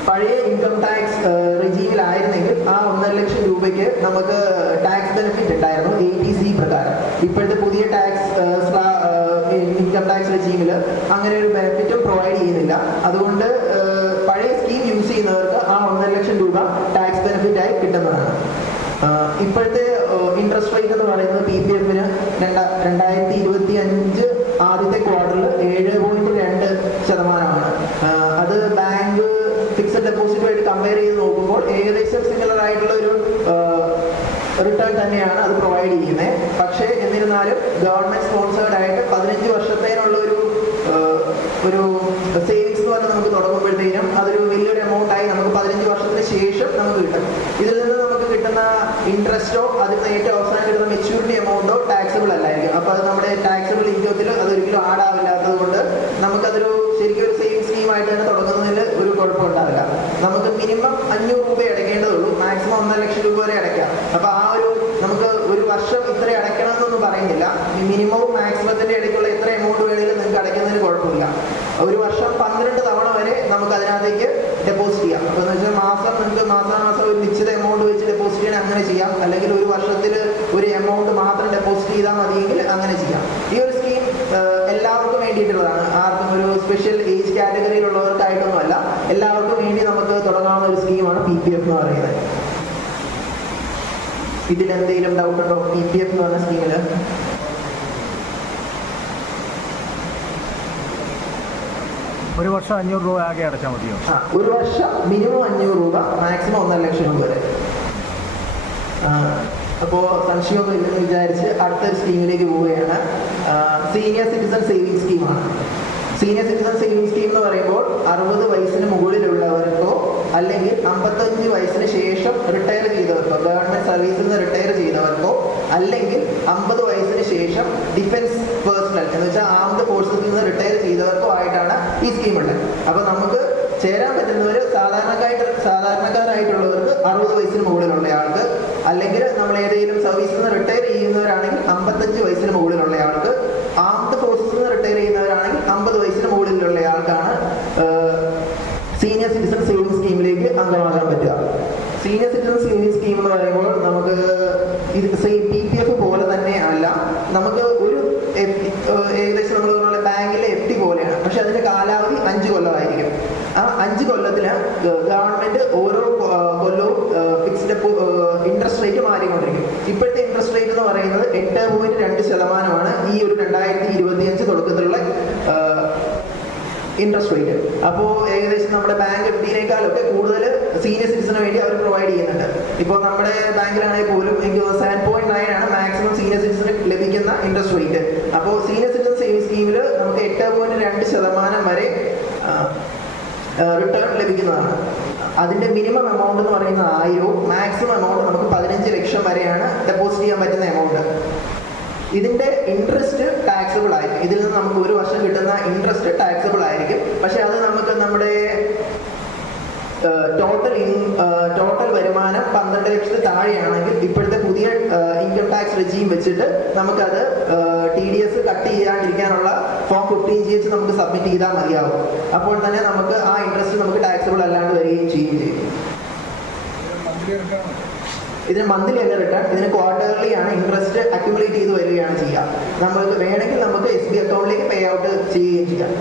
പഴയ ഇൻകം ടാക്സ് റെജീമിലായിരുന്നെങ്കിൽ ആ 1.5 ലക്ഷം രൂപയ്ക്ക് നമുക്ക് ടാക്സ് ബെനിഫിറ്റ് ഉണ്ടായിരുന്നു ATC പ്രകാരം. ഇപ്പോഴത്തെ പുതിയ ഇൻകം ടാക്സ് റെജീമിൽ അങ്ങനെ ഒരു ബെനിഫിറ്റും പ്രൊവൈഡ് ചെയ്യുന്നില്ല. അതുകൊണ്ട് പഴയ സ്കീം യൂസ് ചെയ്യുന്നവർക്ക് ആ 1.5 ലക്ഷം രൂപ ടാക്സ് ബെനിഫിറ്റായി കിട്ടുന്നതാണ്. ഇപ്പോഴത്തെ ഇൻട്രസ്റ്റ് റേറ്റ് എന്ന് പറയുന്നത് PPF-ന് 2025 ആദ്യത്തെ ക്വാർട്ടറിൽ 7.2%. അത് ബാങ്ക് ഫിക്സഡ് ഡെപ്പോസിറ്റുമായിട്ട് കമ്പയർ ചെയ്ത് നോക്കുമ്പോൾ ഏകദേശം സിമിലർ ആയിട്ടുള്ള ഒരു റിട്ടേൺ തന്നെയാണ് അത് പ്രൊവൈഡ് ചെയ്യുന്നത്. പക്ഷേ എന്നിരുന്നാലും ഗവൺമെൻറ് സ്പോൺസേർഡ് ആയിട്ട് 15 വർഷത്തേനുള്ള ഒരു സേവിങ്സ് എന്ന് പറഞ്ഞാൽ നമുക്ക് തുടങ്ങുമ്പോഴത്തേനും അതൊരു വലിയൊരു എമൗണ്ട് ആയി നമുക്ക് 15 വർഷത്തിന് ശേഷം നമുക്ക് കിട്ടും. ഇതിൽ നിന്ന് നമുക്ക് കിട്ടുന്ന ഇൻട്രസ്റ്റോ അതിൽ നിന്ന് ഏറ്റവും അവസാനം കിട്ടുന്ന മെച്യൂരിറ്റി എമൗണ്ടോ ടാക്സബിൾ അല്ലായിരിക്കും. അപ്പോൾ അത് നമ്മുടെ ടാക്സബിൾ ഇൻകത്തിൽ അതൊരിക്കലും ആഡാവില്ലാത്തത് കൊണ്ട് നമുക്കതൊരു ശരിക്കും ഒരു സേവിങ് സ്കീമായിട്ട് തന്നെ തുടങ്ങുന്നതിൽ ഒരു കുഴപ്പമുണ്ടാവില്ല. നമുക്ക് മിനിമം 500 രൂപ അടയ്ക്കേണ്ടതുള്ളൂ, മാക്സിമം 1.5 ലക്ഷം രൂപ വരെ അടയ്ക്കാം. അപ്പോൾ ആ നമുക്ക് ഒരു വർഷം ഇത്ര അടയ്ക്കണം എന്നൊന്നും പറയുന്നില്ല. മിനിമവും മാക്സിമത്തിൻ്റെ ഇടയ്ക്കുള്ള എത്ര എമൗണ്ട് വേണമെങ്കിലും നിങ്ങൾക്ക് അടയ്ക്കുന്നതിന് കുഴപ്പമില്ല. ഒരു വർഷം 12 തവണ വരെ നമുക്ക് അതിനകത്തേക്ക് ഡെപ്പോസിറ്റ് ചെയ്യാം. അപ്പോൾ എന്ന് വെച്ചാൽ നിങ്ങൾക്ക് മാസാമാസം ഒരു നിശ്ചിത എമൗണ്ട് വെച്ച് ഡെപ്പോസിറ്റ് ചെയ്യണം, അങ്ങനെ ചെയ്യാം. അല്ലെങ്കിൽ ഒരു വർഷത്തിൽ ഒരു എമൗണ്ട് മാത്രം ഡെപ്പോസിറ്റ് ചെയ്താൽ മതിയെങ്കിൽ അങ്ങനെ ചെയ്യാം. ഈ ഒരു സ്കീം എല്ലാവർക്കും വേണ്ടിയിട്ടുള്ളതാണ്. ആർക്കും ഒരു സ്പെഷ്യൽ ഏജ് കാറ്റഗറിയിലുള്ളവർക്കായിട്ടൊന്നുമല്ല, എല്ലാവർക്കും വേണ്ടി നമുക്ക് തുടങ്ങാവുന്ന ഒരു സ്കീമാണ് PPF എന്ന് പറയുന്നത്. ഇതിലെന്തെങ്കിലും ഡൗട്ട് ഉണ്ടോ? PPF എന്ന് പറഞ്ഞ സ്കീമിൽ ഒരു വർഷം 500 രൂപ ആകെ അടച്ചാൽ മതിയോ? ഒരു വർഷം മിനിമം 500 രൂപ, മാക്സിമം 1.5 ലക്ഷം രൂപ വരെ. അപ്പോൾ സംശയമൊന്നും ഇല്ലെന്ന് വിചാരിച്ച് അടുത്തൊരു സ്കീമിലേക്ക് പോവുകയാണ്. സീനിയർ സിറ്റിസൺ സേവിങ് സ്കീമാണ്. സീനിയർ സിറ്റിസൺ സേവിങ് സ്കീം എന്ന് പറയുമ്പോൾ 60 വയസ്സിന് മുകളിലുള്ളവർക്കോ അല്ലെങ്കിൽ 55 വയസ്സിന് ശേഷം റിട്ടയർ ചെയ്തവർക്കോ, ഗവൺമെൻറ് സർവീസിൽ നിന്ന് റിട്ടയർ ചെയ്തവർക്കോ, അല്ലെങ്കിൽ 50 വയസ്സിന് ശേഷം ഡിഫൻസ് പേഴ്സണൽ എന്ന് വെച്ചാൽ ആംഡ് ഫോഴ്സിൽ നിന്ന് റിട്ടയർ ചെയ്തവർക്കോ ആയിട്ടാണ് ഈ സ്കീം ഉള്ളത്. അപ്പോൾ നമുക്ക് ചേരാൻ പറ്റുന്നവർ സാധാരണക്കാരായിട്ടുള്ളവർക്ക് 60 വയസ്സിന് മുകളിലുള്ള ആൾക്ക്, അല്ലെങ്കിൽ നമ്മൾ ഏതെങ്കിലും സർവീസിൽ നിന്ന് റിട്ടയർ ചെയ്യുന്നവരാണെങ്കിൽ 55 വയസ്സിന് മുകളിലുള്ള ആൾക്ക്, ആംഡ് ഫോഴ്സിൽ നിന്ന് റിട്ടയർ ചെയ്യുന്നവരാണെങ്കിൽ 50 വയസ്സിന് മുകളിലുള്ള ആൾക്കാണ് സീനിയർ സിറ്റിസൺ സേവിങ് സ്കീമിലേക്ക് അംഗമാകാൻ പറ്റുക. സീനിയർ സിറ്റിസൺ സേവിങ് സ്കീം എന്ന് പറയുമ്പോൾ നമുക്ക് ഇത് PPF പോലെ തന്നെ അല്ല, നമുക്ക് ഒരു ഏകദേശം നമ്മൾ പറഞ്ഞ ബാങ്കിലെ FD പോലെയാണ്. പക്ഷെ അതിന്റെ കാലാവധി 5 കൊല്ലമായിരിക്കും. ആ 5 കൊല്ലത്തിന് ഗവൺമെന്റ് ഓരോ കൊല്ലവും ഫിക്സ്ഡ് ഇൻട്രസ്റ്റ് റേറ്റ് മാറിക്കൊണ്ടിരിക്കും. ഇപ്പോഴത്തെ ഇൻട്രസ്റ്റ് റേറ്റ് എന്ന് പറയുന്നത് 8.2% ഈ ഒരു 2025 തുടക്കത്തിലുള്ള ഇൻട്രസ്റ്റ് റേറ്റ്. അപ്പോൾ ഏകദേശം നമ്മുടെ ബാങ്ക് FD-യേക്കാളൊക്കെ കൂടുതൽ സീനിയർ സിറ്റിസന് വേണ്ടി അവർ പ്രൊവൈഡ് ചെയ്യുന്നുണ്ട്. ഇപ്പോൾ നമ്മുടെ ബാങ്കിലാണെങ്കിൽ പോലും എനിക്ക് 7.9 ആണ് മാക്സിമം സീനിയർ സിറ്റിസന് ലഭിക്കുന്ന ഇൻട്രസ്റ്റ് റേറ്റ്. അപ്പോൾ സീനിയർ സിറ്റിസൺ സേവിങ് സ്കീമിൽ നമുക്ക് 8.2% വരെ റിട്ടേൺ ലഭിക്കുന്നതാണ്. അതിൻ്റെ മിനിമം എമൗണ്ട് എന്ന് പറയുന്നത് 1000, മാക്സിമം എമൗണ്ട് നമുക്ക് 15 ലക്ഷം വരെയാണ് ഡെപ്പോസിറ്റ് ചെയ്യാൻ പറ്റുന്ന എമൗണ്ട്. ഇതിൻ്റെ ഇൻട്രസ്റ്റ് ടാക്സബിൾ ആയിരിക്കും. ഇതിൽ നിന്ന് നമുക്ക് ഒരു വർഷം കിട്ടുന്ന ഇൻട്രസ്റ്റ് ടാക്സബിൾ ആയിരിക്കും. പക്ഷെ അത് നമുക്ക് നമ്മുടെ ടോട്ടൽ വരുമാനം 12 ലക്ഷത്തിൽ താഴെയാണെങ്കിൽ ഇപ്പോഴത്തെ പുതിയ ഇൻകം ടാക്സ് റെജീം വെച്ചിട്ട് നമുക്കത് TDS കട്ട് ചെയ്യാണ്ടിരിക്കാനുള്ള ഫോം 15G നമുക്ക് സബ്മിറ്റ് ചെയ്താൽ മതിയാവും. അപ്പോൾ തന്നെ നമുക്ക് ആ ഇൻട്രസ്റ്റ് നമുക്ക് ടാക്സബിൾ അല്ലാണ്ട് വരികയും ചെയ്യും. ഇതിന് മന്ത്ലി അല്ല റിട്ടേൺ, ഇതിന് ക്വാർട്ടർലി ആണ് ഇൻട്രസ്റ്റ് അക്യുമുലേറ്റ് ചെയ്ത് വരികയാണ് ചെയ്യുക. നമുക്ക് വേണമെങ്കിൽ നമുക്ക് SB അക്കൗണ്ടിലേക്ക് പേ ഔട്ട് ചെയ്യുകയും ചെയ്യാം.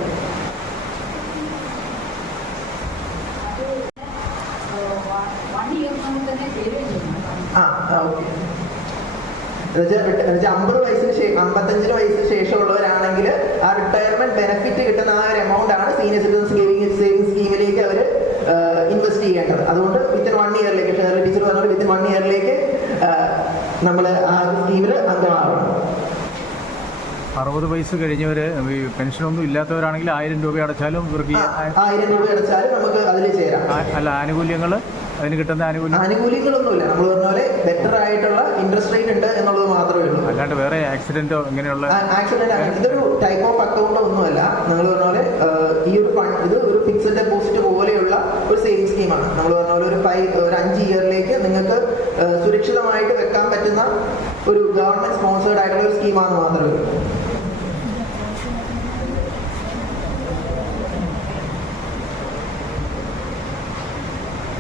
ഓക്കെ. 50 വയസ്സിന് 55 വയസ്സിന് ശേഷമുള്ളവരാണെങ്കിൽ ആ റിട്ടയർമെന്റ് ബെനിഫിറ്റ് കിട്ടുന്ന ആ ഒരു എമൗണ്ട് ആണ് സീനിയർ സിറ്റിസൺ സേവിംഗ് സ്കീമിലേക്ക് അവർ ഇൻവെസ്റ്റ് ചെയ്യേണ്ടത്. അതുകൊണ്ട് വിത്തിൻ 1 ഇയറിലേക്ക് ടീച്ചർ പറഞ്ഞത് വിത്തിൻ 1 ഇയറിലേക്ക് നമ്മൾ ആ സ്കീമിൽ അംഗമാകണം. 60 വയസ്സ് കഴിഞ്ഞവർ പെൻഷനൊന്നും ഇല്ലാത്തവരാണെങ്കിൽ 1000 രൂപ അടച്ചാലും ഇവർക്ക് 1000 രൂപ അടച്ചാലും നമുക്ക് അതിൽ ചേരാം. അല്ല, ആനുകൂല്യങ്ങൾ അതിന് കിട്ടുന്ന ആനുകൂല്യങ്ങളൊന്നുമില്ല. നമ്മൾ പറഞ്ഞ പോലെ ബെറ്റർ ആയിട്ടുള്ള ഇൻട്രസ്റ്റ് റേറ്റ് ഉണ്ട് എന്നുള്ളത് മാത്രമേ ഉള്ളൂ. അല്ലാണ്ട് വേറെ ആക്സിഡന്റോ ഇങ്ങനെയുള്ള ഇതൊരു ടൈപ്പ് ഓഫ് അക്കൗണ്ട് ഒന്നുമല്ല. നമ്മൾ പറഞ്ഞ പോലെ ഈ ഒരു ഫണ്ട് ഇത് ഒരു ഫിക്സഡ് ഡെപ്പോസിറ്റ് പോലെയുള്ള ഒരു സേവിംഗ് സ്കീമാണ്. നമ്മൾ പറഞ്ഞ പോലെ ഒരു 5 ഇയറിലേക്ക് നിങ്ങൾക്ക് സുരക്ഷിതമായിട്ട് വെക്കാൻ പറ്റുന്ന ഒരു ഗവൺമെന്റ് സ്പോൺസേർഡ് ആയിട്ടുള്ള ഒരു സ്കീമാണെന്ന് മാത്രമേ ഉള്ളൂ.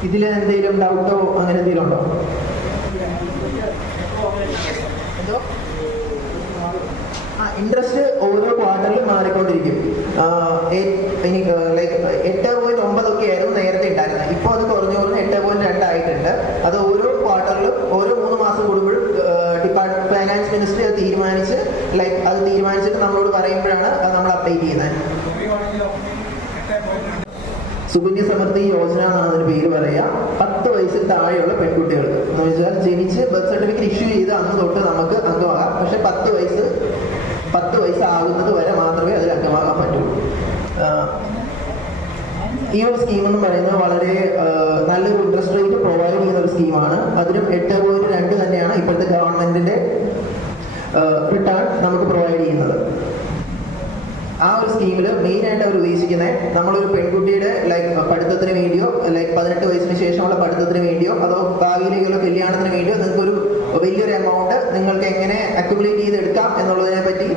ഇതിൽ എന്തെങ്കിലും ഡൗട്ടോ അങ്ങനെ എന്തെങ്കിലും ഉണ്ടോ? ഇൻട്രസ്റ്റ് ഓരോ ക്വാർട്ടറിലും മാറിക്കൊണ്ടിരിക്കും. ലൈക്ക് 8.9 ഒക്കെ ആയിരുന്നു നേരത്തെ ഉണ്ടായിരുന്നത്. ഇപ്പോൾ അത് കുറഞ്ഞു 8.2 ആയിട്ടുണ്ട്. അത് ഓരോ ക്വാർട്ടറിലും ഓരോ 3 മാസം കൂടുമ്പോഴും ഫൈനാൻസ് മിനിസ്റ്ററി അത് തീരുമാനിച്ചിട്ട് നമ്മളോട് പറയുമ്പോഴാണ് അത് നമ്മൾ അപ്ഡേറ്റ് ചെയ്യുന്നത്. സുകന്യ സമൃദ്ധി യോജന എന്നാണ് അതിന് പേര് പറയുക. 10 വയസ്സിൽ താഴെയുള്ള പെൺകുട്ടികൾക്ക് എന്ന് വെച്ചാൽ ജനിച്ച് ബർത്ത് സർട്ടിഫിക്കറ്റ് ഇഷ്യൂ ചെയ്ത് അന്ന് തൊട്ട് നമുക്ക് അംഗമാകാം. പക്ഷെ 10 വയസ്സാകുന്നത് വരെ മാത്രമേ അതിൽ അംഗമാകാൻ പറ്റുള്ളൂ. ഈ ഒരു സ്കീം എന്ന് പറയുന്നത് വളരെ നല്ലൊരു ഇൻട്രസ്റ്റ് റേറ്റ് പ്രൊവൈഡ് ചെയ്യുന്ന ഒരു സ്കീമാണ്. അതിനും 8.2 തന്നെയാണ് ഇപ്പോഴത്തെ ഗവൺമെന്റിന്റെ റിട്ടേൺ നമുക്ക് പ്രൊവൈഡ് ചെയ്യുന്നത്. ആ ഒരു സ്കീമിൽ മെയിനായിട്ട് അവർ ഉദ്ദേശിക്കുന്നത് നമ്മളൊരു പെൺകുട്ടിയുടെ പഠിത്തത്തിന് വേണ്ടിയോ 18 വയസ്സിന് ശേഷമുള്ള പഠിത്തത്തിന് വേണ്ടിയോ അതോ ഭാവിയിലേക്കുള്ള കല്യാണത്തിന് വേണ്ടിയോ നിങ്ങൾക്കൊരു വലിയൊരു എമൗണ്ട് നിങ്ങൾക്ക് എങ്ങനെ അക്യുമുലേറ്റ് ചെയ്തെടുക്കാം എന്നുള്ളതിനെ പറ്റി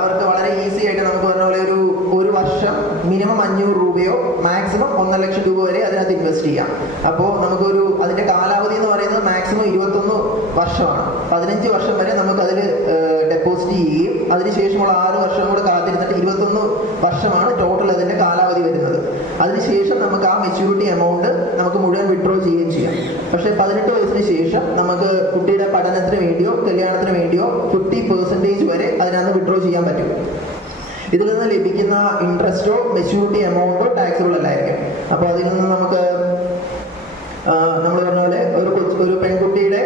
അവർക്ക് വളരെ ഈസി ആയിട്ട് നമുക്ക് പറഞ്ഞ പോലെ ഒരു വർഷം മിനിമം 500 രൂപയോ മാക്സിമം 1 ലക്ഷം രൂപ വരെ അതിനകത്ത് ഇൻവെസ്റ്റ് ചെയ്യാം. അപ്പോൾ നമുക്കൊരു അതിന്റെ കാലാവധി എന്ന് പറയുന്നത് മാക്സിമം 21 വർഷമാണ്. 15 വർഷം വരെ നമുക്കതിൽ ഡെപ്പോസിറ്റ് ചെയ്യുകയും അതിനുശേഷമുള്ള 6 വർഷം കൂടെ കാത്തിരുന്നിട്ട് 21 വർഷമാണ് ടോട്ടൽ അതിന്റെ കാലാവധി വരുന്നത്. അതിനുശേഷം നമുക്ക് ആ മെച്യൂരിറ്റി എമൗണ്ട് നമുക്ക് മുഴുവൻ വിഡ്രോ ചെയ്യുകയും ചെയ്യാം. പക്ഷെ 18 വയസ്സിന് ശേഷം നമുക്ക് കുട്ടിയുടെ പഠനത്തിന് വേണ്ടിയോ കല്യാണത്തിന് വേണ്ടിയോ 50% വരെ അതിനകത്ത് വിഡ്രോ ചെയ്യാൻ പറ്റും. ഇതിൽ നിന്ന് ലഭിക്കുന്ന ഇൻട്രസ്റ്റോ മെച്യൂരിറ്റി എമൗണ്ടോ ടാക്സബിൾ അല്ലായിരിക്കും. അപ്പോൾ അതിൽ നിന്ന് നമുക്ക് നമ്മൾ പറഞ്ഞ പോലെ ഒരു പെൺകുട്ടിയുടെ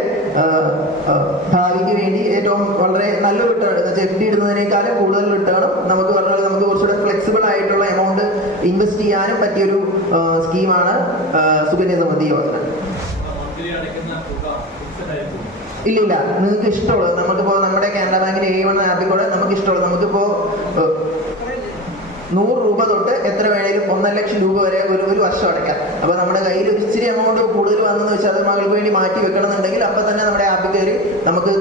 ഭാവിക്ക് വേണ്ടി ഏറ്റവും വളരെ നല്ല റിട്ടേൺ FD ഇടുന്നതിനേക്കാളും കൂടുതൽ റിട്ടേണും നമുക്ക് പറഞ്ഞ പോലെ നമുക്ക് കുറച്ചുകൂടെ ഫ്ലെക്സിബിൾ ആയിട്ടുള്ള എമൗണ്ട് ഇൻവെസ്റ്റ് ചെയ്യാനും പറ്റിയൊരു സ്കീമാണ് സുകന്യ സമൃദ്ധി യോജന. ഇല്ലില്ല, നിങ്ങൾക്ക് ഇഷ്ടമുള്ളത് നമുക്കിപ്പോൾ നമ്മുടെ കാനറ ബാങ്കിന്റെ A1 ആപ്പിൽ കൂടെ നമുക്ക് ഇഷ്ടമുള്ളത് നമുക്കിപ്പോൾ 100 രൂപ തൊട്ട് എത്ര വേണേലും 1 ലക്ഷം രൂപ വരെ ഒരു വർഷം അടയ്ക്കാം. അപ്പോൾ നമ്മുടെ കയ്യിൽ ഇച്ചിരി എമൗണ്ട് കൂടുതൽ വന്നെന്ന് വെച്ചാൽ അത് മകൾക്ക് വേണ്ടി മാറ്റി വെക്കണമെന്നുണ്ടെങ്കിൽ അപ്പം തന്നെ നമ്മുടെ ആപ്പിൽ കയറി നമുക്ക്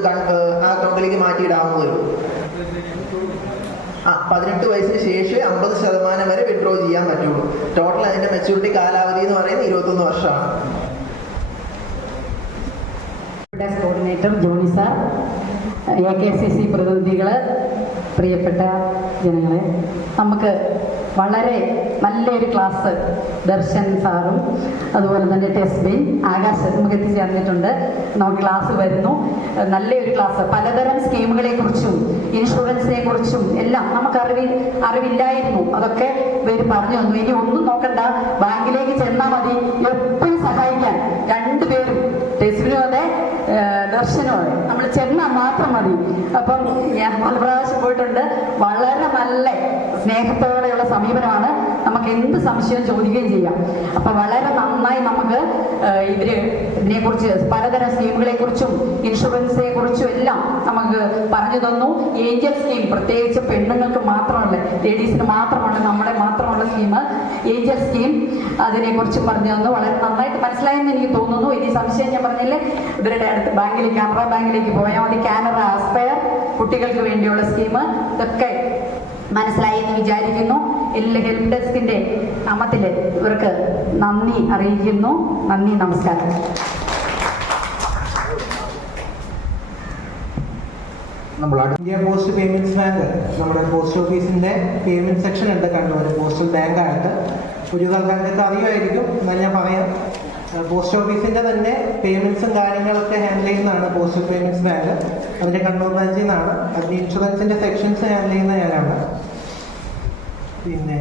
ആ അക്കൗണ്ടിലേക്ക് മാറ്റിയിടാവുന്നതേ ഉള്ളൂ. 18 വയസ്സിന് ശേഷം 50% വരെ വിഡ്രോ ചെയ്യാൻ പറ്റുള്ളൂ. ടോട്ടൽ അതിന്റെ മെച്യൂരിറ്റി കാലാവധി എന്ന് പറയുന്നത് 21 വർഷമാണ്. കോർഡിനേറ്റർ ജോണി സാർ, AKCC പ്രതിനിധികൾ, പ്രിയപ്പെട്ട ജനങ്ങളെ, നമുക്ക് വളരെ നല്ലൊരു ക്ലാസ് ദർശൻ സാറും അതുപോലെ തന്നെ ടെസ്ബിൻ ആകാശ് നമുക്ക് എത്തിച്ചേർന്നിട്ടുണ്ട്. നമുക്ക് ക്ലാസ് വരുന്നു, നല്ലൊരു ക്ലാസ്. പലതരം സ്കീമുകളെ കുറിച്ചും ഇൻഷുറൻസിനെ കുറിച്ചും എല്ലാം നമുക്ക് അറിവില്ലായിരുന്നു. അതൊക്കെ ഇവർ പറഞ്ഞു തന്നു. ഇനി ഒന്നും നോക്കണ്ട, ബാങ്കിലേക്ക് ചെന്നാൽ മതി, എപ്പോഴും സഹായിക്കാൻ രണ്ടുപേരും, ടെസ്ബിനും അതെ ദർശനും അതെ, നമ്മൾ ചെന്നാൽ മാത്രം മതി. അപ്പം ഞാൻ പല പ്രാവശ്യം പോയിട്ടുണ്ട്. വളരെ നല്ല സ്നേഹത്തോടെയുള്ള സമീപനമാണ്. നമുക്ക് എന്ത് സംശയം ചോദിക്കുകയും ചെയ്യാം. അപ്പം വളരെ നന്നായി നമുക്ക് ഇതിനെക്കുറിച്ച് പലതരം സ്കീമുകളെ കുറിച്ചും ഇൻഷുറൻസിനെ കുറിച്ചും എല്ലാം നമുക്ക് നമുക്ക് പറഞ്ഞു തന്നു. ഏഞ്ചൽ സ്കീം പ്രത്യേകിച്ച് പെണ്ണുങ്ങൾക്ക് മാത്രമല്ല, ലേഡീസിന് മാത്രമാണ്, നമ്മുടെ മാത്രമുള്ള സ്കീം ഏഞ്ചൽ സ്കീം, അതിനെക്കുറിച്ച് പറഞ്ഞു തന്നു. വളരെ നന്നായിട്ട് മനസ്സിലായെന്ന് എനിക്ക് തോന്നുന്നു. ഇനി സംശയം ഞാൻ പറഞ്ഞില്ലേ, ഇവരുടെ അടുത്ത് ബാങ്കിൽ, കാനറ ബാങ്കിലേക്ക് പോയാൽ മതി. കാനറ ആസ്പയർ കുട്ടികൾക്ക് വേണ്ടിയുള്ള സ്കീം, ഇതൊക്കെ മനസ്സിലായി എന്ന് വിചാരിക്കുന്നു. എല്ലാ ഹെൽപ്പ് ഡെസ്കിന്റെ നാമത്തിൽ ഇവർക്ക് നന്ദി അറിയിക്കുന്നു. നന്ദി, നമസ്കാരം. നമ്മൾ ഇന്ത്യ പോസ്റ്റ് പേയ്മെന്റ്സ് ബാങ്ക്, നമ്മുടെ പോസ്റ്റ് ഓഫീസിന്റെ പേയ്മെന്റ് സെക്ഷൻ ഉണ്ട് കണ്ണൂർ, പോസ്റ്റൽ ബാങ്കായിട്ട്. ഒരു ആൾക്കാർക്ക് അറിയുമായിരിക്കും, എന്നാൽ ഞാൻ പറയാം. പോസ്റ്റ് ഓഫീസിന്റെ തന്നെ പേയ്മെന്റ്സും കാര്യങ്ങളൊക്കെ ഹാൻഡിൽ ചെയ്യുന്നതാണ് പോസ്റ്റൽ പേയ്മെന്റ്സ് ബാങ്ക്. അതിന്റെ കണ്ണൂർ ബ്രാഞ്ചിൽ നിന്നാണ്. അതിന്റെ ഇൻഷുറൻസിന്റെ സെക്ഷൻസ് ഹാൻഡിൽ ചെയ്യുന്ന ഞാനാണ്. പിന്നെ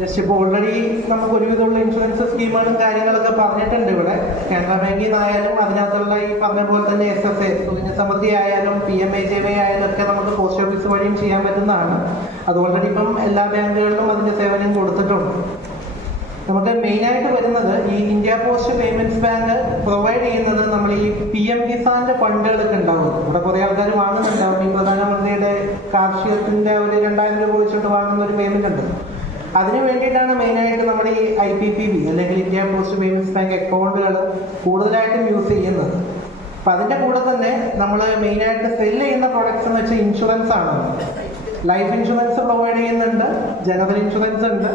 ജസ്റ്റ് ഇപ്പോൾ ഓൾറെഡി നമുക്ക് ഒരുവിധമുള്ള ഇൻഷുറൻസ് സ്കീമുകളും കാര്യങ്ങളൊക്കെ പറഞ്ഞിട്ടുണ്ട് ഇവിടെ. കാനറ ബാങ്കിൽ നിന്നായാലും അതിനകത്തുള്ള ഈ പറഞ്ഞ പോലെ തന്നെ SSA, സുകന്യ സമൃദ്ധി ആയാലും PMAJY ആയാലും ഒക്കെ നമുക്ക് പോസ്റ്റ് ഓഫീസ് വഴിയും ചെയ്യാൻ പറ്റുന്നതാണ്. അത് ഓൾറെഡി ഇപ്പം എല്ലാ ബാങ്കുകളിലും അതിൻ്റെ സേവനം കൊടുത്തിട്ടുണ്ട്. നമുക്ക് മെയിനായിട്ട് വരുന്നത് ഈ India post payments bank provide ചെയ്യുന്നത് നമ്മൾ ഈ PM കിസാന്റെ ഫണ്ടുകളൊക്കെ ഉണ്ടാവും. ഇവിടെ കുറേ ആൾക്കാർ വാങ്ങുന്നുണ്ടാവും. ഈ പ്രധാനമന്ത്രിയുടെ കാർഷികത്തിന്റെ ഒരു 2000 രൂപ വെച്ചിട്ട് വാങ്ങുന്ന ഒരു പേയ്മെന്റ് ഉണ്ട്. അതിന് വേണ്ടിയിട്ടാണ് മെയിനായിട്ട് നമ്മുടെ ഈ IPPB അല്ലെങ്കിൽ ഇന്ത്യ പോസ്റ്റ് പേയ്മെന്റ്സ് ബാങ്ക് അക്കൗണ്ടുകൾ കൂടുതലായിട്ടും യൂസ് ചെയ്യുന്നത്. അപ്പം അതിൻ്റെ കൂടെ തന്നെ നമ്മൾ മെയിനായിട്ട് സെല്ല് ചെയ്യുന്ന പ്രൊഡക്ട്സ് എന്ന് വെച്ചാൽ ഇൻഷുറൻസ് ആണ്. ലൈഫ് ഇൻഷുറൻസ് പ്രൊവൈഡ് ചെയ്യുന്നുണ്ട്, ജനറൽ ഇൻഷുറൻസ് ഉണ്ട്,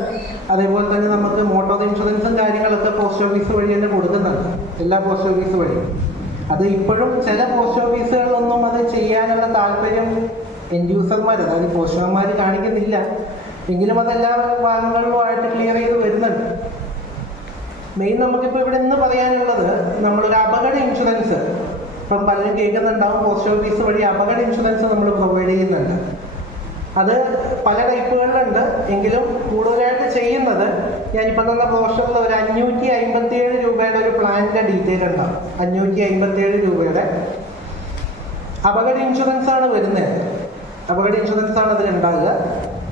അതേപോലെ തന്നെ നമുക്ക് മോട്ടോർ ഇൻഷുറൻസും കാര്യങ്ങളൊക്കെ പോസ്റ്റ് ഓഫീസ് വഴി തന്നെ കൊടുക്കുന്നുണ്ട്, എല്ലാ പോസ്റ്റ് ഓഫീസ് വഴി. അത് ഇപ്പോഴും ചില പോസ്റ്റ് ഓഫീസുകളിലൊന്നും അത് ചെയ്യാനുള്ള താല്പര്യം എൻഡ് യൂസർമാർ, അതായത് പോസ്റ്റർമാർ കാണിക്കുന്നില്ല. എങ്കിലും അതെല്ലാ ഭാഗങ്ങളിലുമായിട്ട് ക്ലിയർ ചെയ്ത് വരുന്നുണ്ട്. മെയിൻ നമുക്കിപ്പോൾ ഇവിടെ ഇന്ന് പറയാനുള്ളത് നമ്മളൊരു അപകട ഇൻഷുറൻസ്, ഇപ്പം പലരും കേൾക്കുന്നുണ്ടാവും, പോസ്റ്റ് ഓഫീസ് വഴി അപകട ഇൻഷുറൻസ് നമ്മൾ പ്രൊവൈഡ് ചെയ്യുന്നുണ്ട്. അത് പല ടൈപ്പുകളിലുണ്ട്. എങ്കിലും കൂടുതലായിട്ട് ചെയ്യുന്നത് ഞാനിപ്പോൾ തന്ന പോസ്റ്ററിൽ ഒരു 557 രൂപയുടെ ഒരു പ്ലാനിൻ്റെ ഡീറ്റെയിൽ ഉണ്ടാവും. 557 രൂപയുടെ അപകട ഇൻഷുറൻസ് ആണ് വരുന്നത്. അപകട ഇൻഷുറൻസ് ആണ് അതിലുണ്ടാകുക.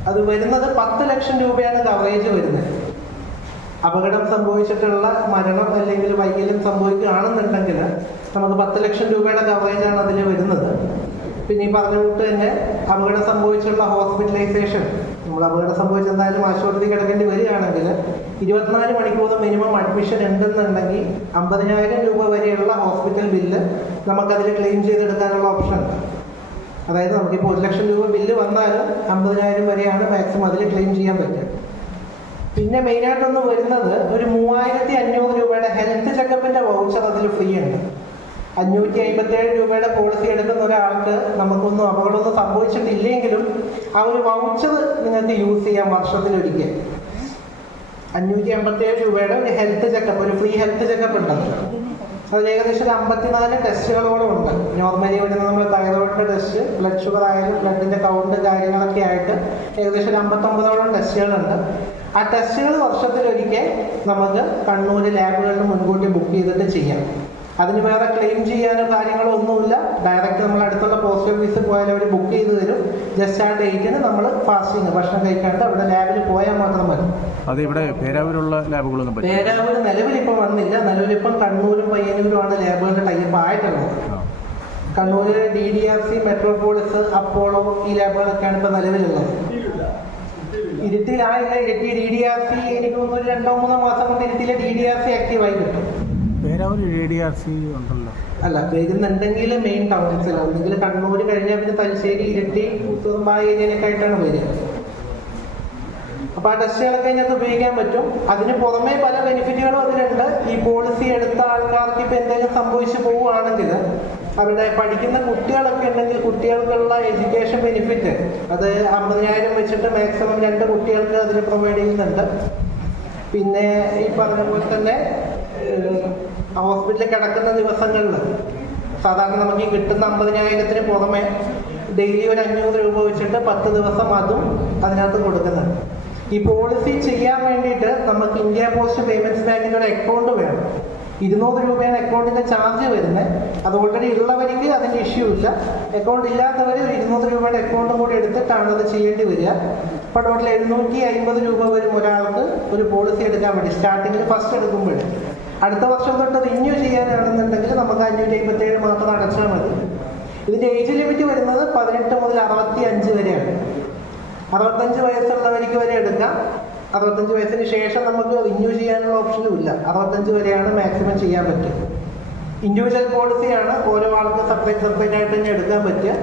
അത് വരുന്നത് 10 ലക്ഷം രൂപയാണ് കവറേജ് വരുന്നത്. അപകടം സംഭവിച്ചിട്ടുള്ള മരണം അല്ലെങ്കിൽ വൈകല്യം സംഭവിക്കുകയാണെന്നുണ്ടെങ്കിൽ നമുക്ക് 10 ലക്ഷം രൂപയുടെ കവറേജാണ് അതിൽ വരുന്നത്. പിന്നെ ഈ പറഞ്ഞുകൊണ്ട് തന്നെ അപകടം സംഭവിച്ചുള്ള ഹോസ്പിറ്റലൈസേഷൻ, നമ്മൾ അപകടം സംഭവിച്ച് എന്തായാലും ആശുപത്രി കിടക്കേണ്ടി വരികയാണെങ്കിൽ 24 മണിക്കൂർ മിനിമം അഡ്മിഷൻ ഉണ്ടെന്നുണ്ടെങ്കിൽ 50,000 രൂപ വരെയുള്ള ഹോസ്പിറ്റൽ ബില്ല് നമുക്കതിൽ ക്ലെയിം ചെയ്തെടുക്കാനുള്ള ഓപ്ഷൻ ഉണ്ട്. അതായത് നമുക്കിപ്പോൾ 1 ലക്ഷം രൂപ ബില്ല് വന്നാലും 50,000 വരെയാണ് മാക്സിമം അതിൽ ക്ലെയിം ചെയ്യാൻ പറ്റുക. പിന്നെ മെയിനായിട്ടൊന്ന് വരുന്നത് ഒരു 3500 രൂപയുടെ ഹെൽത്ത് ചെക്കപ്പിൻ്റെ വൗച്ചർ അതിൽ ഫ്രീ ഉണ്ട്. 557 രൂപയുടെ പോളിസി എടുക്കുന്ന ഒരാൾക്ക് നമുക്കൊന്നും അപകടമൊന്നും സംഭവിച്ചിട്ടില്ലെങ്കിലും ആ ഒരു വൗച്ചർ നിങ്ങൾക്ക് യൂസ് ചെയ്യാം വർഷത്തിലൊരിക്കൽ. 587 രൂപയുടെ ഒരു ഹെൽത്ത് ചെക്കപ്പ്, ഒരു ഫ്രീ ഹെൽത്ത് ചെക്കപ്പ് ഉണ്ടത്. അതിൽ ഏകദേശം ഒരു 54 ടെസ്റ്റുകളോളം ഉണ്ട്. നോർമലി വരുന്ന നമ്മൾ തൈറോയിഡിൻ്റെ ടെസ്റ്റ്, ബ്ലഡ് ഷുഗർ ആയാലും ബ്ലഡിൻ്റെ കൗണ്ട് കാര്യങ്ങളൊക്കെ ആയിട്ട് ഏകദേശം ഒരു 59ഓളം ടെസ്റ്റുകളുണ്ട്. ആ ടെസ്റ്റുകൾ വർഷത്തിലൊരിക്കൽ നമുക്ക് കണ്ണൂർ ലാബുകളിൽ മുൻകൂട്ടി ബുക്ക് ചെയ്തിട്ട് ചെയ്യാം. അതിന് വേറെ ക്ലെയിം ചെയ്യാനോ കാര്യങ്ങളോ ഒന്നുമില്ല. ഡയറക്റ്റ് നമ്മൾ അടുത്തുള്ള പോസ്റ്റ് ഓഫീസിൽ പോയാൽ അവർ ബുക്ക് ചെയ്ത് തരും. ജസ്റ്റ് ആ ഡേറ്റിന് നമ്മൾ ഫാസ്റ്റിങ് ഭക്ഷണം കഴിക്കാണ്ട് അവിടെ ലാബിൽ പോയാൽ മാത്രം മതി. അത് ഇവിടെ പേരാവൂരുള്ള ലാബുകളൊന്നും പേരാവൂർ നിലവിലിപ്പം വന്നില്ല. നിലവിലിപ്പം കണ്ണൂരും പയ്യന്നൂരുമാണ് ലാബുകളുടെ ടൈപ്പ് ആയിട്ടുള്ളത്. കണ്ണൂർ DDRC, മെട്രോപോളിസ്, അപ്പോളോ ഈ ലാബുകളൊക്കെയാണ് ഇപ്പം നിലവിലുള്ളത്. ഇരുട്ടിയിലായില്ല. ഇരുട്ടി DDRC എനിക്ക് തോന്നുന്നു ഒരു 2-3 മാസം കൊണ്ട് ഇരുട്ടിയിലെ DDRC ആക്റ്റീവായി കിട്ടും. പേരാവൂർ DDRC ഉണ്ടല്ലോ. അല്ല, വരുന്നുണ്ടെങ്കിൽ മെയിൻ ടൗൺസിൽ, അല്ലെങ്കിൽ കണ്ണൂർ കഴിഞ്ഞാൽ പിന്നെ തലശ്ശേരി, ഇരട്ടി, പുത്തൂർമായ ഏരിയയിലൊക്കെ ആയിട്ടാണ് വരിക. അപ്പോൾ ആ ടെസ്റ്റുകളൊക്കെ അതിനകത്ത് ഉപയോഗിക്കാൻ പറ്റും. അതിന് പുറമെ പല ബെനിഫിറ്റുകളും അതിലുണ്ട്. ഈ പോളിസി എടുത്ത ആൾക്കാർക്ക് ഇപ്പോൾ എന്തെങ്കിലും സംഭവിച്ചു പോവുകയാണെങ്കിൽ അവിടെ പഠിക്കുന്ന കുട്ടികളൊക്കെ ഉണ്ടെങ്കിൽ കുട്ടികൾക്കുള്ള എഡ്യൂക്കേഷൻ ബെനിഫിറ്റ് അത് 50,000 വെച്ചിട്ട് മാക്സിമം 2 കുട്ടികൾക്ക് അതിൽ പ്രൊവൈഡ് ചെയ്യുന്നുണ്ട്. പിന്നെ ഈ പറഞ്ഞ പോലെ തന്നെ ഹോസ്പിറ്റലിൽ കിടക്കുന്ന ദിവസങ്ങളിൽ സാധാരണ നമുക്ക് ഈ കിട്ടുന്ന 50,000-ന് പുറമെ ഡെയിലി ഒരു 500 രൂപ വെച്ചിട്ട് 10 ദിവസം അതും അതിനകത്ത് കൊടുക്കുന്നുണ്ട്. ഈ പോളിസി ചെയ്യാൻ വേണ്ടിയിട്ട് നമുക്ക് ഇന്ത്യ പോസ്റ്റ് പേയ്മെന്റ്സ് ബാങ്കിൻ്റെ ഒരു അക്കൗണ്ട് വേണം. 200 രൂപയാണ് അക്കൗണ്ടിൻ്റെ ചാർജ് വരുന്നത്. അത് ഓൾറെഡി ഉള്ളവർക്ക് അതിൻ്റെ ഇഷ്യൂ ഇല്ല. അക്കൗണ്ട് ഇല്ലാത്തവർ 200 രൂപയുടെ അക്കൗണ്ടും കൂടി എടുത്തിട്ടാണ് അത് ചെയ്യേണ്ടി വരിക. അപ്പോൾ ടോട്ടൽ 750 രൂപ വരും ഒരാൾക്ക് ഒരു പോളിസി എടുക്കാൻ വേണ്ടി സ്റ്റാർട്ടിങ്ങിൽ ഫസ്റ്റ് എടുക്കുമ്പോൾ. അടുത്ത വർഷം തൊട്ട് റിന്യൂ ചെയ്യാനാണെന്നുണ്ടെങ്കിൽ നമുക്ക് 557 മാത്രം അടച്ചാൽ മതി. ഇതിൻ്റെ ഏജ് ലിമിറ്റ് വരുന്നത് 18 മുതൽ 65 വരെയാണ്. 65 വയസ്സുള്ളവർക്ക് വരെ എടുക്കാം. 65 വയസ്സിന് ശേഷം നമുക്ക് റിന്യൂ ചെയ്യാനുള്ള ഓപ്ഷനും ഇല്ല. 65 വരെയാണ് മാക്സിമം ചെയ്യാൻ പറ്റുക. ഇൻഡിവിജ്വൽ പോളിസിയാണ്, ഓരോ ആൾക്ക് സെപ്പറേറ്റ് ആയിട്ട് തന്നെ എടുക്കാൻ പറ്റുക.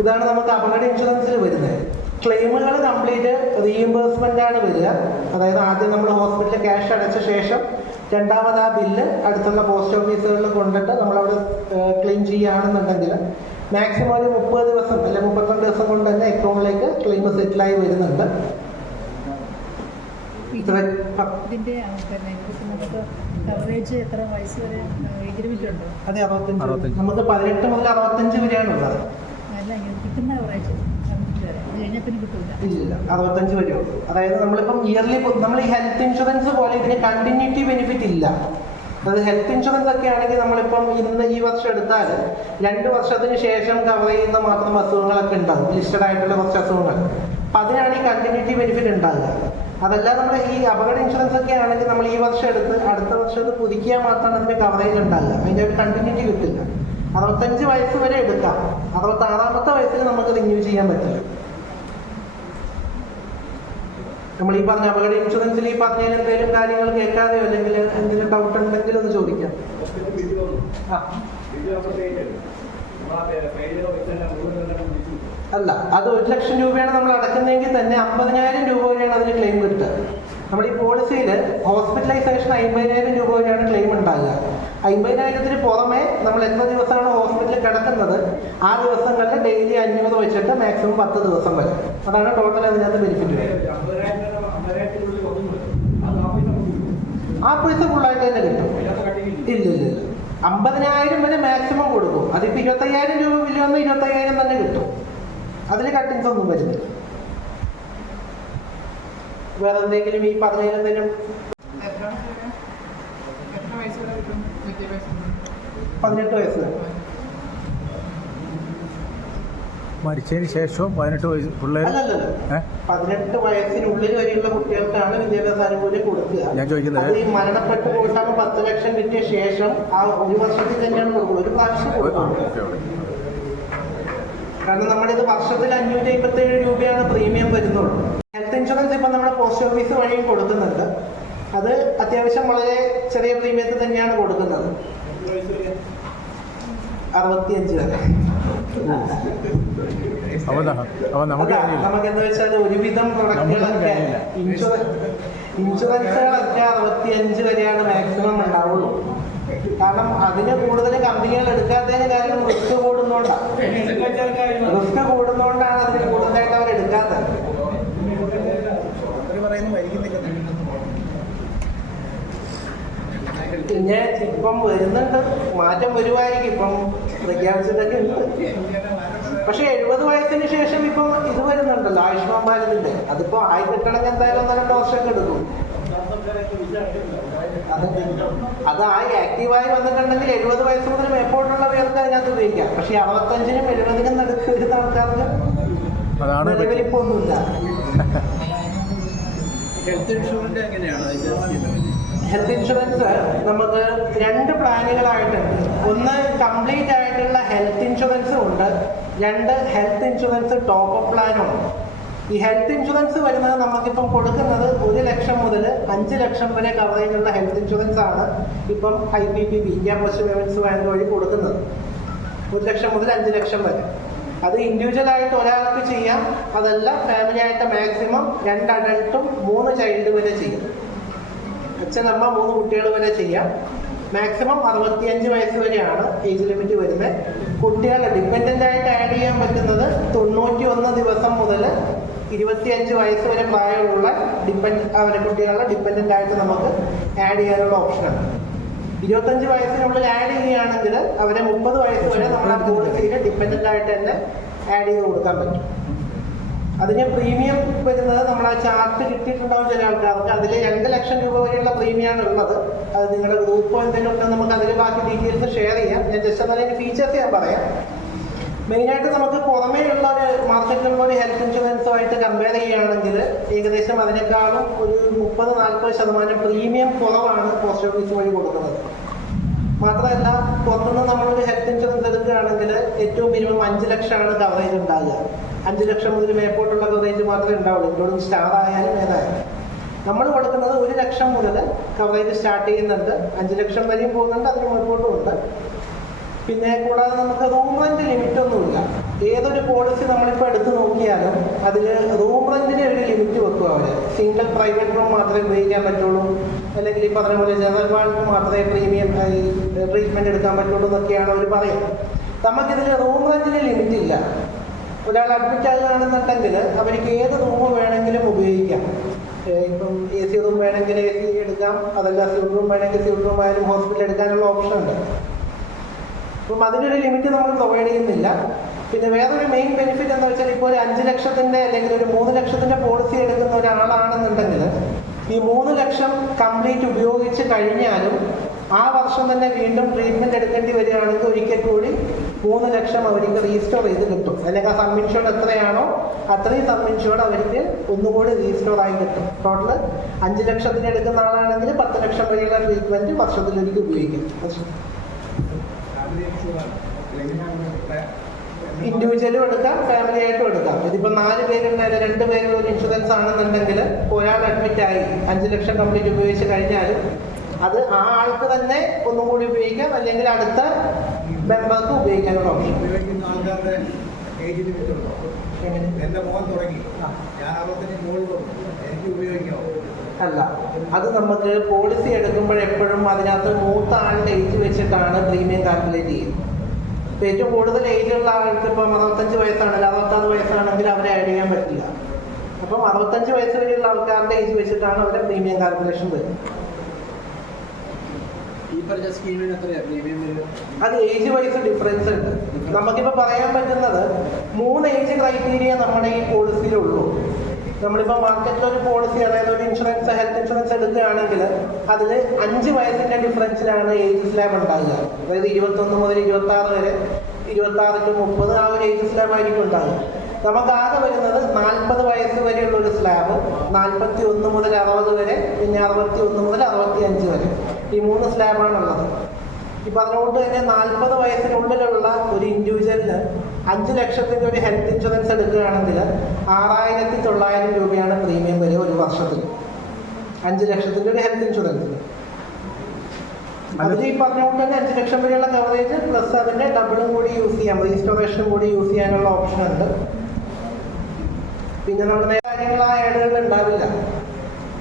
ഇതാണ് നമുക്ക് അപകട ഇൻഷുറൻസിൽ വരുന്നത്. ക്ലെയിമുകൾ കംപ്ലീറ്റ് റീഇംബേഴ്സ്മെൻ്റ് ആണ് വരിക. അതായത് ആദ്യം നമ്മൾ ഹോസ്പിറ്റലിൽ ക്യാഷ് അടച്ച ശേഷം രണ്ടാമത് ആ ബില്ല് അടുത്തുള്ള പോസ്റ്റ് ഓഫീസുകളിൽ കൊണ്ടിട്ട് നമ്മളവിടെ ക്ലെയിം ചെയ്യുകയാണെന്നുണ്ടെങ്കിൽ മാക്സിമം ഒരു 30 ദിവസം അല്ലെങ്കിൽ 32 ദിവസം കൊണ്ട് തന്നെ അക്കൗണ്ടിലേക്ക് ക്ലെയിം സെറ്റിലായി വരുന്നുണ്ട്. ഇതിന്റെ കവറേജ് എത്ര വയസ്സ് വരെ ഏജ് ലിമിറ്റ് ഉണ്ടോ? അതെ, 65. നമുക്ക് 18 മുതൽ 65 വരെയാണ് ഉള്ളത്. അല്ല, കിട്ടുന്ന കവറേജ് കഴിഞ്ഞാൽ പിന്നെ കിട്ടില്ല. ഇല്ല, 65 വരെ ഉള്ളൂ. അതായത് നമ്മളിപ്പം ഇയർലി നമ്മൾ ഈ ഹെൽത്ത് ഇൻഷുറൻസ് പോലെ ഇതിന് കണ്ടിന്യൂറ്റി ബെനിഫിറ്റ് ഇല്ല. അതായത് ഹെൽത്ത് ഇൻഷുറൻസ് ഒക്കെ ആണെങ്കിൽ നമ്മളിപ്പം ഇന്ന് ഈ വർഷം എടുത്താൽ 2 വർഷത്തിന് ശേഷം കവർ ചെയ്യുന്ന മാത്രം അസുഖങ്ങളൊക്കെ ഉണ്ടാകും, ലിസ്റ്റഡ് ആയിട്ടുള്ള കുറച്ച് അസുഖങ്ങൾ. അപ്പം അതിനാണ് ഈ കണ്ടിന്യൂറ്റി ബെനിഫിറ്റ് ഉണ്ടാകുക. അതല്ല നമ്മുടെ ഈ അപകട ഇൻഷുറൻസ് ഒക്കെ ആണെങ്കിൽ നമ്മൾ ഈ വർഷം എടുത്ത് അടുത്ത വർഷം ഇത് പുതുക്കിയാൽ മാത്രമാണ് അതിൻ്റെ കവറേജ് ഉണ്ടാകുക. അതിൻ്റെ ഒരു കണ്ടിന്യൂറ്റി കിട്ടില്ല. 65 വയസ്സ് വരെ എടുക്കാം. 66ാമത്തെ വയസ്സിൽ നമുക്ക് റിന്യൂ ചെയ്യാൻ പറ്റില്ല. നമ്മൾ ഈ പറഞ്ഞ അപകട ഇൻഷുറൻസിൽ ഈ പറഞ്ഞതിൽ എന്തെങ്കിലും കാര്യങ്ങൾ കേൾക്കാതെയോ അല്ലെങ്കിൽ എന്തെങ്കിലും ഡൗട്ട് ഉണ്ടെങ്കിൽ ഒന്ന് ചോദിക്കാം. അല്ല, അത് 1 ലക്ഷം രൂപയാണ് നമ്മൾ അടക്കുന്നതെങ്കിൽ തന്നെ 50,000 രൂപ വരെയാണ് അതിന് ക്ലെയിം കിട്ടുക. നമ്മുടെ ഈ പോളിസിയിൽ ഹോസ്പിറ്റലൈസേഷൻ 50,000 രൂപ വരെയാണ് ക്ലെയിം ഉണ്ടാകുക. 50,000-ന് പുറമെ നമ്മൾ എത്ര ദിവസമാണ് ഹോസ്പിറ്റലിൽ കിടക്കുന്നത് ആ ദിവസങ്ങളിൽ ഡെയിലി 500 വെച്ചിട്ട് മാക്സിമം 10 ദിവസം വരെ. അതാണ് ടോട്ടൽ അതിനകത്ത് ബെനിഫിറ്റ് വരുന്നത്. ആ പൈസ ഫുള്ളായിട്ട് തന്നെ കിട്ടും. ഇല്ല 50,000 വരെ മാക്സിമം കൊടുക്കും. അതിപ്പോൾ 25,000 രൂപ ബില്ല് വന്നാൽ 25,000 തന്നെ കിട്ടും. അതിൽ കട്ടിങ്സ് ഒന്നും വരുന്നില്ല. വേറെ എന്തെങ്കിലും ഈ പറഞ്ഞതിലെന്തെങ്കിലും 18 വയസ്സ് വരെ. മരിച്ചതിന് ശേഷവും 18 വയസ്സ് പിള്ളേർ 18 വയസ്സിനുള്ളിൽ വരെയുള്ള കുട്ടികൾക്കാണ് വിദ്യാഭ്യാസ ആനുകൂല്യം കൊടുക്കുക. ഞാൻ ചോദിക്കുന്നത് ഈ മരണപ്പെട്ട് പോയിട്ടാകുമ്പോൾ 10 ലക്ഷം കിട്ടിയ ശേഷം ആ 1 വർഷത്തിൽ തന്നെയാണ് കൊടുക്കുന്നത്. ഒരു പ്രാവശ്യം കൊടുക്കും. കാരണം നമ്മളിത് വർഷത്തിൽ 557 രൂപയാണ് പ്രീമിയം വരുന്നുള്ളൂ. ഹെൽത്ത് ഇൻഷുറൻസ് ഇപ്പം നമ്മുടെ പോസ്റ്റ് ഓഫീസ് വഴിയും കൊടുക്കുന്നുണ്ട്. അത് അത്യാവശ്യം വളരെ ചെറിയ പ്രീമിയത്തിൽ തന്നെയാണ് കൊടുക്കുന്നത്. 65 വരെ. നമുക്കെന്താ വെച്ചാൽ ഒരുവിധം പ്രൊഡക്റ്റുകളൊക്കെ ഇൻഷുറൻസുകളൊക്കെ 65 വരെയാണ് മാക്സിമം ഉണ്ടാവുള്ളൂ. കാരണം അതിന് കൂടുതൽ കമ്പനികൾ എടുക്കാത്തതിന് കാര്യം റിസ്ക് കൂടുന്നോണ്ടാണ്. അതിന് കൂടുതലായിട്ട് അവർ എടുക്കാത്തത്. പിന്നെ ഇപ്പം വരുന്നുണ്ട്, മാറ്റം വരുമായിരിക്കും. ഇപ്പം പ്രഖ്യാപിച്ചിട്ടൊക്കെ ഉണ്ട്. പക്ഷെ 70 വയസ്സിന് ശേഷം ഇപ്പം ഇത് വരുന്നുണ്ടല്ലോ, ആയുഷ്മാൻ ഭാരതിന്റെ. അതിപ്പോ ആയി കിട്ടണമെങ്കിൽ എന്തായാലും 1-2 വർഷമൊക്കെ എടുക്കും. അതായി ആക്റ്റീവായി വന്നിട്ടുണ്ടെങ്കിൽ 70 വയസ്സ് മുതൽ മേപ്പോട്ടുള്ള പേർക്ക് അതിനകത്ത് ഉപയോഗിക്കാം. പക്ഷെ 65-നും 70-നും നടുക്ക് വരുന്ന ആൾക്കാർക്ക് നിലവിലിപ്പോ ഒന്നുമില്ല. ഹെൽത്ത് ഇൻഷുറൻസ് എങ്ങനെയാണ്? ഹെൽത്ത് ഇൻഷുറൻസ് നമുക്ക് 2 പ്ലാനുകളായിട്ടുണ്ട്. ഒന്ന് കംപ്ലീറ്റ് ആയിട്ടുള്ള ഹെൽത്ത് ഇൻഷുറൻസും ഉണ്ട്, 2 ഹെൽത്ത് ഇൻഷുറൻസ് ടോപ്പ് അപ്പ് പ്ലാനും ഉണ്ട്. ഈ ഹെൽത്ത് ഇൻഷുറൻസ് വരുന്നത് നമുക്കിപ്പം കൊടുക്കുന്നത് 1 ലക്ഷം മുതൽ 5 ലക്ഷം വരെ കവറേജുള്ള ഹെൽത്ത് ഇൻഷുറൻസ് ആണ് ഇപ്പം IPPB India post payments bank വഴി കൊടുക്കുന്നത്. 1 ലക്ഷം മുതൽ 5 ലക്ഷം വരെ. അത് ഇൻഡിവിജ്വലായിട്ട് ഒരാൾക്ക് ചെയ്യാം. അതല്ല ഫാമിലി ആയിട്ട് മാക്സിമം 2 അഡൾട്ടും 3 ചൈൽഡ് വരെ ചെയ്യാം. അച്ഛനമ്മ 3 കുട്ടികൾ വരെ ചെയ്യാം. മാക്സിമം 65 വയസ്സ് വരെയാണ് ഏജ് ലിമിറ്റ് വരുന്നത്. കുട്ടികളെ ഡിപ്പെൻഡൻ്റ് ആയിട്ട് ആഡ് ചെയ്യാൻ പറ്റുന്നത് 91 ദിവസം മുതൽ 25 വയസ്സ് വരെ പ്രായമുള്ള അവരെ കുട്ടികളെ ഡിപ്പെൻഡൻ്റ് ആയിട്ട് നമുക്ക് ആഡ് ചെയ്യാനുള്ള ഓപ്ഷനാണ്. 25 വയസ്സിനുള്ളിൽ ആഡ് ചെയ്യുകയാണെങ്കിൽ അവരെ 30 വയസ്സ് വരെ നമ്മൾ ആ പോളിസിയിൽ ഡിപ്പെൻഡൻ്റ് ആയിട്ട് തന്നെ ആഡ് ചെയ്ത് കൊടുക്കാൻ പറ്റും. അതിന് പ്രീമിയം വരുന്നത് നമ്മൾ ആ ചാർട്ട് കിട്ടിയിട്ടുണ്ടാവും ചില ആൾക്കാർക്ക്. അതിൽ 2 ലക്ഷം രൂപ വരെയുള്ള പ്രീമിയമാണ് ഉള്ളത്. അത് നിങ്ങളുടെ ഗ്രൂപ്പോ എന്തെങ്കിലും ഉണ്ടെങ്കിൽ നമുക്ക് അതിൽ ബാക്കി ഡീറ്റെയിൽസ് ഷെയർ ചെയ്യാം. ഞാൻ ജസ്റ്റ് അതിൻ്റെ ഫീച്ചേഴ്സ് ഞാൻ പറയാം. മെയിനായിട്ട് നമുക്ക് പുറമേയുള്ള ഒരു മാർക്കറ്റിലുള്ള ഒരു ഹെൽത്ത് ഇൻഷുറൻസുമായിട്ട് കമ്പയർ ചെയ്യുകയാണെങ്കിൽ ഏകദേശം അതിനേക്കാളും ഒരു 30-40% പ്രീമിയം കുറവാണ് പോസ്റ്റ് ഓഫീസ് വഴി കൊടുക്കുന്നത്. മാത്രമല്ല പുറത്തുനിന്ന് നമ്മളൊരു ഹെൽത്ത് ഇൻഷുറൻസ് എടുക്കുകയാണെങ്കിൽ ആണെങ്കിൽ ഏറ്റവും മിനിമം 5 ലക്ഷമാണ് കവറേജ് ഉണ്ടാകുക. 5 ലക്ഷം മുതൽ മേപ്പോട്ടുള്ള കവറേജ് മാത്രമേ ഉണ്ടാവുള്ളൂ, ഇൻക്ലൂഡിങ് സ്റ്റാർ ആയാലും ഏതായാലും. നമ്മൾ കൊടുക്കുന്നത് 1 ലക്ഷം മുതൽ കവറേജ് സ്റ്റാർട്ട് ചെയ്യുന്നുണ്ട്, 5 ലക്ഷം വരെയും പോകുന്നുണ്ട്, അതിന് മുൻപോട്ടും ഉണ്ട്. പിന്നെ കൂടാതെ നമുക്ക് റൂം റെന്റ് ലിമിറ്റ് ഒന്നുമില്ല. ഏതൊരു പോളിസി നമ്മളിപ്പോൾ എടുത്ത് നോക്കിയാലും അതിൽ റൂം റെന്റിന് ഒരു ലിമിറ്റ് വെക്കും അവർ. സിംഗിൾ പ്രൈവറ്റ് റൂം മാത്രമേ ഉപയോഗിക്കാൻ പറ്റുള്ളൂ, അല്ലെങ്കിൽ ഈ പറഞ്ഞ പോലെ ജനറൽ വാർഡിന് മാത്രമേ പ്രീമിയം ട്രീറ്റ്മെൻറ്റ് എടുക്കാൻ പറ്റുള്ളൂ എന്നൊക്കെയാണ് അവർ പറയുന്നത്. നമുക്കിതിൽ റൂം റെന്റിന് ലിമിറ്റ് ഇല്ല. ഒരാൾ അഡ്മിറ്റ് ആകുകയാണെന്നുണ്ടെങ്കിൽ അവർക്ക് ഏത് റൂം വേണമെങ്കിലും ഉപയോഗിക്കാം. ഇപ്പം AC റൂം വേണമെങ്കിൽ AC എടുക്കാം, അതല്ല സ്യൂട്ട് റൂം വേണമെങ്കിൽ സ്യൂട്ട് റൂം ആയാലും ഹോസ്പിറ്റൽ എടുക്കാനുള്ള ഓപ്ഷൻ ഉണ്ട്. അപ്പം അതിനൊരു ലിമിറ്റ് നമ്മൾ പ്രൊവൈഡ് ചെയ്യുന്നില്ല. പിന്നെ വേറൊരു മെയിൻ ബെനിഫിറ്റ് എന്താ വെച്ചാൽ, ഇപ്പോൾ ഒരു 5 ലക്ഷത്തിൻ്റെ അല്ലെങ്കിൽ ഒരു 3 ലക്ഷത്തിൻ്റെ പോളിസി എടുക്കുന്ന ഒരാളാണെന്നുണ്ടെങ്കിൽ ഈ 3 ലക്ഷം കംപ്ലീറ്റ് ഉപയോഗിച്ച് കഴിഞ്ഞാലും ആ വർഷം തന്നെ വീണ്ടും ട്രീറ്റ്മെൻറ്റ് എടുക്കേണ്ടി വരികയാണെങ്കിൽ ഒരിക്കൽ കൂടി 3 ലക്ഷം അവർക്ക് റീസ്റ്റോർ ചെയ്ത് കിട്ടും. അല്ലെങ്കിൽ ആ സം ഇൻഷുർഡ് എത്രയാണോ അത്രയും സം ഇൻഷുർഡ് അവർക്ക് ഒന്നുകൂടി റീസ്റ്റോർ ആയി കിട്ടും. ടോട്ടൽ 5 ലക്ഷത്തിന് എടുക്കുന്ന ആളാണെങ്കിൽ 10 ലക്ഷം വരെയുള്ള ട്രീറ്റ്മെൻറ്റ് വർഷത്തിലൊരിക്കൽ ഉപയോഗിക്കും. ഇൻഡിവിജ്വലും എടുക്കാം, ഫാമിലി ആയിട്ടും എടുക്കാം. ഇതിപ്പോൾ 4 പേരുണ്ടായാലും 2 പേരുള്ള ഒരു ഇൻഷുറൻസ് ആണെന്നുണ്ടെങ്കിൽ ഒരാൾ അഡ്മിറ്റ് ആയി 5 ലക്ഷം കംപ്ലീറ്റ് ഉപയോഗിച്ച് കഴിഞ്ഞാലും അത് ആ ആൾക്ക് തന്നെ ഒന്നും കൂടി ഉപയോഗിക്കാം, അല്ലെങ്കിൽ അടുത്ത മെമ്പർക്ക് ഉപയോഗിക്കാനുള്ള ഓപ്ഷൻ. ഉപയോഗിക്കുന്ന ആൾക്കാരുടെ ഏജ് ലിമിറ്റ് ഉണ്ടോ? എൻ്റെ മോൻ തുടങ്ങി, ഞാൻ 65 മുകളിൽ തുടങ്ങി, എനിക്ക് ഉപയോഗിക്കാമോ? അല്ല, അത് നമുക്ക് പോളിസി എടുക്കുമ്പോഴെപ്പോഴും അതിനകത്ത് മൂത്ത ആളുടെ ഏജ് വെച്ചിട്ടാണ് പ്രീമിയം കാൽക്കുലേറ്റ് ചെയ്യുന്നത്. ഇപ്പോൾ ഏറ്റവും കൂടുതൽ ഏജുള്ള ആൾക്ക് ഇപ്പം 65 വയസ്സാണെങ്കിൽ 66 വയസ്സാണെങ്കിൽ അവരെ ആഡ് ചെയ്യാൻ പറ്റില്ല. അപ്പം 65 വയസ്സ് വരെയുള്ള ആൾക്കാരുടെ ഏജ് വെച്ചിട്ടാണ് അവരെ പ്രീമിയം കാൽക്കുലേഷൻ വരുന്നത്. അത് ഏജ് വൈസ് ഡിഫറൻസ് ഉണ്ട്. നമുക്കിപ്പോൾ പറയാൻ പറ്റുന്നത് 3 ഏജ് ക്രൈറ്റീരിയ നമ്മുടെ ഈ പോളിസിയിലുള്ളൂ. നമ്മളിപ്പോൾ മാർക്കറ്റിലൊരു പോളിസി, അതായത് ഒരു ഇൻഷുറൻസ്, ഹെൽത്ത് ഇൻഷുറൻസ് എടുക്കുകയാണെങ്കിൽ അതിൽ 5 വയസ്സിൻ്റെ ഡിഫറൻസിലാണ് ഏജ് സ്ലാബ് ഉണ്ടാകുക. അതായത് 21 മുതൽ 26 വരെ, 26 to 30 ആ ഒരു ഏജ് സ്ലാബ് ആയിരിക്കും ഉണ്ടാകുക. നമുക്കാകെ വരുന്നത് 40 വയസ്സ് വരെയുള്ള ഒരു സ്ലാബ്, 41 മുതൽ 60 വരെ, പിന്നെ 61 മുതൽ 65 വരെ, ഈ 3 സ്ലാബാണുള്ളത്. ഇപ്പം അതുകൊണ്ട് തന്നെ 40 വയസ്സിനുള്ളിലുള്ള ഒരു ഇൻഡിവിജ്വലിന് 5 ലക്ഷത്തിൻ്റെ ഒരു ഹെൽത്ത് ഇൻഷുറൻസ് എടുക്കുകയാണെങ്കിൽ 6,900 രൂപയാണ് പ്രീമിയം വരെ ഒരു വർഷത്തിൽ. 5 ലക്ഷത്തിൻ്റെ ഒരു ഹെൽത്ത് ഇൻഷുറൻസിന് അതിൽ ഈ പറഞ്ഞുകൊണ്ട് തന്നെ 5 ലക്ഷം വരെയുള്ള കവറേജ് പ്ലസ് അതിൻ്റെ ഡബിളും കൂടി യൂസ് ചെയ്യാം, റീസ്റ്റോറേഷനും കൂടി യൂസ് ചെയ്യാനുള്ള ഓപ്ഷൻ ഉണ്ട്. പിന്നെ നമ്മുടെ കാര്യങ്ങളായ ഏടുകൾ ഉണ്ടാവില്ല.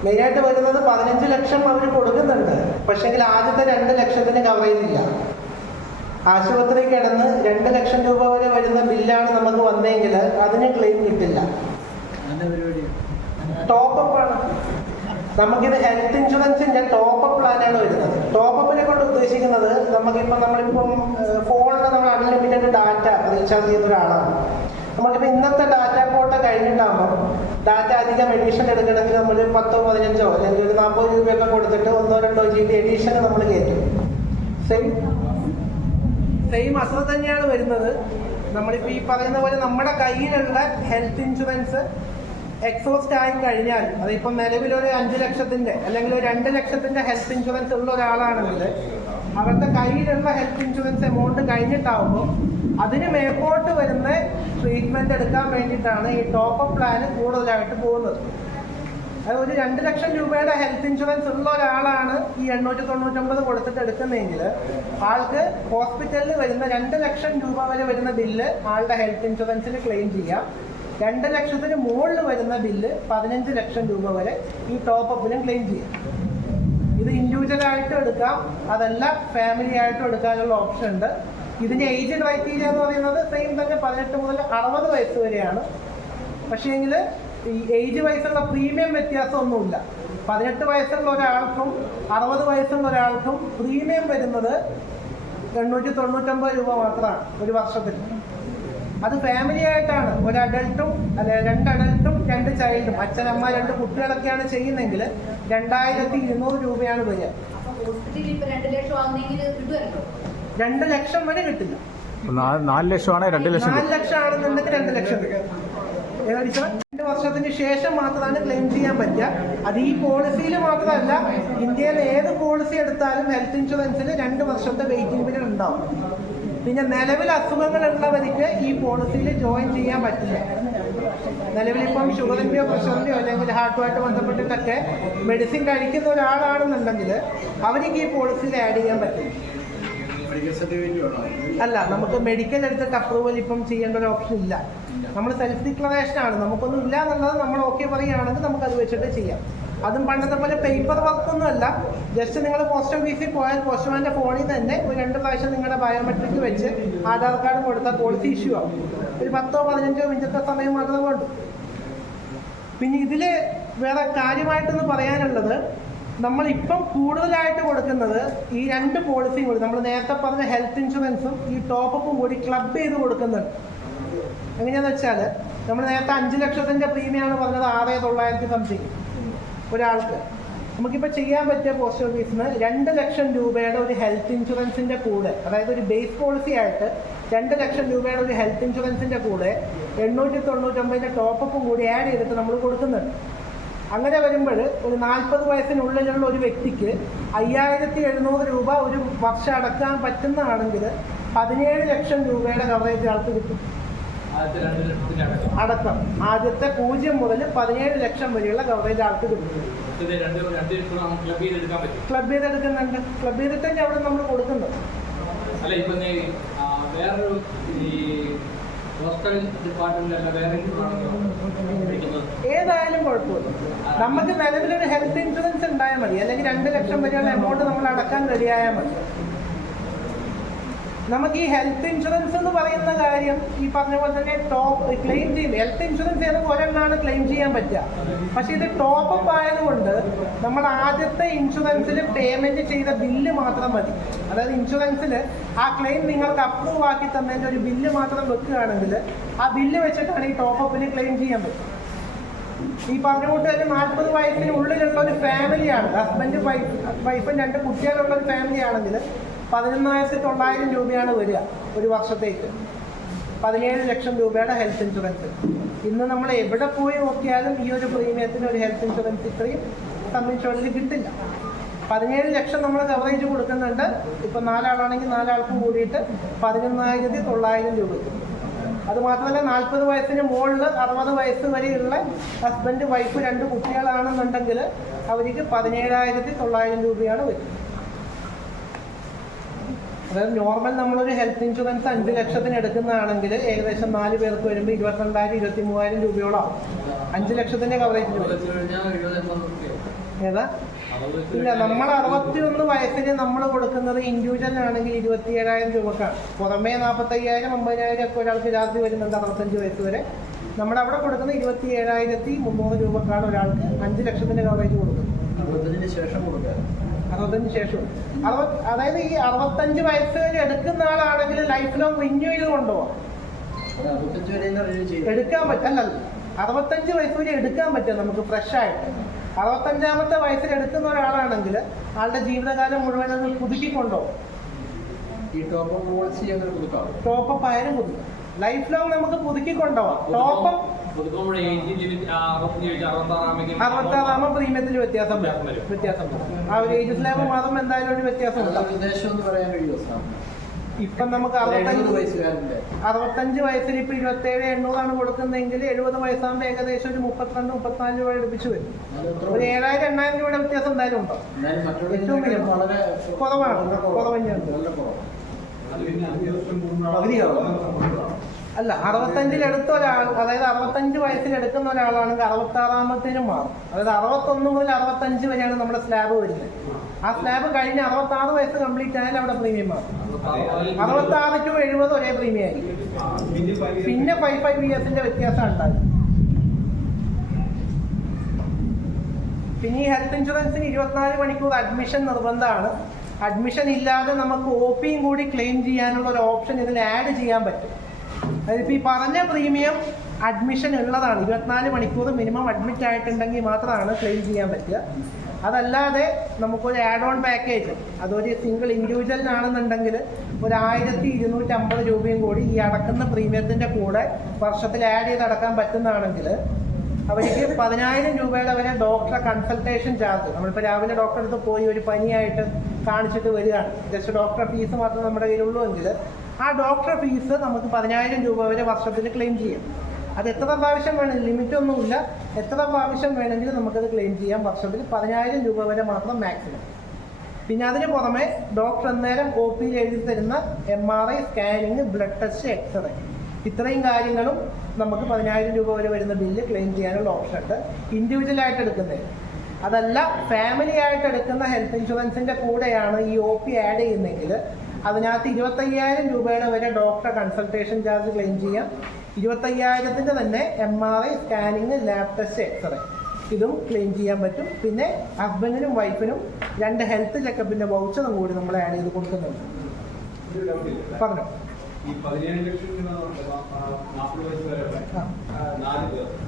മെയിനായിട്ട് വരുന്നത് 15 ലക്ഷം അവർ കൊടുക്കുന്നുണ്ട്, പക്ഷേങ്കിൽ ആദ്യത്തെ 2 ലക്ഷത്തിന് കവറേജ് ഇല്ല. ആശുപത്രി കിടന്ന് 2 ലക്ഷം രൂപ വരെ വരുന്ന ബില്ലാണ് നമുക്ക് വന്നെങ്കിൽ അതിന് ക്ലെയിം കിട്ടില്ല. ടോപ്പപ്പ് ആണ് നമുക്കിത്. ഹെൽത്ത് ഇൻഷുറൻസിന്റെ ടോപ്പപ്പ് പ്ലാനാണ് വരുന്നത്. ടോപ്പപ്പിനെ കൊണ്ട് ഉദ്ദേശിക്കുന്നത് നമ്മളിപ്പം ഫോണിൽ നമ്മൾ അൺലിമിറ്റഡ് ഡാറ്റ റീചാർജ് ചെയ്യുന്ന ഒരാളാണ്. നമുക്കിപ്പോൾ ഇന്നത്തെ ഡാറ്റ കോട്ട കഴിഞ്ഞിട്ടാകുമ്പോൾ ഡാറ്റ അധികം എഡീഷൻ എടുക്കണമെങ്കിൽ നമ്മൾ 10, 15 അല്ലെങ്കിൽ ഒരു 40 രൂപയൊക്കെ കൊടുത്തിട്ട് 1-2 GB എഡീഷൻ നമ്മൾ കയറ്റും. സെയിം അത്ര തന്നെയാണ് വരുന്നത്. നമ്മളിപ്പോൾ ഈ പറയുന്ന പോലെ നമ്മുടെ കയ്യിലുള്ള ഹെൽത്ത് ഇൻഷുറൻസ് എക്സോസ്റ്റ് ആയി കഴിഞ്ഞാൽ, അതിപ്പം നിലവിലൊരു 5 ലക്ഷത്തിൻ്റെ അല്ലെങ്കിൽ ഒരു 2 ലക്ഷത്തിൻ്റെ ഹെൽത്ത് ഇൻഷുറൻസ് ഉള്ള ഒരാളാണെങ്കിൽ അവരുടെ കയ്യിലുള്ള ഹെൽത്ത് ഇൻഷുറൻസ് എമൗണ്ട് കഴിഞ്ഞിട്ടാവുമ്പോൾ അതിന് മേപ്പോട്ട് വരുന്ന ട്രീറ്റ്മെൻറ്റ് എടുക്കാൻ വേണ്ടിയിട്ടാണ് ഈ ടോപ്പപ്പ് പ്ലാന് കൂടുതലായിട്ട് പോകുന്നത്. അത് ഒരു 2 ലക്ഷം രൂപയുടെ ഹെൽത്ത് ഇൻഷുറൻസ് ഉള്ള ഒരാളാണ് ഈ 899 കൊടുത്തിട്ട് എടുക്കുന്നതെങ്കിൽ ആൾക്ക് ഹോസ്പിറ്റലിൽ വരുന്ന 2 ലക്ഷം രൂപ വരെ വരുന്ന ബില്ല് ആളുടെ ഹെൽത്ത് ഇൻഷുറൻസിന് ക്ലെയിം ചെയ്യാം. 2 ലക്ഷത്തിന് മുകളിൽ വരുന്ന ബില്ല് 15 ലക്ഷം രൂപ വരെ ഈ ടോപ്പപ്പിനും ക്ലെയിം ചെയ്യാം. ഇത് ഇൻഡിവിജ്വലായിട്ടും എടുക്കാം, അതല്ല ഫാമിലി ആയിട്ടും എടുക്കാനുള്ള ഓപ്ഷൻ ഉണ്ട്. ഇതിൻ്റെ ഏജ് ക്രൈറ്റീരിയ എന്ന് പറയുന്നത് സെയിം തന്നെ 18 മുതൽ 60 വയസ്സ് വരെയാണ്. പക്ഷേങ്കിൽ ഈ ഏജ് വയസ്സുള്ള പ്രീമിയം വ്യത്യാസമൊന്നുമില്ല. 18 വയസ്സുള്ള ഒരാൾക്കും 60 വയസ്സുള്ള ഒരാൾക്കും പ്രീമിയം വരുന്നത് 899 രൂപ മാത്രമാണ് ഒരു വർഷത്തിൽ. അത് ഫാമിലി ആയിട്ടാണ്, ഒരു അഡൾട്ടും അല്ലെ 2 അഡൾട്ടും 2 ചൈൽഡും, അച്ഛനമ്മ 2 കുട്ടികളൊക്കെയാണ് ചെയ്യുന്നെങ്കിൽ 2200 രൂപയാണ് വരിക. 2 ലക്ഷം വരെ കിട്ടില്ല. 4 ലക്ഷമാണ് 2 ലക്ഷം. 4 ലക്ഷം ആണെന്നുണ്ടെങ്കിൽ 2 ലക്ഷം കിട്ടും. 2 വർഷത്തിന് ശേഷം മാത്രമാണ് ക്ലെയിം ചെയ്യാൻ പറ്റുക. അത് ഈ പോളിസിയിൽ മാത്രമല്ല, ഇന്ത്യയിൽ ഏത് പോളിസി എടുത്താലും ഹെൽത്ത് ഇൻഷുറൻസിന് 2 വർഷത്തെ വെയിറ്റിംഗ് പീരീഡ് ഉണ്ടാവും. പിന്നെ നിലവിൽ അസുഖങ്ങളുള്ളവർക്ക് ഈ പോളിസിയിൽ ജോയിൻ ചെയ്യാൻ പറ്റില്ല. നിലവിലിപ്പം ഷുഗറിൻ്റെയോ പ്രഷറിൻ്റെയോ അല്ലെങ്കിൽ ഹാർട്ടുമായിട്ട് ബന്ധപ്പെട്ടിട്ടൊക്കെ മെഡിസിൻ കഴിക്കുന്ന ഒരാളാണെന്നുണ്ടെങ്കിൽ അവർക്ക് ഈ പോളിസിയിൽ ആഡ് ചെയ്യാൻ പറ്റില്ല. അല്ല, നമുക്ക് മെഡിക്കൽ എടുത്തിട്ട് അപ്രൂവൽ ഇപ്പം ചെയ്യേണ്ട ഒരു ഓപ്ഷൻ ഇല്ല. നമ്മൾ സെൽഫ് ഡിക്ലറേഷൻ ആണ്, നമുക്കൊന്നും ഇല്ല എന്നുള്ളത് നമ്മൾ ഓക്കെ പറയുകയാണെങ്കിൽ നമുക്കത് വെച്ചിട്ട് ചെയ്യാം. അതും പണ്ടത്തെ പോലെ പേപ്പർ വർക്കൊന്നും അല്ല. ജസ്റ്റ് നിങ്ങൾ പോസ്റ്റ് ഓഫീസിൽ പോയാൽ പോസ്റ്റ്മാൻ്റെ ഫോണിൽ തന്നെ ഒരു 2 പ്രാവശ്യം നിങ്ങളുടെ ബയോമെട്രിക് വെച്ച് ആധാർ കാർഡ് കൊടുത്താൽ പോളിസി ഇഷ്യൂ ആവും. ഒരു 10-15 മിനിറ്റത്തെ സമയം മാത്രമേ വേണ്ടൂ. പിന്നെ ഇതിൽ വേറെ കാര്യമായിട്ടൊന്ന് പറയാനുള്ളത്, നമ്മളിപ്പം കൂടുതലായിട്ട് കൊടുക്കുന്നത് ഈ 2 പോളിസിയും കൂടി, നമ്മൾ നേരത്തെ പറഞ്ഞ ഹെൽത്ത് ഇൻഷുറൻസും ഈ ടോപ്പും കൂടി ക്ലബ് ചെയ്ത് കൊടുക്കുന്നുണ്ട്. എങ്ങനെയാണെന്ന് വെച്ചാൽ നമ്മൾ നേരത്തെ 5 ലക്ഷത്തിൻ്റെ പ്രീമിയമാണ് പറഞ്ഞത്, 6,900 സംതിങ് ഒരാൾക്ക്. നമുക്കിപ്പോൾ ചെയ്യാൻ പറ്റിയ പോസ്റ്റ് ഓഫീസിൽ നിന്ന് 2 ലക്ഷം രൂപയുടെ ഒരു ഹെൽത്ത് ഇൻഷുറൻസിൻ്റെ കൂടെ, അതായത് ഒരു ബേസ് പോളിസി ആയിട്ട് 2 ലക്ഷം രൂപയുടെ ഒരു ഹെൽത്ത് ഇൻഷുറൻസിൻ്റെ കൂടെ 899 ടോപ്പും കൂടി ആഡ് ചെയ്തിട്ട് നമ്മൾ കൊടുക്കുന്നുണ്ട്. അങ്ങനെ വരുമ്പോൾ ഒരു 40 വയസ്സിനുള്ളിലുള്ള ഒരു വ്യക്തിക്ക് 5,700 രൂപ ഒരു വർഷം അടക്കാൻ പറ്റുന്നതാണെങ്കിൽ 17 ലക്ഷം രൂപയുടെ കവറേജ് ആൾക്ക് കിട്ടും. അടക്കം ആദ്യത്തെ 0 മുതൽ 17 ലക്ഷം വരെയുള്ള കവറേജ് ആൾക്ക് കിട്ടും. ക്ലബ് ചെയ്തെടുക്കുന്നുണ്ട്. ക്ലബ് ചെയ്തിട്ട് തന്നെ അവിടെ നമ്മൾ കൊടുക്കുന്നത്. ഏതായാലും കുഴപ്പമില്ല. നമുക്ക് നിലവിലൊരു ഹെൽത്ത് ഇൻഷുറൻസ് ഉണ്ടായാൽ മതി, അല്ലെങ്കിൽ 2 ലക്ഷം വരെയുള്ള എമൗണ്ട് നമ്മൾ അടക്കാൻ റെഡിയായാൽ മതി. നമുക്ക് ഈ ഹെൽത്ത് ഇൻഷുറൻസ് എന്ന് പറയുന്ന കാര്യം ഈ പറഞ്ഞ പോലെ തന്നെ ടോപ്പ് ക്ലെയിം ചെയ്യും. ഹെൽത്ത് ഇൻഷുറൻസ് ചെയ്ത് ഒരെണ്ണമാണ് ക്ലെയിം ചെയ്യാൻ പറ്റുക. പക്ഷേ ഇത് ടോപ്പ് ആയതുകൊണ്ട് നമ്മൾ ആദ്യത്തെ ഇൻഷുറൻസിൽ പേയ്മെൻറ്റ് ചെയ്ത ബില്ല് മാത്രം മതി. അതായത് ഇൻഷുറൻസിൽ ആ ക്ലെയിം നിങ്ങൾക്ക് അപ്രൂവ് ആക്കി തന്നതിൻ്റെ ഒരു ബില്ല് മാത്രം വെക്കുകയാണെങ്കിൽ ആ ബില്ല് വെച്ചിട്ടാണ് ഈ ടോപ്പപ്പിന് ക്ലെയിം ചെയ്യാൻ പറ്റും. ഈ പറഞ്ഞുകൊണ്ട് തന്നെ 40 വയസ്സിനുള്ളിലുള്ള ഒരു ഫാമിലിയാണ്, ഹസ്ബൻഡ് വൈഫും 2 കുട്ടികളുള്ള ഒരു ഫാമിലി ആണെങ്കിൽ 11,900 രൂപയാണ് വരിക ഒരു വർഷത്തേക്ക്. 17 ലക്ഷം രൂപയുടെ ഹെൽത്ത് ഇൻഷുറൻസ്. ഇന്ന് നമ്മൾ എവിടെ പോയി നോക്കിയാലും ഈ ഒരു പ്രീമിയത്തിന് ഒരു ഹെൽത്ത് ഇൻഷുറൻസ് ഇത്രയും സം ഇൻഷുറൻസിൽ കിട്ടില്ല. 17 ലക്ഷം നമ്മൾ കവറേജ് കൊടുക്കുന്നുണ്ട്. ഇപ്പം 4 ആളാണെങ്കിൽ 4 ആൾക്കും കൂടിയിട്ട് 11,900 രൂപ. അതുമാത്രമല്ല 40 വയസ്സിന് മുകളിൽ 60 വയസ്സ് വരെയുള്ള ഹസ്ബൻഡ് വൈഫ് 2 കുട്ടികളാണെന്നുണ്ടെങ്കിൽ അവർക്ക് 17,900 രൂപയാണ് വരും. അതായത് നോർമൽ നമ്മളൊരു ഹെൽത്ത് ഇൻഷുറൻസ് 5 ലക്ഷത്തിന് എടുക്കുന്നതാണെങ്കിൽ ഏകദേശം 4 പേർക്ക് വരുമ്പോൾ 22,000-23,000 രൂപയോളം 5 ലക്ഷത്തിൻ്റെ കവറേജിന് വരും. ഏതാ? ഇല്ല, നമ്മൾ 61 വയസ്സിന് നമ്മൾ കൊടുക്കുന്നത് ഇൻഡിവിജ്വൽ ആണെങ്കിൽ 27,000 രൂപക്കാണ്. പുറമേ 45,000-50,000 ഒക്കെ ഒരാൾക്ക് രാത്രി വരുന്നുണ്ട് 65 വയസ്സ് വരെ. നമ്മളവിടെ കൊടുക്കുന്നത് 27,300 രൂപക്കാണ് ഒരാൾക്ക് 5 ലക്ഷത്തിൻ്റെ കവറേജ് കൊടുക്കുന്നത്. 65 ശേഷം കൊടുക്കുക. 65 ശേഷം അതായത് ഈ 65 വയസ്സ് വരെ എടുക്കുന്ന ആളാണെങ്കിൽ ലൈഫ് ലോങ് റിന്യൂ ചെയ്ത് കൊണ്ടുപോകാം. എടുക്കാൻ പറ്റല്ല, 65 വയസ്സ് വരെ എടുക്കാൻ പറ്റും നമുക്ക് ഫ്രഷ് ആയിട്ട്. 65-ാമത്തെ വയസ്സിൽ എടുക്കുന്ന ഒരാളാണെങ്കിൽ ആളുടെ ജീവിതകാലം മുഴുവൻ അത് പുതുക്കിക്കൊണ്ടുപോകും. ഈ ടോപ്പ് പോളിസി അങ്ങനെ കൊടുക്കാം. ടോപ്പപ്പ് ആയാലും കൊടുക്കാം. ലൈഫ് ലോങ് നമുക്ക് പുതുക്കിക്കൊണ്ടുപോകാം. ടോപ്പപ്പ് 66 പ്രീമിയത്തിൽ വ്യത്യാസം വരും. ആ ഒരു ഏജ് സ്ലാബ് മാത്രം എന്തായാലും ഒരു വ്യത്യാസം ഉണ്ട്. ഇപ്പം നമുക്ക് 65 വയസ്സിൽ ഇപ്പം 27,800 കൊടുക്കുന്നതെങ്കിൽ 70 വയസ്സാകുമ്പോൾ ഏകദേശം ഒരു 32-34 രൂപ എടുപ്പിച്ച് വരും. ഒരു 7,000-8,000 രൂപയുടെ വ്യത്യാസം എന്തായാലും ഉണ്ടോ? ഏറ്റവും കുറവാണ്. അല്ല, 65 എടുത്ത ഒരാൾ, അതായത് 65 വയസ്സിൽ എടുക്കുന്ന ഒരാളാണെങ്കിൽ 66-ാമത്തേനും മാറും. അതായത് 61 മുതൽ 65 വരെയാണ് നമ്മുടെ സ്ലാബ് വരുന്നത്. ആ സ്ലാബ് കഴിഞ്ഞ് 66 വയസ്സ് കംപ്ലീറ്റ് ആയാലും അവിടെ പ്രീമിയം മാറും. 66 to 70 ഒരേ പ്രീമിയം ആയിരിക്കും. പിന്നെ 5 ഇയേഴ്സിന്റെ വ്യത്യാസം ഉണ്ടാകും. പിന്നെ ഈ ഹെൽത്ത് ഇൻഷുറൻസിന് 24 മണിക്കൂർ അഡ്മിഷൻ നിർബന്ധമാണ്. അഡ്മിഷൻ ഇല്ലാതെ നമുക്ക് OP കൂടി ക്ലെയിം ചെയ്യാനുള്ള ഒരു ഓപ്ഷൻ ഇതിൽ ആഡ് ചെയ്യാൻ പറ്റും. അതിപ്പോൾ ഈ പറഞ്ഞ പ്രീമിയം അഡ്മിഷൻ ഉള്ളതാണ്. 24 മണിക്കൂർ മിനിമം അഡ്മിറ്റ് ആയിട്ടുണ്ടെങ്കിൽ മാത്രമാണ് ക്ലെയിം ചെയ്യാൻ പറ്റുക. അതല്ലാതെ നമുക്കൊരു ആഡ് ഓൺ പാക്കേജ്, അതൊരു സിംഗിൾ ഇൻഡിവിജ്വലിനാണെന്നുണ്ടെങ്കിൽ ഒരു 1,250 രൂപയും കൂടി ഈ അടക്കുന്ന പ്രീമിയത്തിൻ്റെ കൂടെ വർഷത്തിൽ ആഡ് ചെയ്ത് അടക്കാൻ പറ്റുന്നതാണെങ്കിൽ അവർക്ക് 10,000 രൂപയുടെ വരെ ഡോക്ടറെ കൺസൾട്ടേഷൻ ചാർജ്. നമ്മളിപ്പോൾ രാവിലെ ഡോക്ടറെ അടുത്ത് പോയി ഒരു പനിയായിട്ട് കാണിച്ചിട്ട് വരികയാണ്, ജസ്റ്റ് ഡോക്ടറെ ഫീസ് മാത്രം നമ്മുടെ കയ്യിലുള്ളൂ എങ്കിൽ ആ ഡോക്ടർ ഫീസ് നമുക്ക് 10,000 രൂപ വരെ വർഷത്തിൽ ക്ലെയിം ചെയ്യാം. അത് എത്ര പ്രാവശ്യം വേണമെങ്കിലും ലിമിറ്റൊന്നുമില്ല, എത്ര പ്രാവശ്യം വേണമെങ്കിലും നമുക്കത് ക്ലെയിം ചെയ്യാം. വർഷത്തിൽ 10,000 രൂപ വരെ മാത്രം മാക്സിമം. പിന്നെ അതിന് പുറമെ ഡോക്ടർ അന്നേരം OP എഴുതി തരുന്ന MRI scanning, blood test, x-ray, ഇത്രയും കാര്യങ്ങളും നമുക്ക് 10,000 രൂപ വരെ വരുന്ന ബില്ല് ക്ലെയിം ചെയ്യാനുള്ള ഓപ്ഷൻ ഉണ്ട്. ഇൻഡിവിജ്വലായിട്ട് എടുക്കുന്നത് അതല്ല, ഫാമിലി ആയിട്ട് എടുക്കുന്ന ഹെൽത്ത് ഇൻഷുറൻസിൻ്റെ കൂടെയാണ് ഈ OP ആഡ് ചെയ്യുന്നതെങ്കിൽ അതിനകത്ത് 25,000 രൂപയുടെ വരെ ഡോക്ടർ കൺസൾട്ടേഷൻ ചാർജ് ക്ലെയിം ചെയ്യാം. 25,000-ൻ്റെ തന്നെ MRI scanning, lab test, x-ray ഇതും ക്ലെയിം ചെയ്യാൻ പറ്റും. പിന്നെ ഹസ്ബൻഡിനും വൈഫിനും 2 ഹെൽത്ത് ചെക്കപ്പിൻ്റെ വൗച്ചറും കൂടി നമ്മൾ ആഡ് ചെയ്ത് കൊടുക്കുന്നുണ്ട്. പറഞ്ഞോ. ഈ 17 ലക്ഷം രൂപ 40 വയസ്സ് വരെ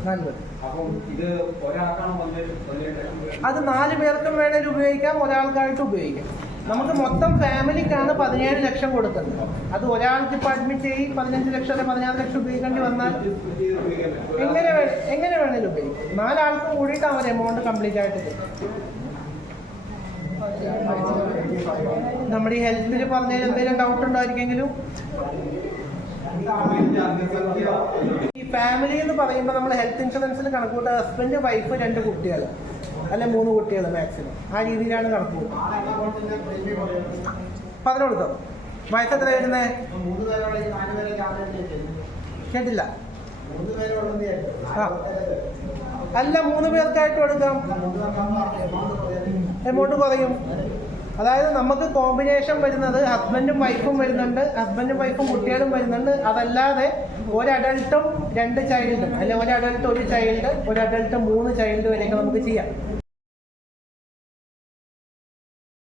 4 പേർ. അപ്പം ഇത് ഒരാൾക്കാണ് 17 ലക്ഷം. അത് 4 പേർക്കും വേണേൽ ഉപയോഗിക്കാം, ഒരാൾക്കായിട്ട് ഉപയോഗിക്കാം. നമുക്ക് മൊത്തം ഫാമിലിക്കാണ് 17 ലക്ഷം കൊടുക്കുന്നത്. അത് ഒരാൾക്ക് ഇപ്പോൾ അഡ്മിറ്റ് ചെയ്യും 15 ലക്ഷം അല്ലെ 16 ലക്ഷം ഉപയോഗിക്കേണ്ടി വന്നാൽ എങ്ങനെ വേണേലും ഉപയോഗിക്കും. 4 ആൾക്കും കൂടിയിട്ട് അവർ എമൗണ്ട് കംപ്ലീറ്റ് ആയിട്ട് തരും. നമ്മുടെ ഈ ഹെൽത്തിൽ പറഞ്ഞതിൽ എന്തെങ്കിലും ഡൗട്ട് ഉണ്ടായിരിക്കെങ്കിലും. ഈ ഫാമിലി എന്ന് പറയുമ്പോൾ നമ്മൾ ഹെൽത്ത് ഇൻഷുറൻസിൽ കണക്കൂട്ടുക ഹസ്ബൻഡ്, വൈഫ്, 2 കുട്ടികൾ അല്ലെ 3 കുട്ടികൾ മാക്സിമം. ആ രീതിയിലാണ് കണക്ക് കൂട്ടുക. പറഞ്ഞു കൊടുത്തോ. വയസ്സ് എത്ര വരുന്നത്? കേട്ടില്ല. അല്ല, 3 പേർക്കായിട്ട് കൊടുക്കാം. എമൗണ്ട് കുറയും. അതായത് നമുക്ക് കോമ്പിനേഷൻ വരുന്നത് ഹസ്ബൻഡും വൈഫും വരുന്നുണ്ട്, ഹസ്ബൻഡും വൈഫും കുട്ടികളും വരുന്നുണ്ട്. അതല്ലാതെ ഒരു അഡൾട്ടും 2 ചൈൽഡും, അല്ലെ ഒരു അഡൾട്ട് 1 ചൈൽഡ്, ഒരു അഡൾട്ട് 3 ചൈൽഡ് വരെയൊക്കെ നമുക്ക് ചെയ്യാം.